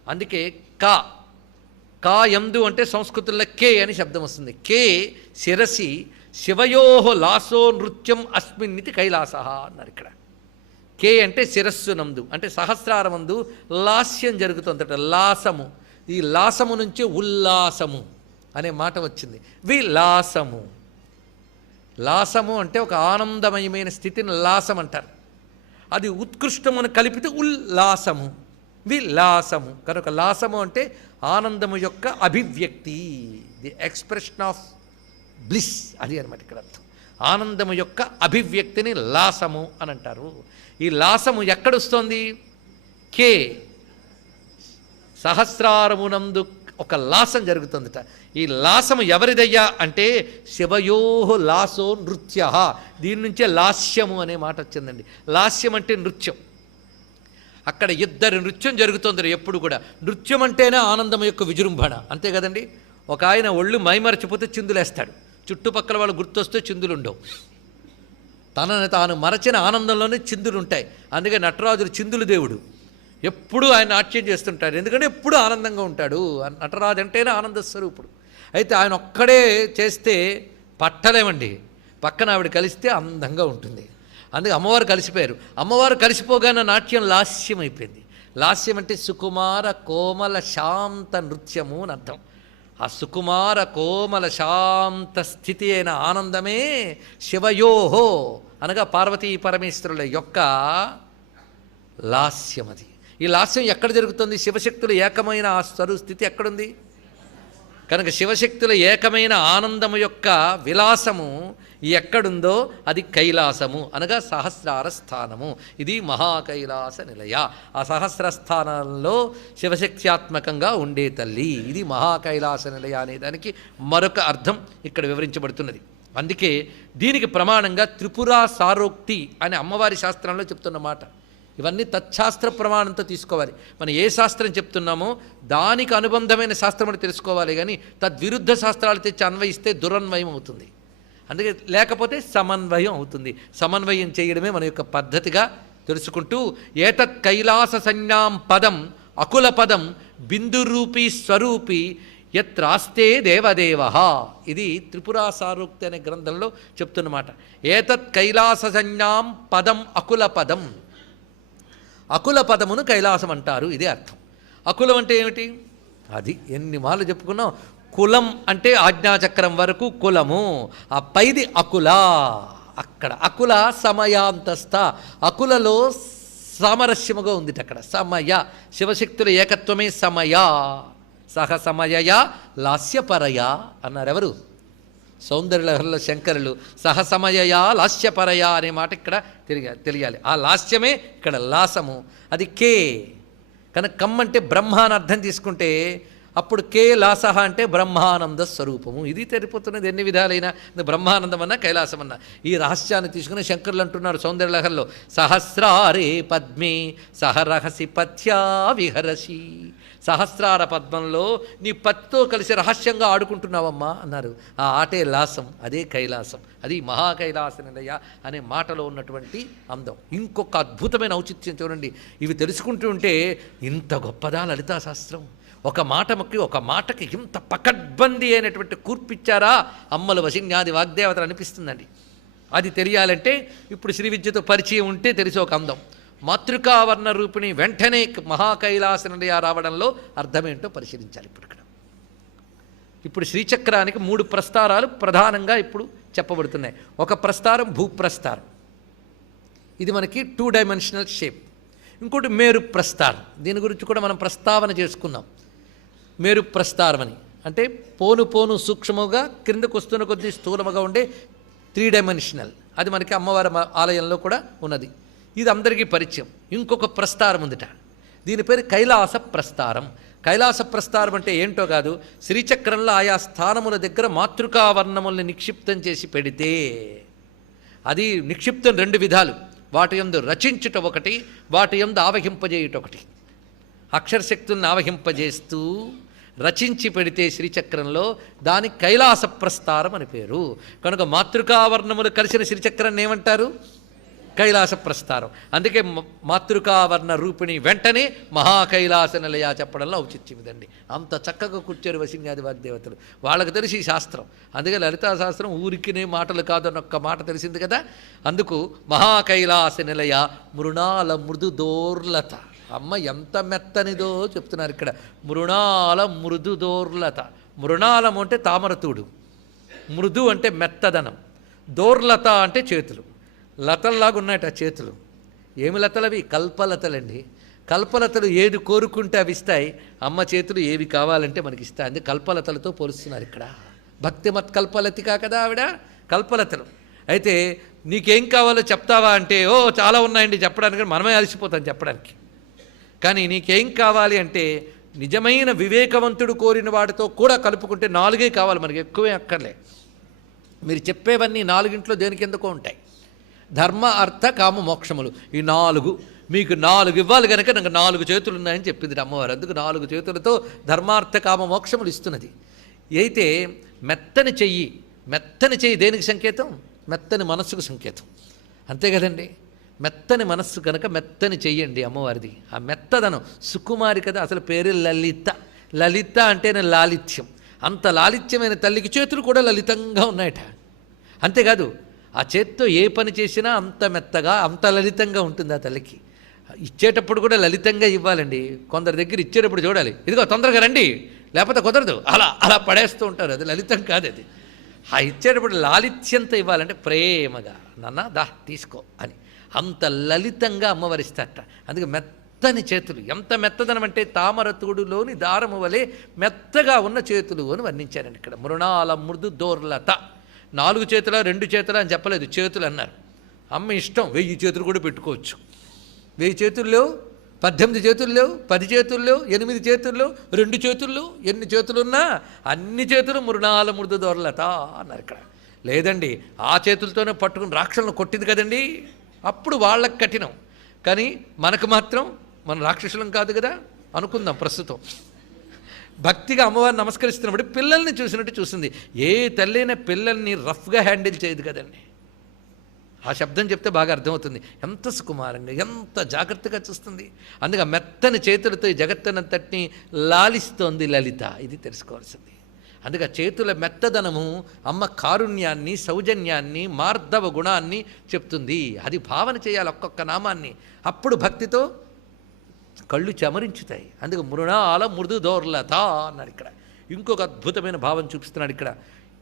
అందుకే కా యందు అంటే సంస్కృతంలో కే అని శబ్దం వస్తుంది. కే శిరసి శివయోహ లాసో నృత్యం అస్మిన్నితి కైలాస అన్నారు ఇక్కడ. కే అంటే శిరస్సు నందు, అంటే సహస్రారమందు లాస్యం జరుగుతుందట. లాసము, ఈ లాసము నుంచి ఉల్లాసము అనే మాట వచ్చింది. విలాసము, లాసము అంటే ఒక ఆనందమయమైన స్థితిని లాసం అంటారు. అది ఉత్కృష్టమును కలిపితే ఉల్లాసము, విలాసము. కనుక లాసము అంటే ఆనందము యొక్క అభివ్యక్తి, ది ఎక్స్ప్రెషన్ ఆఫ్ బ్లిస్, అది అనమాట ఇక్కడ అర్థం. ఆనందము యొక్క అభివ్యక్తిని లాసము అని అంటారు. ఈ లాసము ఎక్కడొస్తోంది? కే సహస్రారమునందు ఒక లాసం జరుగుతుందట. ఈ లాసము ఎవరిదయ్యా అంటే శివయోహో లాసో నృత్య. దీని నుంచే లాస్యము అనే మాట వచ్చిందండి. లాస్యం అంటే నృత్యం. అక్కడ ఇద్దరు నృత్యం జరుగుతుంది ఎప్పుడు కూడా. నృత్యం అంటేనే ఆనందం యొక్క విజృంభణ, అంతే కదండి. ఒక ఆయన ఒళ్ళు మైమరచిపోతే చిందులేస్తాడు, చుట్టుపక్కల వాళ్ళు గుర్తొస్తే చిందులు ఉండవు. తనని తాను మరచిన ఆనందంలోనే చిందులు ఉంటాయి. అందుకే నటరాజుడు చిందులు దేవుడు. ఎప్పుడూ ఆయన నాట్యం చేస్తుంటాడు, ఎందుకంటే ఎప్పుడూ ఆనందంగా ఉంటాడు. నటరాజు అంటేనే ఆనంద స్వరూపుడు. అయితే ఆయన ఒక్కడే చేస్తే పట్టలేమండి, పక్కన ఆవిడ కలిస్తే అందంగా ఉంటుంది. అందుకే అమ్మవారు కలిసిపోయారు. అమ్మవారు కలిసిపోగానే నాట్యం లాస్యం అయిపోయింది. లాస్యం అంటే సుకుమార కోమల శాంత నృత్యము అని అర్థం. ఆ సుకుమార కోమల శాంత స్థితి అయిన ఆనందమే శివయోహో అనగా పార్వతీ పరమేశ్వరుల యొక్క లాస్యం. అది ఈ లాస్యం ఎక్కడ జరుగుతుంది? శివశక్తులు ఏకమైన ఆ స్థితి ఎక్కడుంది? కనుక శివశక్తుల ఏకమైన ఆనందము యొక్క విలాసము ఎక్కడుందో అది కైలాసము అనగా సహస్రార స్థానము. ఇది మహాకైలాస నిలయ. ఆ సహస్ర స్థానంలో శివశక్త్యాత్మకంగా ఉండే తల్లి. ఇది మహాకైలాస నిలయ అనే దానికి మరొక అర్థం ఇక్కడ వివరించబడుతున్నది. అందుకే దీనికి ప్రమాణంగా త్రిపురా సారోక్తి అనే అమ్మవారి శాస్త్రంలో చెప్తున్న మాట. ఇవన్నీ తచ్శాస్త్ర ప్రమాణంతో తీసుకోవాలి. మనం ఏ శాస్త్రం చెప్తున్నామో దానికి అనుబంధమైన శాస్త్రం అని తెలుసుకోవాలి, కానీ తద్విరుద్ధ శాస్త్రాలు తెచ్చి అన్వయిస్తే దురన్వయం అవుతుంది. అందుకే లేకపోతే సమన్వయం అవుతుంది. సమన్వయం చేయడమే మన యొక్క పద్ధతిగా తెలుసుకుంటూ ఏతత్ కైలాస సంజ్ఞాం పదం అకుల పదం బిందురూపీ స్వరూపి యత్రాస్తే దేవదేవ. ఇది త్రిపురా సారోక్తి అనే గ్రంథంలో చెప్తున్నమాట. ఏతత్ కైలాస సంజ్ఞాం పదం అకుల పదం. అకుల పదమును కైలాసం అంటారు. ఇదే అర్థం. అకులం అంటే ఏమిటి? అది ఎన్ని మార్లు చెప్పుకున్నాం. కులం అంటే ఆజ్ఞాచక్రం వరకు కులము, ఆ పైది అకుల. అక్కడ అకుల సమయాంతస్థ. అకులలో సామరస్యముగా ఉంది. అక్కడ సమయ శివశక్తుల ఏకత్వమే సమయ. సహ సమయ లాస్యపరయ అన్నారు ఎవరు? సౌందర్యలహరిలో శంకరులు. సహసమయయా లాస్యపరయ అనే మాట ఇక్కడ తెలియాలి. ఆ లాస్యమే ఇక్కడ లాసము. అది కే. కనుక కమ్ అంటే బ్రహ్మ అని అర్థం తీసుకుంటే అప్పుడు కే లాసహ అంటే బ్రహ్మానంద స్వరూపము. ఇది తెలిపోతున్నది ఎన్ని విధాలైన. బ్రహ్మానందం అన్నా కైలాసం అన్నా ఈ రహస్యాన్ని తీసుకుని శంకరులు అంటున్నారు సౌందర్యలహరిలో, సహస్రారే పద్మే సహరహసి పథ్యా విహరసి. సహస్రార పద్మంలో నీ పత్తితో కలిసి రహస్యంగా ఆడుకుంటున్నావమ్మా అన్నారు. ఆ ఆటే లాసం, అదే కైలాసం. అది మహాకైలాస నిలయ అనే మాటలో ఉన్నటువంటి అందం. ఇంకొక అద్భుతమైన ఔచిత్యం చూడండి. ఇవి తెలుసుకుంటూ ఉంటే ఇంత గొప్పదా లలితా శాస్త్రం. ఒక మాటకి ఇంత పకడ్బందీ అయినటువంటి కూర్పిచ్చారా అమ్మలు వశిన్యాది వాగ్దేవతలు అనిపిస్తుందండి. అది తెలియాలంటే ఇప్పుడు శ్రీ విద్యతో పరిచయం ఉంటే తెలిసి ఒక అందం. మాతృకావర్ణ రూపిణి వెంటనే మహాకైలాస నిలయ రావడంలో అర్థమేంటో పరిశీలించాలి. ఇప్పుడు శ్రీచక్రానికి 3 ప్రస్తారాలు ప్రధానంగా ఇప్పుడు చెప్పబడుతున్నాయి. ఒక ప్రస్తారం భూప్రస్తారం, ఇది మనకి 2 డైమెన్షనల్ షేప్. ఇంకోటి మేరు ప్రస్తారం, దీని గురించి కూడా మనం ప్రస్తావన చేసుకున్నాం. మేరు ప్రస్తారం అని అంటే పోను సూక్ష్మముగా క్రిందకు వస్తున్న కొద్దీ స్థూలముగా ఉండే 3 డైమెన్షనల్. అది మనకి అమ్మవారి ఆలయంలో కూడా ఉన్నది. ఇది అందరికీ పరిచయం. ఇంకొక ప్రస్తారం ఉందిట, దీని పేరు కైలాస ప్రస్తారం. కైలాస ప్రస్తారం అంటే ఏంటో కాదు, శ్రీచక్రంలో ఆయా స్థానముల దగ్గర మాతృకావర్ణముల్ని నిక్షిప్తం చేసి పెడితే అది నిక్షిప్తం 2 విధాలు. వాటి యందు రచించుట ఒకటి, వాటి యందు ఆవహింపజేయుట ఒకటి. అక్షరశక్తుల్ని ఆవహింపజేస్తూ రచించి పెడితే శ్రీచక్రంలో దానికి కైలాస ప్రస్తారం అని పేరు. కనుక మాతృకావర్ణములు కలిసిన శ్రీచక్రాన్ని ఏమంటారు? కైలాస ప్రస్తారం. అందుకే మాతృకావర్ణ రూపిణి వెంటనే మహాకైలాస నిలయ చెప్పడంలో ఔచిత్యం ఇదండి. అంత చక్కగా కూర్చోరు వశిన్యాది వాగ్దేవతలు. వాళ్ళకు తెలిసి ఈ శాస్త్రం. అందుకే లలితా శాస్త్రం ఊరికినే మాటలు కాదని ఒక్క మాట తెలిసింది కదా. అందుకు మహాకైలాస నిలయ మృణాల మృదు దోర్లత. అమ్మ ఎంత మెత్తనిదో చెప్తున్నారు ఇక్కడ. మృణాల మృదు దోర్లత. మృణాలం అంటే తామరతూడు, మృదు అంటే మెత్తదనం, దోర్లత అంటే చేతులు. లతల్లాగా ఉన్నాయట చేతులు. ఏమి లతలవి? కల్పలతలండి. కల్పలతలు ఏది కోరుకుంటే అవి ఇస్తాయి. అమ్మ చేతులు ఏవి కావాలంటే మనకి ఇస్తాయి. అందుకే కల్పలతలతో పోలుస్తున్నారు ఇక్కడ. భక్తిమత్ కల్పలతికా కదా ఆవిడ, కల్పలతలు. అయితే నీకేం కావాలో చెప్తావా అంటే చాలా ఉన్నాయండి చెప్పడానికి, మనమే అలసిపోతాం చెప్పడానికి. కానీ నీకేం కావాలి అంటే నిజమైన వివేకవంతుడు కోరిన వాటితో కూడా కలుపుకుంటే 4 కావాలి మనకి, ఎక్కువే అక్కర్లే. మీరు చెప్పేవన్నీ 4 దేనికి ఎందుకో ఉంటాయి. ధర్మ అర్థ కామ మోక్షములు, ఈ 4 మీకు 4 ఇవ్వాలి కనుక నాకు 4 చేతులు ఉన్నాయని చెప్పింది అమ్మవారు. అందుకు 4 చేతులతో ధర్మార్థ కామ మోక్షములు ఇస్తున్నది. అయితే మెత్తని చెయ్యి దేనికి సంకేతం? మెత్తని మనస్సుకు సంకేతం. అంతే కదండి. మెత్తని మనస్సు కనుక మెత్తని చెయ్యండి అమ్మవారిది. ఆ మెత్తదనం సుకుమారి కదా. అసలు పేరు లలిత. లలిత అంటేనే లాలిత్యం. అంత లాలిత్యమైన తల్లికి చేతులు కూడా లలితంగా ఉన్నాయట. అంతేకాదు ఆ చేత్తో ఏ పని చేసినా అంత మెత్తగా అంత లలితంగా ఉంటుంది ఆ తల్లికి. ఇచ్చేటప్పుడు కూడా లలితంగా ఇవ్వాలండి. కొందరి దగ్గర ఇచ్చేటప్పుడు చూడాలి, ఇదిగో తొందరగా రండి లేకపోతే కుదరదు, అలా అలా పడేస్తూ ఉంటారు. అది లలితం కాదు. అది ఆ ఇచ్చేటప్పుడు లాలిత్యంతో ఇవ్వాలంటే ప్రేమగా, నాన్న దా తీసుకో అని అంత లలితంగా అమ్మవారిస్తారట. అందుకే మెత్తని చేతులు, ఎంత మెత్తదనం అంటే తామరతుడులోని దారము వలె మెత్తగా ఉన్న చేతులు అని వర్ణించారండి ఇక్కడ. మృణాల మృదు దోర్లత. 4 చేతుల 2 చేతుల అని చెప్పలేదు, చేతులు అన్నారు. అమ్మ ఇష్టం 1000 చేతులు కూడా పెట్టుకోవచ్చు. 1000 చేతులు లేవు, 18 చేతులు లేవు, 10 చేతులు లేవు, 8 చేతులు లేవు, 2 చేతులు, ఎన్ని చేతులున్నా అన్ని చేతులు మృణాల మృదు దోర్లత అన్నారు ఇక్కడ. లేదండి ఆ చేతులతోనే పట్టుకుని రాక్షసులను కొట్టింది కదండి, అప్పుడు వాళ్ళకి కఠినం. కానీ మనకు మాత్రం మన రాక్షసులం కాదు కదా అనుకుందాం. ప్రస్తుతం భక్తిగా అమ్మవారిని నమస్కరిస్తున్నప్పుడు పిల్లల్ని చూసినట్టు చూసింది. ఏ తల్లైనా పిల్లల్ని రఫ్గా హ్యాండిల్ చేయదు కదండి. ఆ శబ్దం చెప్తే బాగా అర్థమవుతుంది. ఎంత సుకుమారంగా ఎంత జాగ్రత్తగా చూస్తుంది. అందుకే మెత్తని చేతులతో ఈ జగత్తనంతటిని లాలిస్తోంది లలిత. ఇది తెలుసుకోవాల్సింది. అందుకే చేతుల మెత్తదనము అమ్మ కారుణ్యాన్ని, సౌజన్యాన్ని, మార్ధవ గుణాన్ని చెప్తుంది. అది భావన చేయాలి ఒక్కొక్క నామాన్ని. అప్పుడు భక్తితో కళ్ళు చెమరించుతాయి. అందుకే మృణాల మృదు దోర్లత అన్నాడు ఇక్కడ. ఇంకొక అద్భుతమైన భావం చూపిస్తున్నాడు ఇక్కడ.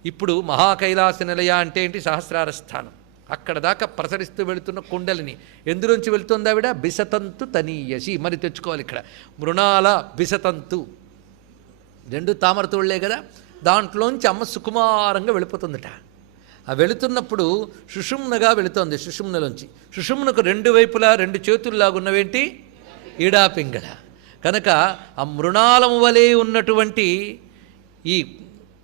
ఇప్పుడు మహాకైలాస నిలయ అంటే ఏంటి? సహస్రార స్థానం. అక్కడ దాకా ప్రసరిస్తూ వెళుతున్న కుండలిని ఎందులోంచి వెళుతుంది ఆవిడ? బిసతంతు తనీయసి. మరి తెచ్చుకోవాలి ఇక్కడ. మృణాల బిసతంతు 2 తామరతోళ్లే కదా, దాంట్లోంచి అమ్మ సుకుమారంగా వెళ్ళిపోతుందట. ఆ వెళుతున్నప్పుడు సుషుమ్నగా వెళుతోంది. సుషుమ్నలోంచి సుషుమ్నకు 2 వైపులా 2 చేతుల్లాగున్నవేంటి? ఈడాపింగళ. కనుక ఆ మృణాలము వలె ఉన్నటువంటి ఈ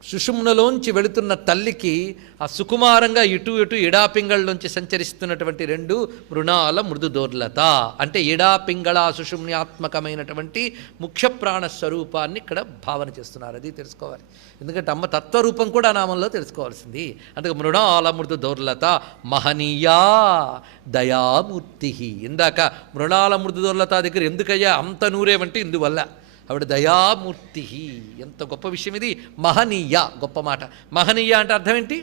సుషుమ్నలోంచి వెళుతున్న తల్లికి ఆ సుకుమారంగా ఇటు ఇటు ఇడాపింగళ్ళలోంచి సంచరిస్తున్నటువంటి 2 మృణాల మృదుదోర్లత అంటే ఇడాపింగళ సుషుమ్న్యాత్మకమైనటువంటి ముఖ్య ప్రాణ స్వరూపాన్ని ఇక్కడ భావన చేస్తున్నారు. అది తెలుసుకోవాలి. ఎందుకంటే అమ్మ తత్వరూపం కూడా నామంలో తెలుసుకోవాల్సింది. అందుకే మృణాల మృదుదోర్లత మహనీయా దయామూర్తి. ఇందాక మృణాల మృదుదోర్లత దగ్గర ఎందుకయ్యా అంత నూరేవంటే ఇందువల్ల ఆవిడ దయామూర్తి. ఎంత గొప్ప విషయం ఇది. మహనీయ, గొప్ప మాట. మహనీయ అంటే అర్థం ఏంటి?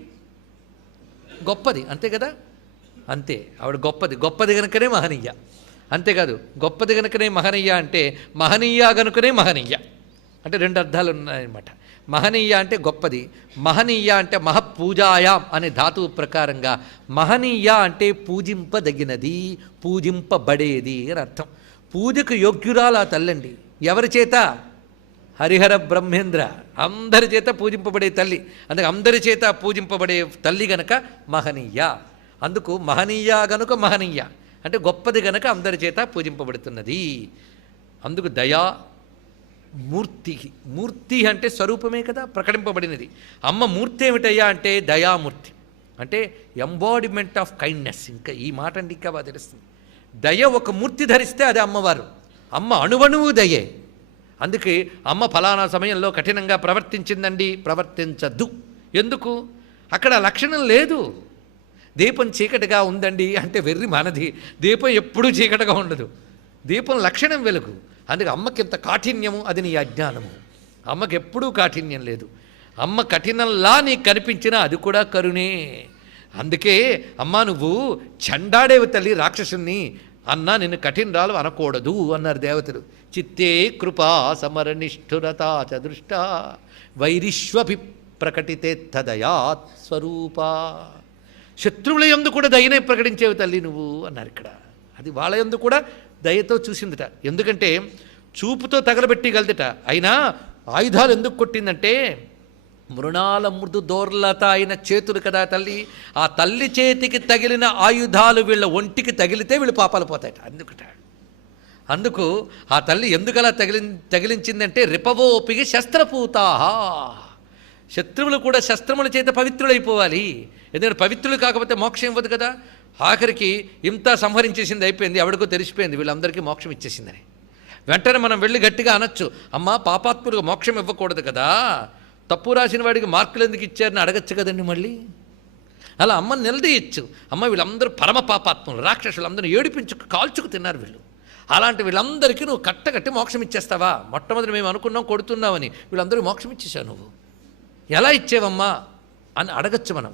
గొప్పది, అంతే కదా. అంతే, ఆవిడ గొప్పది. గొప్పది కనుకనే మహనీయ. అంతేకాదు గొప్పది కనుకనే మహనీయ అంటే మహనీయ కనుకనే మహనీయ అంటే 2 అర్థాలు ఉన్నాయన్నమాట. మహనీయ అంటే గొప్పది, మహనీయ అంటే మహపూజాయాం అనే ధాతువు ప్రకారంగా మహనీయ అంటే పూజింపదగినది, పూజింపబడేది అని అర్థం. పూజకు యోగ్యురాలు ఆ తల్లండి. ఎవరి చేత? హరిహర బ్రహ్మేంద్ర అందరి చేత పూజింపబడే తల్లి. అందుకే అందరి చేత పూజింపబడే తల్లి గనక మహనీయ. అందుకు మహనీయ గనుక మహనీయ అంటే గొప్పది గనక అందరి చేత పూజింపబడుతున్నది. అందుకు దయా మూర్తి. మూర్తి అంటే స్వరూపమే కదా, ప్రకటింపబడినది. అమ్మ మూర్తి ఏమిటయ్యా అంటే దయామూర్తి అంటే ఎంబాడిమెంట్ ఆఫ్ కైండ్నెస్. ఇంకా ఈ మాట అండి ఇంకా బాగా తెలుస్తుంది. దయ ఒక మూర్తి ధరిస్తే అది అమ్మవారు. అమ్మ అణువణువు దయే. అందుకే అమ్మ ఫలానా సమయంలో కఠినంగా ప్రవర్తించిందండి, ప్రవర్తించద్దు. ఎందుకు? అక్కడ లక్షణం లేదు. దీపం చీకటిగా ఉందండి అంటే వెర్రి మనది. దీపం ఎప్పుడూ చీకటిగా ఉండదు. దీపం లక్షణం వెలుగు. అందుకే అమ్మకి ఎంత కాఠిన్యము, అది నీ అజ్ఞానము. అమ్మకి ఎప్పుడూ కాఠిన్యం లేదు. అమ్మ కఠినంలా నీకు కనిపించినా అది కూడా కరుణే. అందుకే అమ్మా నువ్వు చండాడేవి తల్లి రాక్షసుని అన్నా నిన్ను కఠినరాలు అనకూడదు అన్నారు దేవతలు. చిత్తే కృపా సమరనిష్ఠురత చదృష్ట వైరిష్వపి ప్రకటితే తదయాత్ స్వరూప. శత్రువుల యందు కూడా దయనే ప్రకటించేవి తల్లి నువ్వు అన్నారు ఇక్కడ. అది వాళ్ళ యందు కూడా దయతో చూసిందట. ఎందుకంటే చూపుతో తగలబెట్టగలదట. అయినా ఆయుధాలు ఎందుకు కొట్టిందంటే మృణాల మృదు దోర్లత అయిన చేతులు కదా తల్లి. ఆ తల్లి చేతికి తగిలిన ఆయుధాలు వీళ్ళ ఒంటికి తగిలితే వీళ్ళు పాపాలు పోతాయట. అందుకు ఆ తల్లి ఎందుకలా తగిలించిందంటే రిపవోపికి శస్త్రపూతాహ. శత్రువులు కూడా శస్త్రముల చేత పవిత్రులైపోవాలి. ఎందుకంటే పవిత్రులు కాకపోతే మోక్షం ఇవ్వదు కదా. ఆఖరికి ఇంత సంహరించేసింది, అయిపోయింది, ఎవడికో తెలిసిపోయింది వీళ్ళందరికీ మోక్షం ఇచ్చేసిందని. వెంటనే మనం వెళ్ళి గట్టిగా అనొచ్చు, అమ్మా పాపాత్ములకు మోక్షం ఇవ్వకూడదు కదా, తప్పు రాసిన వాడికి మార్కులు ఎందుకు ఇచ్చారని అడగచ్చు కదండి. మళ్ళీ అలా అమ్మని నిలదీయచ్చు. అమ్మ వీళ్ళందరూ పరమ పాపాత్ములు, రాక్షసులు, అందరూ ఏడిపించుకు కాల్చుకు తిన్నారు వీళ్ళు. అలాంటి వీళ్ళందరికీ నువ్వు కట్టగట్టి మోక్షం ఇచ్చేస్తావా? మొట్టమొదటి మేము అనుకున్నాం కొడుతున్నావని, వీళ్ళందరూ మోక్షం ఇచ్చేసావు నువ్వు. ఎలా ఇచ్చేవమ్మా అని అడగచ్చు మనం.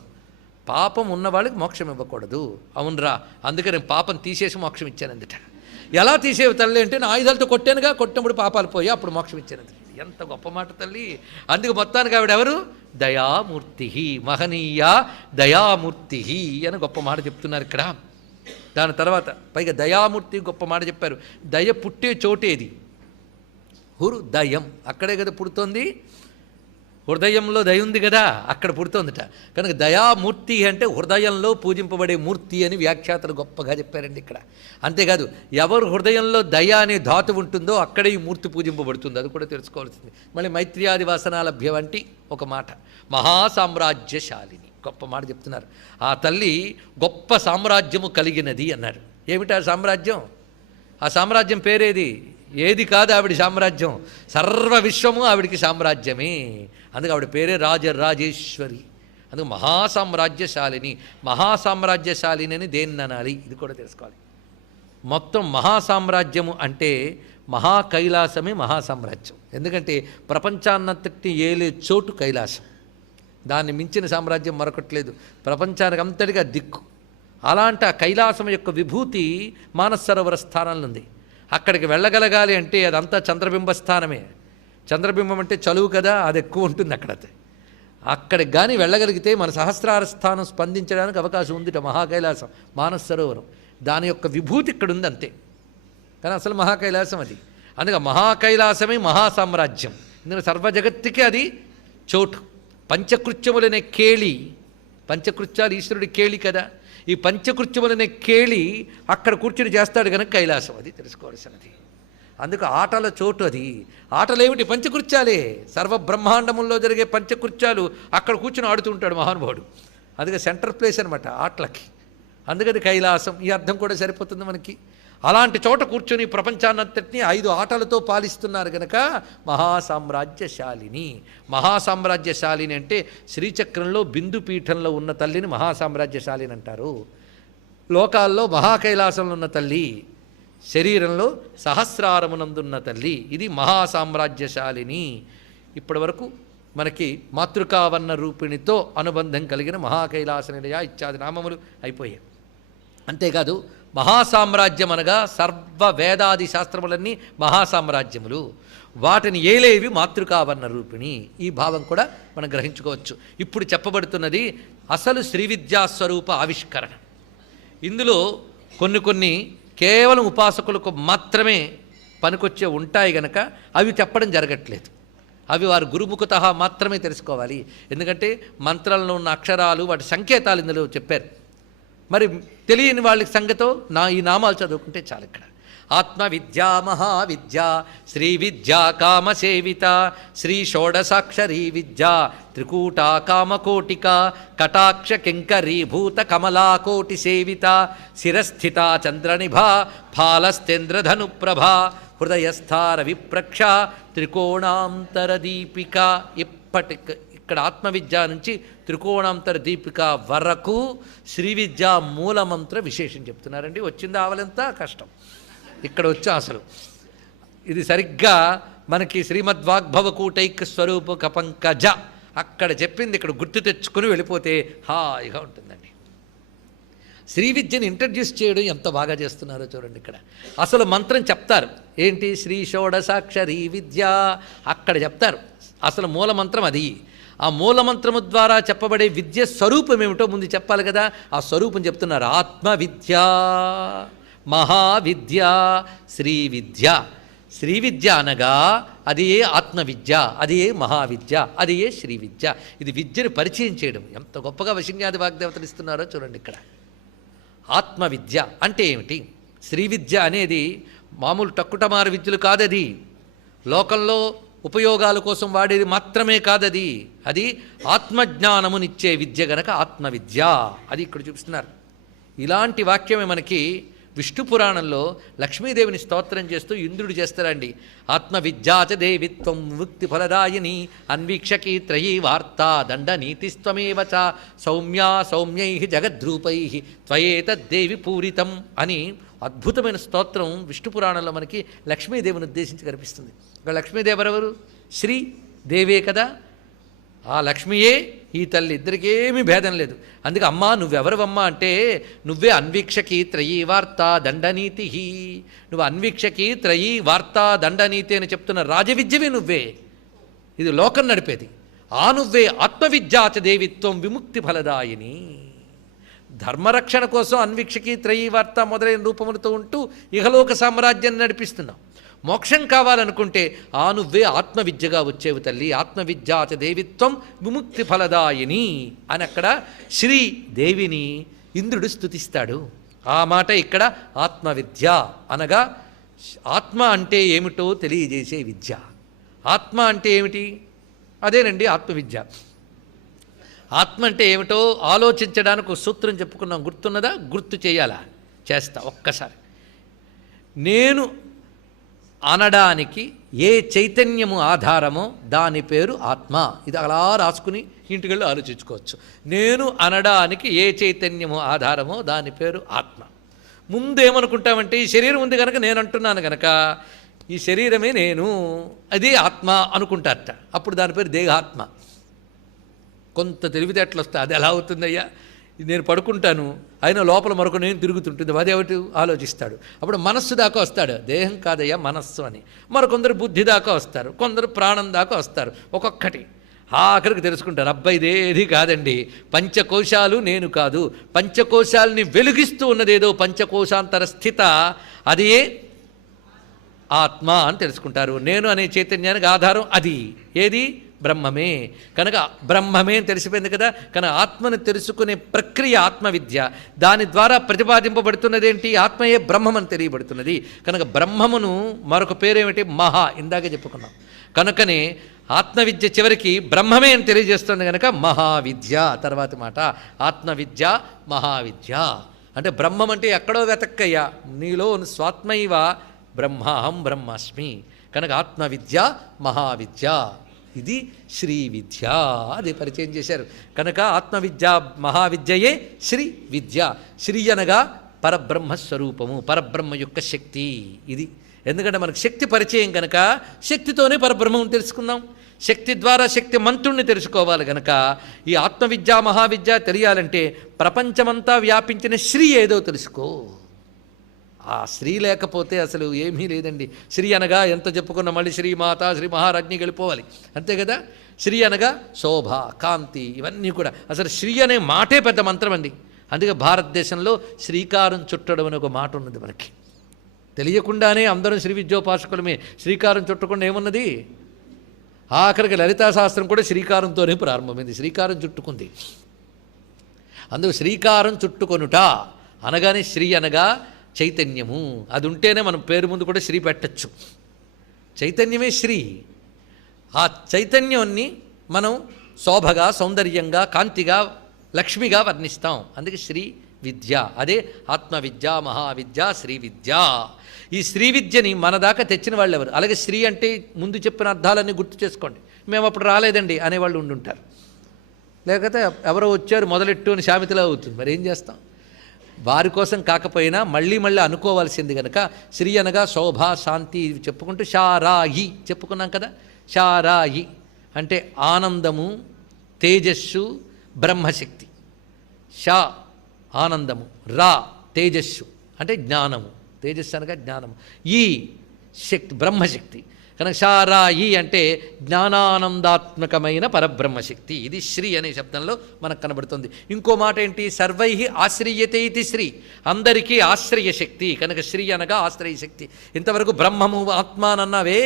పాపం ఉన్నవాళ్ళకి మోక్షం ఇవ్వకూడదు. అవునరా, అందుకే నేను పాపం తీసేసి మోక్షం ఇచ్చానందుట. ఎలా తీసేవి తల్లి అంటే, నా ఆయుధాలతో కొట్టానుగా, కొట్టినప్పుడు పాపాలు పోయి అప్పుడు మోక్షం ఇచ్చానంది. ఎంత గొప్ప మాట తల్లి. అందుకు మొత్తానికి ఆవిడెవరు? దయామూర్తి, మహనీయ దయామూర్తి అని గొప్ప మాట చెప్తున్నారు ఇక్కడ. దాని తర్వాత పైగా దయామూర్తి గొప్ప మాట చెప్పారు. దయ పుట్టే చోటేది? హృదయం. అక్కడే కదా పుడుతోంది. హృదయంలో దయ ఉంది కదా, అక్కడ పుడుతోందిట. కనుక దయామూర్తి అంటే హృదయంలో పూజింపబడే మూర్తి అని వ్యాఖ్యాతలు గొప్పగా చెప్పారండి ఇక్కడ. అంతేకాదు, ఎవరు హృదయంలో దయ అనే ధాతు ఉంటుందో అక్కడే ఈ మూర్తి పూజింపబడుతుంది. అది కూడా తెలుసుకోవాల్సింది. మళ్ళీ మైత్ర్యాది వాసనాలభ్య వంటి ఒక మాట. మహాసామ్రాజ్యశాలిని, గొప్ప మాట చెప్తున్నారు. ఆ తల్లి గొప్ప సామ్రాజ్యము కలిగినది అన్నారు. ఏమిటా సామ్రాజ్యం? ఆ సామ్రాజ్యం పేరేది? ఏది కాదు ఆవిడ సామ్రాజ్యం, సర్వ విశ్వము ఆవిడికి సామ్రాజ్యమే. అందుకే ఆవిడ పేరే రాజరాజేశ్వరి. అందుకు మహాసామ్రాజ్యశాలిని. మహాసామ్రాజ్యశాలిని అని దేన్ని అనాలి, ఇది కూడా తెలుసుకోవాలి. మొత్తం మహాసామ్రాజ్యము అంటే మహాకైలాసమే మహాసామ్రాజ్యం. ఎందుకంటే ప్రపంచాన్నంతటి ఏలే చోటు కైలాసం. దాన్ని మించిన సామ్రాజ్యం మరొకట్లేదు. ప్రపంచానికి అంతటిగా దిక్కు. అలాంటి ఆ కైలాసం యొక్క విభూతి మానస సరోవర స్థానంలో ఉంది. అక్కడికి వెళ్ళగలగాలి అంటే అదంతా చంద్రబింబ స్థానమే. చంద్రబింబం అంటే చలువు కదా, అది ఎక్కువ ఉంటుంది అక్కడ. అక్కడికి కానీ వెళ్ళగలిగితే మన సహస్రార స్థానం స్పందించడానికి అవకాశం ఉందిట. మహాకైలాసం, మానస సరోవరం, దాని యొక్క విభూతి ఇక్కడ ఉంది అంతే. కానీ అసలు మహాకైలాసం అది. అందుకే మహాకైలాసమే మహాసామ్రాజ్యం. ఎందుకంటే సర్వజగత్తుకి అది చోటు. పంచకృత్యములనే కేళి, పంచకృత్యాలు ఈశ్వరుడి కేళి కదా, ఈ పంచకృత్యములనే కేళి అక్కడ కూర్చుని చేస్తాడు కనుక కైలాసం. అది తెలుసుకోవాల్సినది. అందుకు ఆటల చోటు అది. ఆటలేమిటి? పంచకృత్యాలే. సర్వబ్రహ్మాండముల్లో జరిగే పంచకృత్యాలు అక్కడ కూర్చుని ఆడుతూ ఉంటాడు మహానుభావుడు. అందుకే సెంటర్ ప్లేస్ అనమాట ఆటలకి. అందుకని కైలాసం, ఈ అర్థం కూడా సరిపోతుంది మనకి. అలాంటి చోట కూర్చొని ప్రపంచాన్నంతటినీ 5 ఆటలతో పాలిస్తున్నారు కనుక మహాసామ్రాజ్యశాలిని. మహాసామ్రాజ్యశాలిని అంటే శ్రీచక్రంలో బిందుపీఠంలో ఉన్న తల్లిని మహాసామ్రాజ్యశాలిని అంటారు. లోకాల్లో మహాకైలాసంలో ఉన్న తల్లి, శరీరంలో సహస్రారమునందున్న తల్లి, ఇది మహాసామ్రాజ్యశాలిని. ఇప్పటి వరకు మనకి మాతృకావర్ణ రూపిణితో అనుబంధం కలిగిన మహాకైలాస నిలయ ఇత్యాది నామములు అయిపోయాయి. అంతేకాదు, మహాసామ్రాజ్యం అనగా సర్వ వేదాది శాస్త్రములన్నీ మహాసామ్రాజ్యములు. వాటిని ఏలేవి మాతృకావర్ణ రూపిణి. ఈ భావం కూడా మనం గ్రహించుకోవచ్చు. ఇప్పుడు చెప్పబడుతున్నది అసలు శ్రీ విద్యాస్వరూప ఆవిష్కరణ. ఇందులో కొన్ని కేవలం ఉపాసకులకు మాత్రమే పనికొచ్చే ఉంటాయి గనక అవి చెప్పడం జరగట్లేదు. అవి వారు గురుముఖత మాత్రమే తెలుసుకోవాలి. ఎందుకంటే మంత్రంలో ఉన్న అక్షరాలు, వాటి సంకేతాలు ఇందులో చెప్పారు. మరి తెలియని వాళ్ళకి సంగతో ఈ నామాలు చదువుకుంటే చాలు. ఇక్కడ ఆత్మ విద్యా మహావిద్య, శ్రీ విద్యా కామసేవిత, శ్రీ షోడసాక్షరీ విద్య, త్రికూటా కామకోటిక, కటాక్ష కింకరీభూత కమలాకోటి సేవిత, శిరస్థిత చంద్రనిభా, ఫాలస్తేంద్రధనుప్రభా, హృదయస్థార విప్రక్ష, త్రికోణాంతర దీపిక. ఇక్కడ ఆత్మవిద్య నుంచి త్రికోణాంతర దీపిక వరకు శ్రీ విద్య మూలమంత్ర విశేషం చెప్తున్నారండి. వచ్చింది ఆవలంతా కష్టం. ఇక్కడ వచ్చా అసలు ఇది సరిగ్గా మనకి శ్రీమద్వాగ్భవకూటైక స్వరూప కపంకజ అక్కడ చెప్పింది ఇక్కడ గుర్తు తెచ్చుకుని వెళ్ళిపోతే హాయిగా ఉంటుందండి. శ్రీ విద్యను ఇంట్రడ్యూస్ చేయడం ఎంత బాగా చేస్తున్నారో చూడండి. ఇక్కడ అసలు మంత్రం చెప్తారు. ఏంటి? శ్రీ షోడసాక్షరీ విద్య అక్కడ చెప్తారు. అసలు మూలమంత్రం అది. ఆ మూలమంత్రము ద్వారా చెప్పబడే విద్య స్వరూపం ఏమిటో ముందు చెప్పాలి కదా. ఆ స్వరూపం చెప్తున్నారు. ఆత్మ విద్య, మహావిద్య, శ్రీ విద్య. శ్రీ విద్య అనగా అది ఏ ఆత్మవిద్య, అది ఏ మహావిద్య, అది ఏ శ్రీ విద్య. ఇది విద్యను పరిచయం చేయడం. ఎంత గొప్పగా వశిన్యాది వాగ్దేవతలు ఇస్తున్నారో చూడండి. ఇక్కడ ఆత్మవిద్య అంటే ఏమిటి? శ్రీ విద్య అనేది మామూలు టక్కుటమారు విద్యలు కాదది. లోకంలో ఉపయోగాల కోసం వాడేది మాత్రమే కాదది. అది ఆత్మజ్ఞానమునిచ్చే విద్య గనక ఆత్మవిద్య. అది ఇక్కడ చూపిస్తున్నారు. ఇలాంటి వాక్యమే మనకి విష్ణు పురాణంలో లక్ష్మీదేవిని స్తోత్రం చేస్తూ ఇంద్రుడు చేస్తారండి. ఆత్మవిద్యాచ దేవిత్వం ముక్తి ఫలదాయిని అన్వీక్షకీ త్రయీ వార్తా దండ నీతిస్త్వమేవ చ సౌమ్యా సౌమ్యై జగద్రూపై త్వయేతద్దేవి పూరితం అని అద్భుతమైన స్తోత్రం విష్ణు పురాణంలో మనకి లక్ష్మీదేవిని ఉద్దేశించి కనిపిస్తుంది. ఇక్కడ లక్ష్మీదేవి ఎవరెవరు? శ్రీ దేవే కదా. ఆ లక్ష్మియే ఈ తల్లి, ఇద్దరికేమీ భేదం లేదు. అందుకే అమ్మా నువ్వెవరివమ్మా అంటే, నువ్వే అన్వీక్షకి త్రయీ వార్తా దండనీతి, నువ్వు అన్వీక్షకి త్రయీ వార్తా దండనీతి అని చెప్తున్న రాజవిద్యవి నువ్వే, ఇది లోకం నడిపేది. ఆ నువ్వే ఆత్మవిద్యాచ దేవిత్వం విముక్తి ఫలదాయిని. ధర్మరక్షణ కోసం అన్వీక్షకి త్రయీ వార్త మొదలైన రూపములతో ఉంటూ ఇహలోక సామ్రాజ్యాన్ని నడిపిస్తున్నావు. మోక్షం కావాలనుకుంటే ఆ నువ్వే ఆత్మవిద్యగా వచ్చేవి తల్లి. ఆత్మవిద్యాచ దేవిత్వం విముక్తి ఫలదాయిని అని అక్కడ శ్రీదేవిని ఇంద్రుడు స్తుతిస్తాడు. ఆ మాట ఇక్కడ ఆత్మవిద్య అనగా ఆత్మ అంటే ఏమిటో తెలియజేసే విద్య. ఆత్మ అంటే ఏమిటి? అదేనండి ఆత్మవిద్య. ఆత్మ అంటే ఏమిటో ఆలోచించడానికి ఒక సూత్రం చెప్పుకున్నాం, గుర్తున్నదా? గుర్తు చేయాలా? చేస్తా ఒక్కసారి. నేను అనడానికి ఏ చైతన్యము ఆధారమో దాని పేరు ఆత్మ. ఇది అలా రాసుకుని ఇంటికెళ్ళి ఆలోచించుకోవచ్చు. నేను అనడానికి ఏ చైతన్యము ఆధారమో దాని పేరు ఆత్మ. ముందేమనుకుంటామంటే ఈ శరీరం ఉంది కనుక నేను అంటున్నాను కనుక ఈ శరీరమే నేను, అది ఆత్మ అనుకుంటారట. అప్పుడు దాని పేరు దేహాత్మ. కొంత తెలివితేటలు వస్తాయి. అది ఎలా అవుతుందయ్యా? నేను పడుకుంటాను, అయినా లోపల మరొక నేను తిరుగుతుంటుంది, అదేమిటి ఆలోచిస్తాడు. అప్పుడు మనస్సు దాకా వస్తాడు, దేహం కాదయ్యా మనస్సు అని. మరికొందరు బుద్ధి దాకా వస్తారు, కొందరు ప్రాణం దాకా వస్తారు. ఒక్కొక్కటి ఆఖరికి తెలుసుకుంటారు, అబ్బాయి ఇదేది కాదండి, పంచకోశాలు నేను కాదు, పంచకోశాలని వెలుగిస్తూ ఉన్నదేదో పంచకోశాంతర స్థిత, అదే ఆత్మ అని తెలుసుకుంటారు. నేను అనే చైతన్యానికి ఆధారం అది ఏది? బ్రహ్మమే. కనుక బ్రహ్మమే అని తెలిసిపోయింది కదా. కనుక ఆత్మను తెలుసుకునే ప్రక్రియ ఆత్మవిద్య. దాని ద్వారా ప్రతిపాదింపబడుతున్నదేంటి? ఆత్మయే బ్రహ్మమని తెలియబడుతున్నది. కనుక బ్రహ్మమును మరొక పేరేమిటి? మహా. ఇందాకే చెప్పుకున్నాం. కనుకనే ఆత్మవిద్య చివరికి బ్రహ్మమే అని తెలియజేస్తుంది కనుక మహావిద్య. తర్వాత మాట ఆత్మవిద్య మహావిద్య. అంటే బ్రహ్మం అంటే ఎక్కడో వెతక్కయ్యా, నీలో స్వాత్మైవ బ్రహ్మాహం బ్రహ్మాస్మి. కనుక ఆత్మవిద్య మహావిద్య, ఇది శ్రీ విద్య. అది పరిచయం చేశారు. కనుక ఆత్మవిద్య మహావిద్యయే శ్రీ విద్య. శ్రీ అనగా పరబ్రహ్మస్వరూపము, పరబ్రహ్మ యొక్క శక్తి. ఇది ఎందుకంటే మనకు శక్తి పరిచయం కనుక శక్తితోనే పరబ్రహ్మం తెలుసుకుందాం. శక్తి ద్వారా శక్తి మంత్రుణ్ణి తెలుసుకోవాలి కనుక ఈ ఆత్మవిద్య మహావిద్య తెలియాలంటే ప్రపంచమంతా వ్యాపించిన శ్రీ ఏదో తెలుసుకో. ఆ శ్రీ లేకపోతే అసలు ఏమీ లేదండి. శ్రీ అనగా ఎంత చెప్పుకున్నా మళ్ళీ శ్రీమాత శ్రీ మహారాజ్ఞి గెలిపోవాలి, అంతే కదా. శ్రీ అనగా శోభ, కాంతి, ఇవన్నీ కూడా. అసలు శ్రీ అనే మాటే పెద్ద మంత్రం అండి. అందుకే భారతదేశంలో శ్రీకారం చుట్టడం అనే ఒక మాట ఉన్నది మనకి. తెలియకుండానే అందరం శ్రీ విద్యోపాసకులమే. శ్రీకారం చుట్టకుండా ఏమున్నది? ఆఖరికి లలితా శాస్త్రం కూడా శ్రీకారంతోనే ప్రారంభమైంది. శ్రీకారం చుట్టుకుంది. అందుకు శ్రీకారం చుట్టుకొనుట అనగానే శ్రీ అనగా చైతన్యము. అది ఉంటేనే మనం పేరు ముందు కూడా శ్రీ పెట్టచ్చు. చైతన్యమే శ్రీ. ఆ చైతన్యాన్ని మనం శోభగా, సౌందర్యంగా, కాంతిగా, లక్ష్మిగా వర్ణిస్తాం. అందుకే శ్రీ విద్య. అదే ఆత్మవిద్య మహావిద్య శ్రీ విద్య. ఈ శ్రీ విద్యని మన దాకా తెచ్చిన వాళ్ళు ఎవరు? అలాగే శ్రీ అంటే ముందు చెప్పిన అర్థాలన్నీ గుర్తు చేసుకోండి. మేము అప్పుడు రాలేదండి అనేవాళ్ళు ఉండుంటారు. లేకపోతే ఎవరో వచ్చారు మొదలెట్టు అని శామితిలా అవుతుంది. మరి ఏం చేస్తాం? వారి కోసం కాకపోయినా మళ్ళీ మళ్ళీ అనుకోవాల్సింది కనుక శ్రీ అనగా శోభ, శాంతి ఇవి చెప్పుకుంటూ శారాయి చెప్పుకున్నాం కదా. శారాయి అంటే ఆనందము, తేజస్సు, బ్రహ్మశక్తి. షా ఆనందము, రా తేజస్సు అంటే జ్ఞానము, తేజస్సు అనగా జ్ఞానము, ఈ శక్తి బ్రహ్మశక్తి. కనుక శారాయి అంటే జ్ఞానానందాత్మకమైన పరబ్రహ్మశక్తి. ఇది శ్రీ అనే శబ్దంలో మనకు కనబడుతుంది. ఇంకో మాట ఏంటి? సర్వై ఆశ్రయతే ఇది శ్రీ, అందరికీ ఆశ్రయ శక్తి. కనుక శ్రీ అనగా ఆశ్రయ శక్తి. ఇంతవరకు బ్రహ్మము ఆత్మానన్నావే,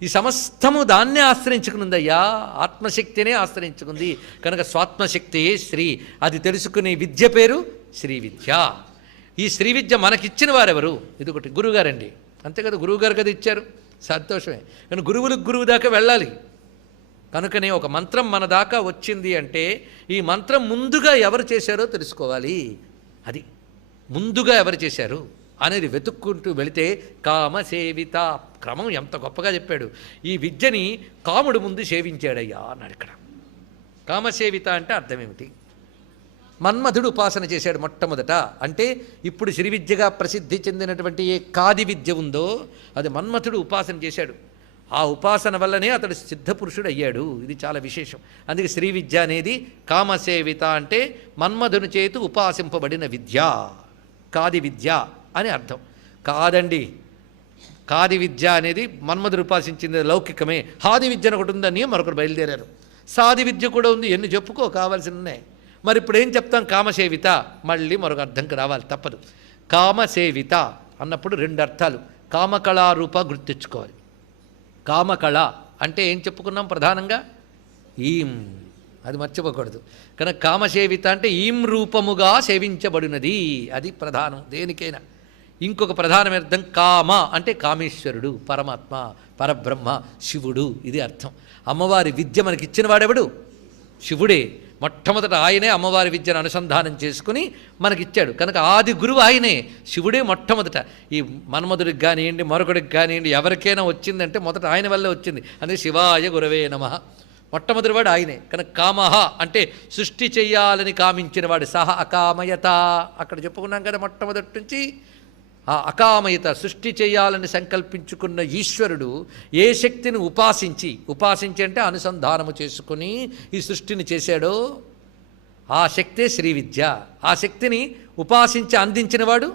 ఈ సమస్తము దాన్నే ఆశ్రయించుకుందయ్యా, ఆత్మశక్తినే ఆశ్రయించుకుంది. కనుక స్వాత్మశక్తియే శ్రీ. అది తెలుసుకునే విద్య పేరు శ్రీ విద్య. ఈ శ్రీ విద్య మనకిచ్చిన వారెవరు? ఇది ఒకటి గురువుగారండి, అంతే కదా. గురువుగారు కదా ఇచ్చారు, సంతోషమే. కానీ గురువులకు గురువు దాకా వెళ్ళాలి. కనుకనే ఒక మంత్రం మన దాకా వచ్చింది అంటే ఈ మంత్రం ముందుగా ఎవరు చేశారో తెలుసుకోవాలి. అది ముందుగా ఎవరు చేశారు అనేది వెతుక్కుంటూ వెళితే కామసేవిత. క్రమం ఎంత గొప్పగా చెప్పాడు. ఈ విద్యని కాముడు ముందు సేవించాడయ్యా అన్నాడు ఇక్కడ. కామసేవిత అంటే అర్థం ఏమిటి? మన్మధుడు ఉపాసన చేశాడు మొట్టమొదట. అంటే ఇప్పుడు శ్రీ విద్యగా ప్రసిద్ధి చెందినటువంటి ఏ కాది విద్య ఉందో అది మన్మథుడు ఉపాసన చేశాడు. ఆ ఉపాసన వల్లనే అతడు సిద్ధపురుషుడు అయ్యాడు. ఇది చాలా విశేషం. అందుకే శ్రీ విద్య అనేది కామసేవిత అంటే మన్మధుని చేతు ఉపాసింపబడిన విద్య, కాది విద్య అని అర్థం. కాదండి, కాది విద్య అనేది మన్మధుడు ఉపాసించింది లౌకికమే. హాది విద్య ఒకటి ఉందని మరొకరు బయలుదేరారు. సాది విద్య కూడా ఉంది, ఎన్ని చెప్పుకో కావాల్సిననే. మరి ఇప్పుడు ఏం చెప్తాం? కామసేవిత, మళ్ళీ మరొక అర్థంకి రావాలి, తప్పదు. కామసేవిత అన్నప్పుడు రెండు అర్థాలు. కామకళారూప గుర్తించుకోవాలి. కామకళ అంటే ఏం చెప్పుకున్నాం? ప్రధానంగా ఈం, అది మర్చిపోకూడదు. కనుక కామసేవిత అంటే ఈం రూపముగా సేవించబడినది, అది ప్రధానం దేనికైనా. ఇంకొక ప్రధానమైన అర్థం కామ అంటే కామేశ్వరుడు, పరమాత్మ, పరబ్రహ్మ, శివుడు, ఇది అర్థం. అమ్మవారి విద్య మనకిచ్చిన వాడెవడు? శివుడే. మొట్టమొదట ఆయనే అమ్మవారి విద్యను అనుసంధానం చేసుకుని మనకిచ్చాడు. కనుక ఆది గురువు ఆయనే, శివుడే మొట్టమొదట. ఈ మన్మధుడికి కానివ్వండి, మరొకడికి కానివ్వండి, ఎవరికైనా వచ్చిందంటే మొదట ఆయన వల్లే వచ్చింది. అందుకే శివాయ గురవే నమః, మొట్టమొదటివాడు ఆయనే. కనుక కామహ అంటే సృష్టి చెయ్యాలని కామించినవాడు. సహ అకామయత, అక్కడ చెప్పుకున్నాం కదా మొట్టమొదటి నుంచి. ఆ అకామయత, సృష్టి చేయాలని సంకల్పించుకున్న ఈశ్వరుడు ఏ శక్తిని ఉపాసించి అంటే అనుసంధానము చేసుకుని ఈ సృష్టిని చేశాడో ఆ శక్తే శ్రీ విద్య. ఆ శక్తిని ఉపాసించి అందించినవాడు,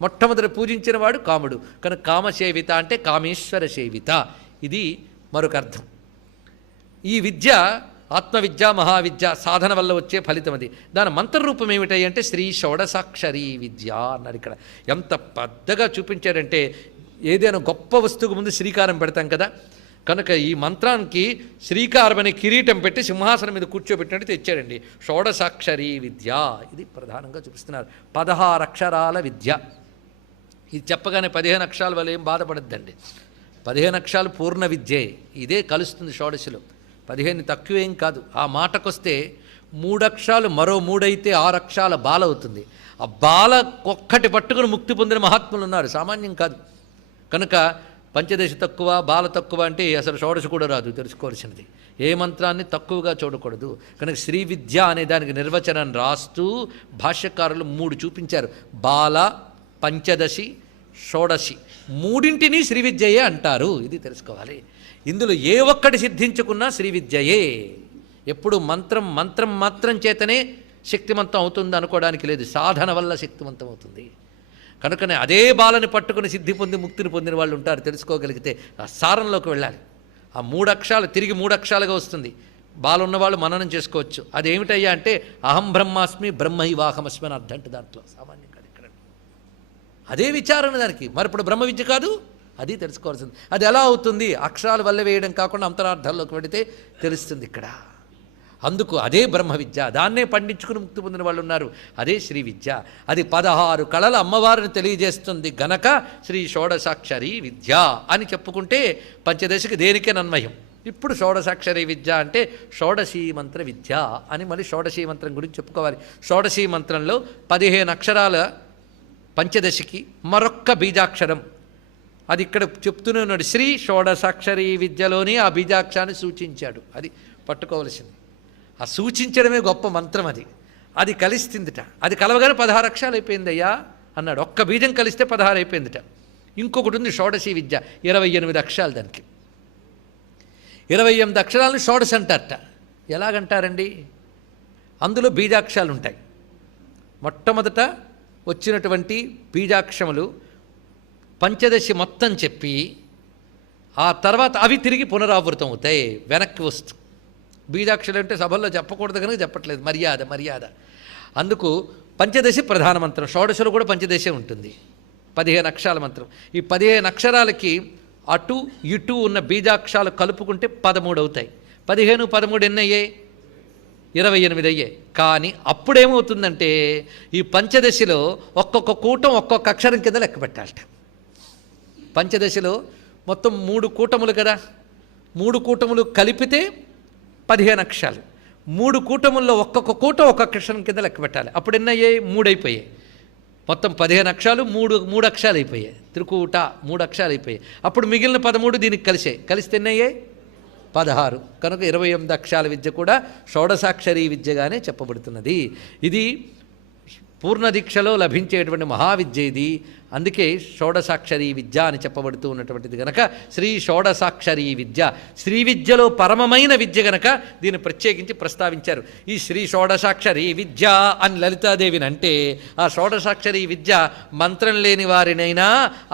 మొట్టమొదటి పూజించినవాడు కాముడు. కనుక కామసేవిత అంటే కామేశ్వర సేవిత, ఇది మరొక అర్థం. ఈ విద్య ఆత్మవిద్య, మహావిద్య సాధన వల్ల వచ్చే ఫలితం అది. దాని మంత్రరూపం ఏమిటాయి అంటే శ్రీ షోడసాక్షరీ విద్య అన్నాడు. ఇక్కడ ఎంత పెద్దగా చూపించాడంటే, ఏదైనా గొప్ప వస్తువుకు ముందు శ్రీకారం పెడతాం కదా, కనుక ఈ మంత్రానికి శ్రీకారం అనే కిరీటం పెట్టి సింహాసనం మీద కూర్చోబెట్టినట్టు తెచ్చాడండి. షోడసాక్షరీ విద్య, ఇది ప్రధానంగా చూపిస్తున్నారు. 16 అక్షరాల విద్య. ఇది చెప్పగానే 15 అక్షరాల వల్ల ఏం బాధపడద్దండి. 15 అక్షరాలు పూర్ణ విద్యే, ఇదే కలుస్తుంది షోడశిలో. 15 తక్కువేం కాదు. ఆ మాటకొస్తే 3 అక్షరాలు మరో 3 అయితే 6 అక్షరాల బాల అవుతుంది. ఆ బాల ఒక్కటి పట్టుకుని ముక్తి పొందిన మహాత్ములు ఉన్నారు, సామాన్యం కాదు. కనుక పంచదశ తక్కువ, బాల తక్కువ అంటే అసలు షోడశ కూడా రాదు, తెలుసుకోవాల్సినది. ఏ మంత్రాన్ని తక్కువగా చూడకూడదు. కనుక శ్రీ విద్య అనే దానికి నిర్వచనం రాస్తూ భాష్యకారులు 3 చూపించారు. బాల, పంచదశి, షోడశి, మూడింటిని శ్రీ విద్యయే అంటారు. ఇది తెలుసుకోవాలి. ఇందులో ఏ ఒక్కటి సిద్ధించుకున్నా శ్రీ విద్యయే. ఎప్పుడు మంత్రం చేతనే శక్తివంతం అవుతుంది అనుకోవడానికి లేదు, సాధన వల్ల శక్తివంతం అవుతుంది. కనుకనే అదే బాలని పట్టుకుని సిద్ధి పొంది ముక్తిని పొందిన వాళ్ళు ఉంటారు. తెలుసుకోగలిగితే ఆ సారంలోకి వెళ్ళాలి. ఆ 3 అక్షరాలు తిరిగి 3 అక్షరాలుగా వస్తుంది. బాలు ఉన్నవాళ్ళు మననం చేసుకోవచ్చు. అదేమిటయ్యా అంటే అహం బ్రహ్మాస్మి బ్రహ్మైవాహమస్మి అని అర్థం. దాంట్లో సామాన్యం కాదు, ఇక్కడ అదే విచారణ దానికి. మరి ఇప్పుడు బ్రహ్మ విద్య కాదు, అది తెలుసుకోవాల్సింది. అది ఎలా అవుతుంది? అక్షరాలు వల్ల వేయడం కాకుండా అంతరార్థాల్లోకి వెళితే తెలుస్తుంది ఇక్కడ. అందుకు అదే బ్రహ్మ విద్య, దాన్నే పండించుకుని ముక్తి పొందిన వాళ్ళు ఉన్నారు. అదే శ్రీ విద్య. అది 16 కళల అమ్మవారిని తెలియజేస్తుంది గనక శ్రీ షోడసాక్షరీ విద్య అని చెప్పుకుంటే పంచదశకి దేనికే నన్మయం. ఇప్పుడు షోడసాక్షరీ విద్య అంటే షోడశీ మంత్ర విద్య అని మళ్ళీ షోడశీ మంత్రం గురించి చెప్పుకోవాలి. షోడశీ మంత్రంలో 15 అక్షరాల పంచదశికి మరొక్క బీజాక్షరం, అది ఇక్కడ చెప్తూనే ఉన్నాడు. శ్రీ షోడసాక్షరీ విద్యలోని ఆ బీజాక్షరాన్ని సూచించాడు. అది పట్టుకోవలసింది. ఆ సూచించడమే గొప్ప మంత్రం. అది కలిస్తుందిట. అది కలవగానే 16 అక్షరాలు అయిపోయిందయ్యా అన్నాడు. ఒక్క బీజం కలిస్తే 16 అయిపోయిందిట. ఇంకొకటి ఉంది షోడశీ విద్య, 28 అక్షరాలు. దానికి 28 అక్షరాలను షోడశ అంటారట. ఎలాగంటారండి? అందులో బీజాక్షరాలు ఉంటాయి. మొట్టమొదట వచ్చినటువంటి బీజాక్షరములు పంచదశి మొత్తం చెప్పి ఆ తర్వాత అవి తిరిగి పునరావృతం అవుతాయి, వెనక్కి వస్తూ. బీజాక్షరాలు అంటే సభల్లో చెప్పకూడదు కనుక చెప్పట్లేదు, మర్యాద. అందుకు పంచదశి ప్రధాన మంత్రం. షోడశలో కూడా పంచదశే ఉంటుంది. 15 అక్షరాల మంత్రం. ఈ 15 అక్షరాలకి అటు ఇటు ఉన్న బీజాక్షరాలు కలుపుకుంటే 13 అవుతాయి. 15, 13 ఎన్ని అయ్యాయి? 28 అయ్యాయి. కానీ అప్పుడేమవుతుందంటే ఈ పంచదశిలో ఒక్కొక్క కూటం ఒక్కొక్క అక్షరం కింద లెక్క పెట్టాలట. పంచదశిలో మొత్తం 3 కూటములు కదా, 3 కూటములు కలిపితే 15 అక్షరాలు. 3 కూటముల్లో ఒక్కొక్క కూటం ఒక్కొక్క అక్షరం కింద లెక్క పెట్టాలి. అప్పుడు ఎన్ని అయ్యాయి? 3 అయిపోయాయి. మొత్తం 15 అక్షరాలు 3 అక్షరాలు అయిపోయాయి. త్రికూట 3 అక్షరాలు అయిపోయాయి. అప్పుడు మిగిలిన 13 దీనికి కలిస్తే ఎన్ని అయ్యాయి? 16. కనుక 28 అక్షరాల విద్య కూడా షోడసాక్షరీ విద్యగానే చెప్పబడుతున్నది. ఇది పూర్ణ దీక్షలో లభించేటువంటి మహావిద్య ఇది. అందుకే షోడసాక్షరీ విద్య అని చెప్పబడుతూ ఉన్నటువంటిది గనక శ్రీ షోడసాక్షరీ విద్య, శ్రీ విద్యలో పరమమైన విద్య గనక దీన్ని ప్రత్యేకించి ప్రస్తావించారు. ఈ శ్రీ షోడసాక్షరీ విద్య అని లలితాదేవిని అంటే ఆ షోడసాక్షరీ విద్య మంత్రం లేని వారినైనా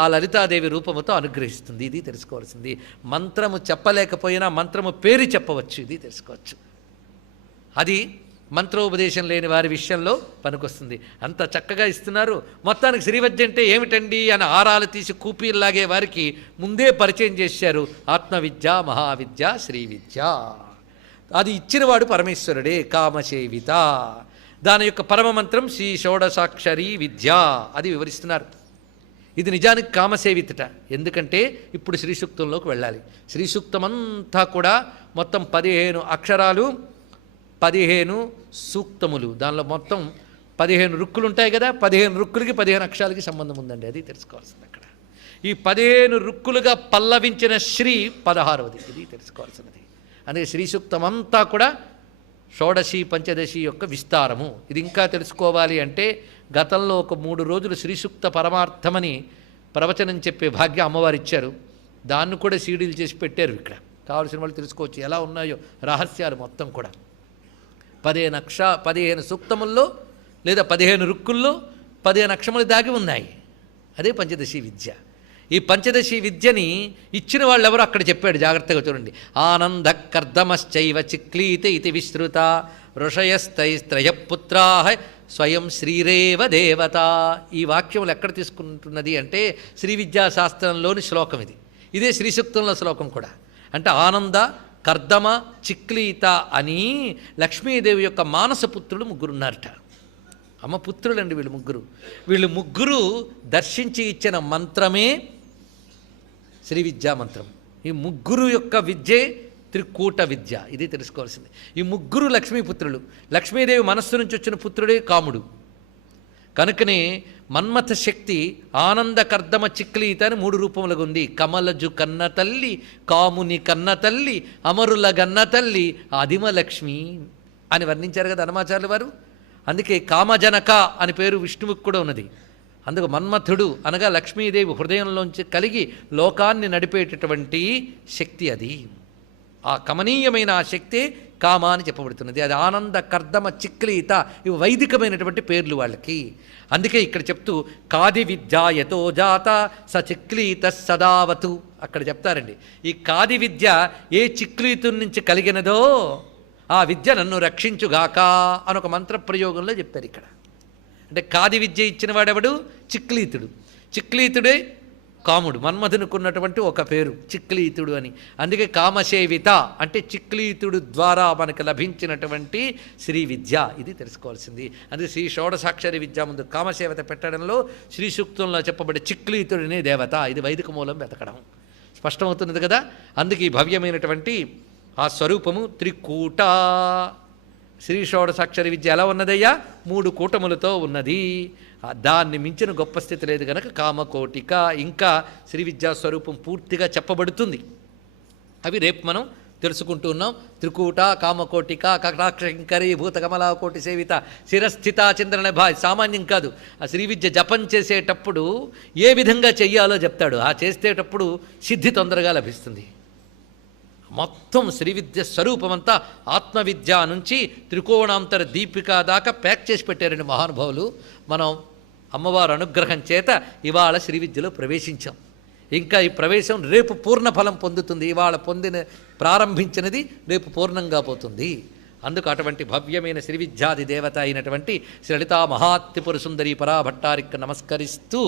ఆ లలితాదేవి రూపముతో అనుగ్రహిస్తుంది. ఇది తెలుసుకోవాల్సింది. మంత్రము చెప్పలేకపోయినా మంత్రము పేరు చెప్పవచ్చు, ఇది తెలుసుకోవచ్చు. అది మంత్రోపదేశం లేని వారి విషయంలో పనికొస్తుంది. అంత చక్కగా ఇస్తున్నారు. మొత్తానికి శ్రీవిద్య అంటే ఏమిటండి అని ఆరాలు తీసి కూపీల్లాగే వారికి ముందే పరిచయం చేశారు. ఆత్మవిద్య, మహావిద్య, శ్రీవిద్య. అది ఇచ్చినవాడు పరమేశ్వరుడే, కామసేవిత. దాని యొక్క పరమమంత్రం శ్రీ షోడసాక్షరీ విద్య. అది వివరిస్తున్నారు. ఇది నిజానికి కామసేవితట. ఎందుకంటే ఇప్పుడు శ్రీసూక్తంలోకి వెళ్ళాలి. శ్రీసూక్తమంతా కూడా మొత్తం 15 అక్షరాలు, 15 సూక్తములు. దానిలో మొత్తం 15 రుక్కులు ఉంటాయి కదా. 15 రుక్కులకి 15 అక్షరాలకి సంబంధం ఉందండి. అది తెలుసుకోవాల్సింది. అక్కడ ఈ 15 రుక్కులుగా పల్లవించిన శ్రీ 16వది. ఇది తెలుసుకోవాల్సినది. అందుకే శ్రీ సూక్తం అంతా కూడా షోడశి పంచదశి యొక్క విస్తారము. ఇది ఇంకా తెలుసుకోవాలి అంటే గతంలో ఒక 3 రోజులు శ్రీసూక్త పరమార్థమని ప్రవచనం చెప్పే భాగ్యం అమ్మవారు ఇచ్చారు. దాన్ని కూడా సీడీలు చేసి పెట్టారు. ఇక్కడ కావాల్సిన వాళ్ళు తెలుసుకోవచ్చు ఎలా ఉన్నాయో రహస్యాలు మొత్తం కూడా. 15 సూక్తముల్లో లేదా 15 రుక్కుల్లో 15 అక్షరములు దాగి ఉన్నాయి. అదే పంచదశి విద్య. ఈ పంచదశి విద్యని ఇచ్చిన వాళ్ళు ఎవరు అక్కడ చెప్పాడు. జాగ్రత్తగా చూడండి. ఆనంద కర్దమశ్చైవ చిక్లీత ఇది విస్తృత ఋషయస్తైస్త్రయపుత్రా స్వయం శ్రీరేవ దేవత. ఈ వాక్యములు ఎక్కడ తీసుకుంటున్నది అంటే శ్రీ విద్యాశాస్త్రంలోని శ్లోకం ఇది. ఇదే శ్రీసూక్తంలో శ్లోకం కూడా. అంటే ఆనంద, కర్దమ, చిక్లీత అని లక్ష్మీదేవి యొక్క మానసపుత్రులు 3 ఉన్నారట. అమ్మ పుత్రులండి వీళ్ళు ముగ్గురు దర్శించి ఇచ్చిన మంత్రమే శ్రీ విద్యా మంత్రం. ఈ 3 యొక్క విద్యే త్రికూట విద్య. ఇది తెలుసుకోవాల్సింది. ఈ 3 లక్ష్మీపుత్రులు. లక్ష్మీదేవి మనస్సు నుంచి వచ్చిన పుత్రుడే కాముడు. కనుకనే మన్మథ శక్తి ఆనంద కర్దమ చిక్లీత అని 3 రూపములుగా ఉంది. కమలజు కన్న తల్లి, కాముని కన్న తల్లి, అమరుల గన్న తల్లి ఆదిమలక్ష్మి అని వర్ణించారు కదా హనుమాచార్యుల వారు. అందుకే కామజనక అని పేరు విష్ణువుకి కూడా ఉన్నది. అందుకు మన్మథుడు అనగా లక్ష్మీదేవి హృదయంలోంచి కలిగి లోకాన్ని నడిపేటటువంటి శక్తి అది. ఆ కమనీయమైన ఆ శక్తి కామ అని చెప్పబడుతున్నది. అది ఆనంద కర్దమ చిక్లీత. ఇవి వైదికమైనటువంటి పేర్లు వాళ్ళకి. అందుకే ఇక్కడ చెప్తూ కాది విద్యాయతో జాత స చిక్లీత సదావతు అక్కడ చెప్తారండి. ఈ కాది విద్య ఏ చిక్లీతు నుంచి కలిగినదో ఆ విద్య నన్ను రక్షించుగాక అని ఒక మంత్ర ప్రయోగంలో చెప్పారు ఇక్కడ. అంటే కాది విద్య ఇచ్చిన వాడెవడు? చిక్లీతుడు. చిక్లీతుడే కాముడు. మన్మధునుకున్నటువంటి ఒక పేరు చిక్లీతుడు అని. అందుకే కామసేవిత అంటే చిక్లీతుడు ద్వారా మనకు లభించినటువంటి శ్రీ విద్య. ఇది తెలుసుకోవాల్సింది. అందుకే శ్రీ షోడసాక్షరి విద్య ముందు కామసేవత పెట్టడంలో శ్రీ సూక్తంలో చెప్పబడే చిక్లీతుడినే దేవత. ఇది వైదిక మూలం వెతకడం స్పష్టమవుతున్నది కదా. అందుకే ఈ భవ్యమైనటువంటి ఆ స్వరూపము త్రికూట. శ్రీ షోడసాక్షరి విద్య ఎలా ఉన్నదయ్యా? 3 కూటములతో ఉన్నది. దాన్ని మించిన గొప్ప స్థితి లేదు కనుక కామకోటిక. ఇంకా శ్రీ విద్యా స్వరూపం పూర్తిగా చెప్పబడుతుంది. అవి రేపు మనం తెలుసుకుంటూ ఉన్నాం. త్రికూట, కామకోటిక, కటాక్షంకరి, భూతకమలాకోటి సేవిత, శిరస్థిత చంద్రన భాయ్. సామాన్యం కాదు. ఆ శ్రీ విద్య జపం చేసేటప్పుడు ఏ విధంగా చెయ్యాలో చెప్తాడు. ఆ చేసేటప్పుడు సిద్ధి తొందరగా లభిస్తుంది. మొత్తం శ్రీ విద్య స్వరూపమంతా ఆత్మవిద్య నుంచి త్రికోణాంతర దీపిక దాకా ప్యాక్ చేసి పెట్టారండి మహానుభావులు. మనం అమ్మవారు అనుగ్రహం చేత ఇవాళ శ్రీ విద్యలో ప్రవేశించాం. ఇంకా ఈ ప్రవేశం రేపు పూర్ణ ఫలం పొందుతుంది. ఇవాళ ప్రారంభించినది రేపు పూర్ణంగా పోతుంది. అందుకు అటువంటి భవ్యమైన శ్రీ విద్యాది దేవత అయినటువంటి శ్రీ లలితా మహాత్రిపుర సుందరి పరాభట్టారికి నమస్కరిస్తూ